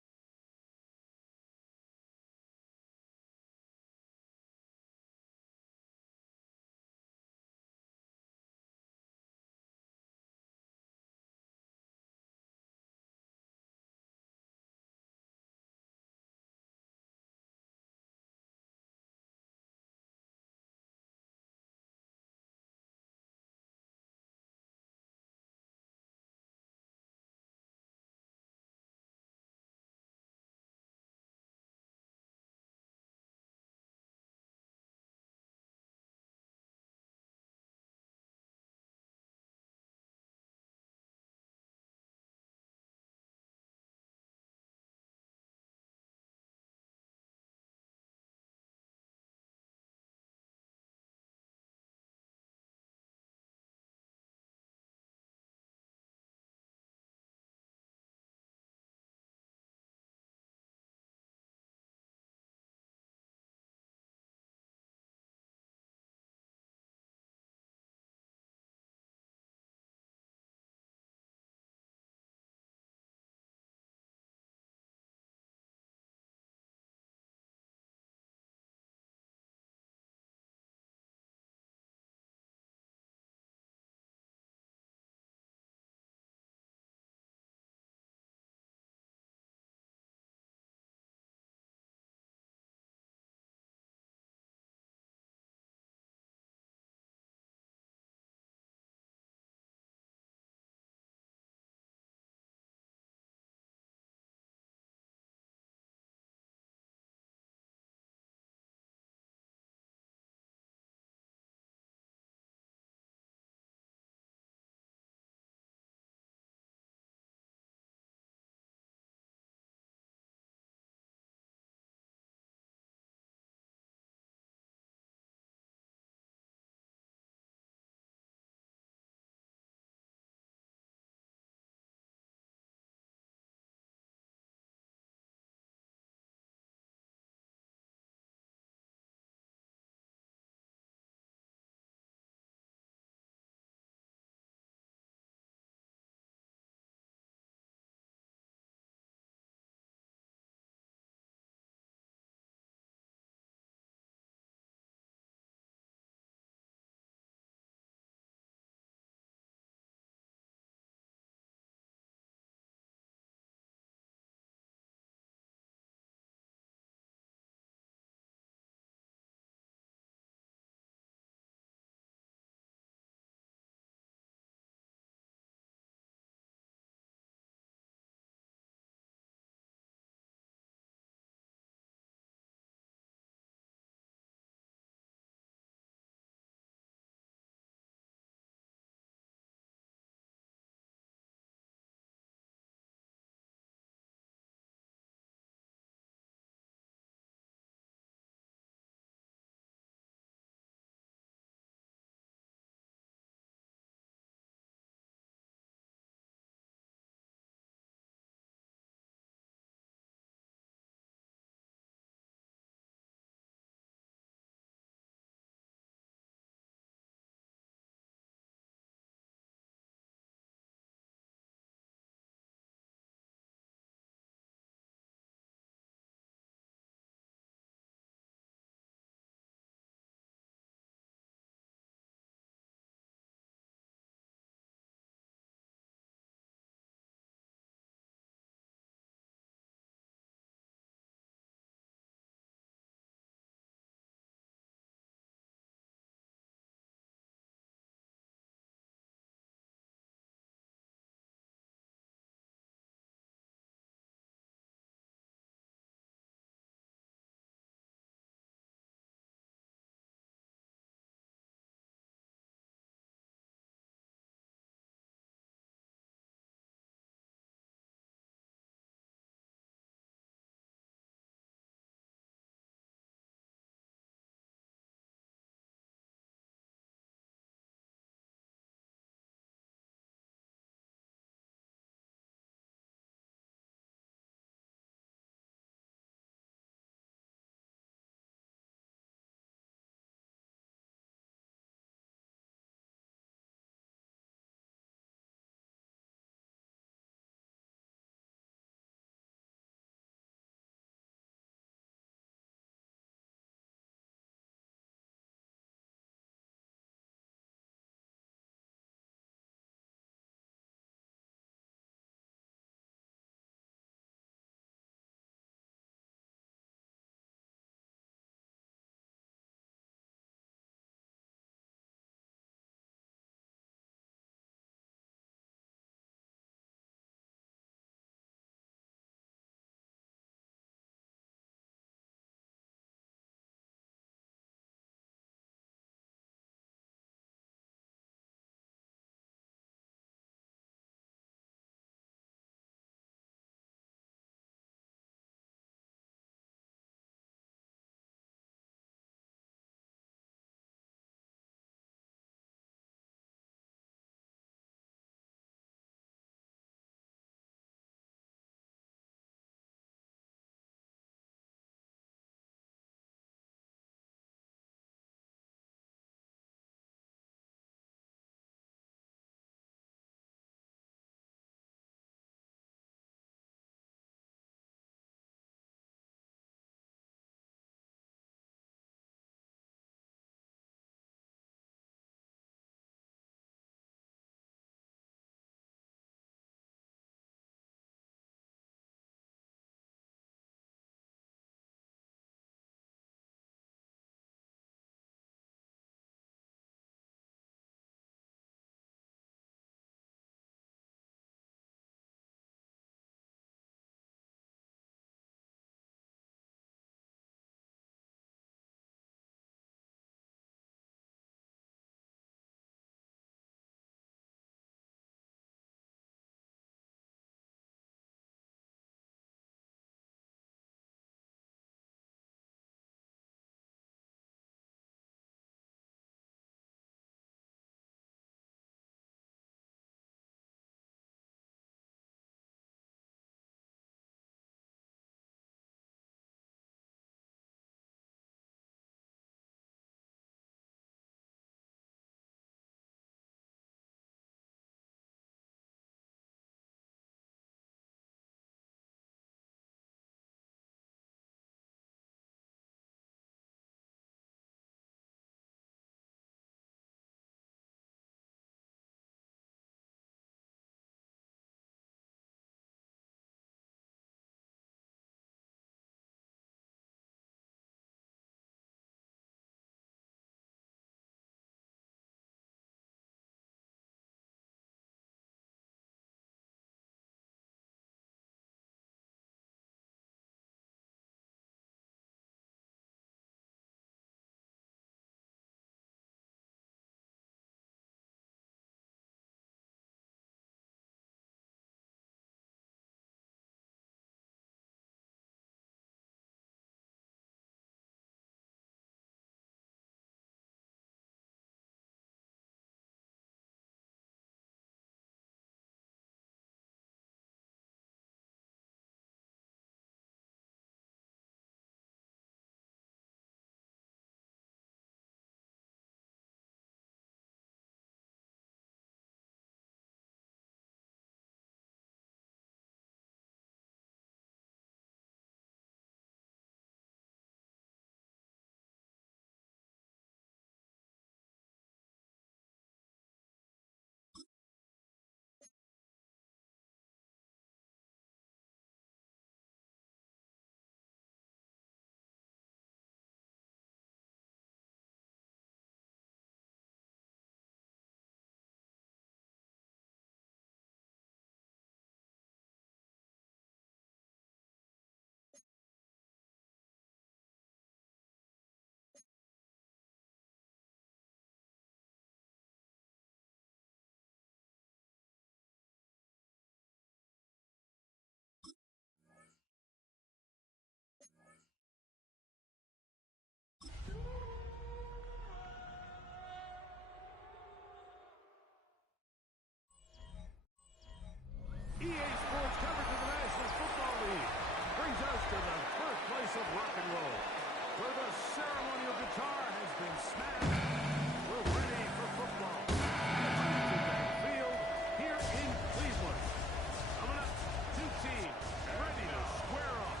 teams ready to square up.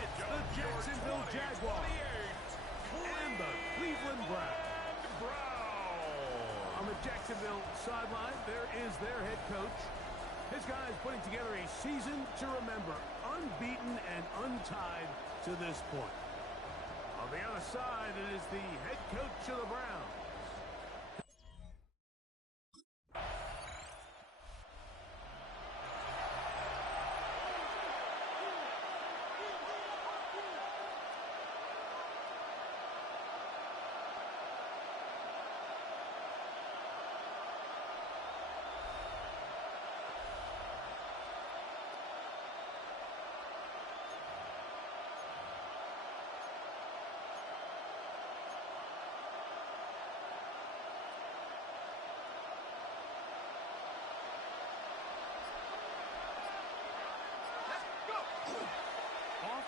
It's the Jacksonville Jaguars and the Cleveland Browns. On the Jacksonville sideline, there is their head coach. His guys putting together a season to remember, unbeaten and untied to this point. On the other side, it is the head coach of the Browns.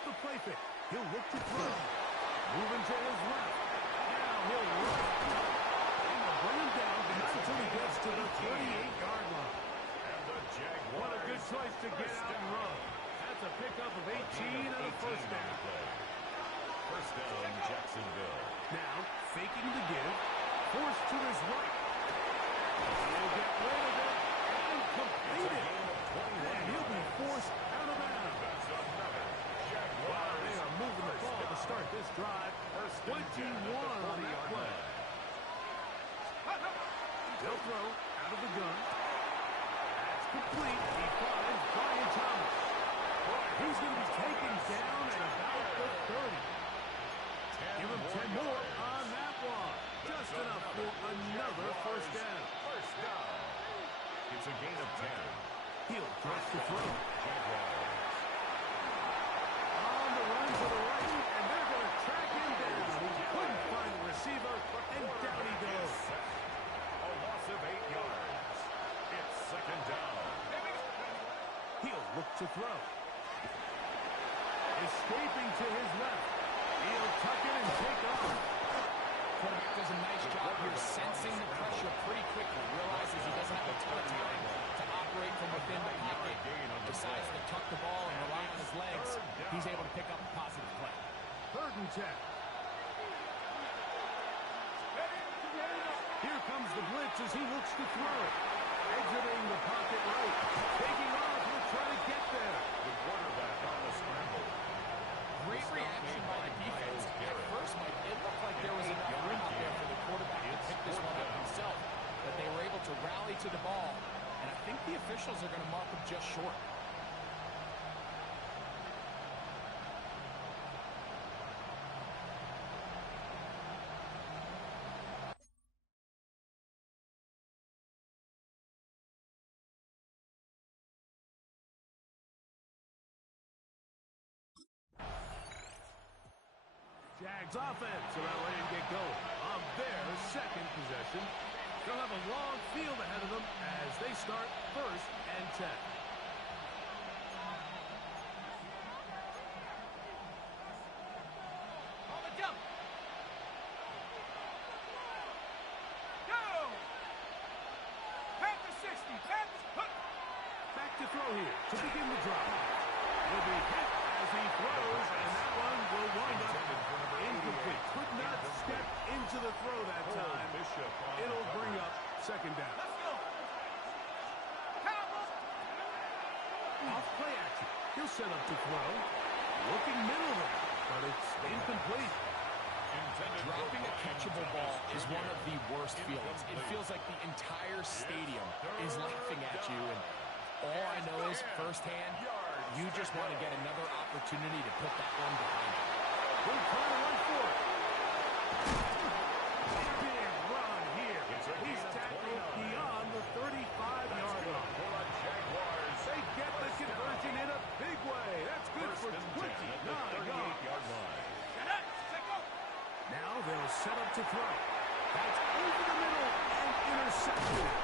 The play fake. He'll look to throw. Moving to his left. Now he'll run. And they'll bring him down, but not until he gets to the 38-yard line. And the Jaguars. What a good choice to get out and run. That's a pickup of 18 and a first down. First down, Jacksonville. Now, faking the give. Forced to his right. He'll get rid of it and complete it. And he'll be forced out of bounds. Wow, they are moving the ball to start this drive. 21 on that play. They'll throw out of the gun. That's complete. He finds Brian Thomas. He's going to be taken down at about the 30. Give him 10 more on that one. Just enough for another first down. First down. It's a gain of 10. He'll thrust the throw. On the run to the right, and they're going to track him down. He couldn't find the receiver, and down he goes. A loss of 8 yards. It's second down. He'll look to throw. Escaping to his left. He'll tuck it and take off. Quarterback does a nice job here sensing the pressure pretty quickly. Realizes he doesn't have a ton of time to operate from within the pocket. Decides to tuck the ball and rely on his legs. He's able to pick up a positive play. 3rd and 10. Here comes the blitz as he looks to throw. Exiting the pocket right. Taking off, he'll try to get there. The quarterback on the scramble. Great reaction by the defense. At first, Mike, it looked like there was enough room out there for the quarterback to pick this one up himself. But they were able to rally to the ball. And I think the officials are going to mark him just short. Jags offense around ready to get going on their second possession. They'll have a long field ahead of them as they start 1st and 10. On the jump. Go! Panthers 60. Panthers hook. Back to throw here to begin the drive. He'll be hit as he throws, and that one will wind up incomplete. Could not step into the throw that time. It'll bring up second down. Let's go. Cowboys. Off play action. He'll set up to throw. Looking middle there, but it's incomplete. Dropping a catchable ball is one of the worst feelings. It feels like the entire stadium is laughing at you, and all I know is firsthand, you just want to get another opportunity to put that one behind you. We'll try to run for it. Big run here. He's tackled beyond the 35-yard line. They get the conversion in a big way. That's good for 29 yards. Now they'll set up to throw. That's over the middle and intercepted.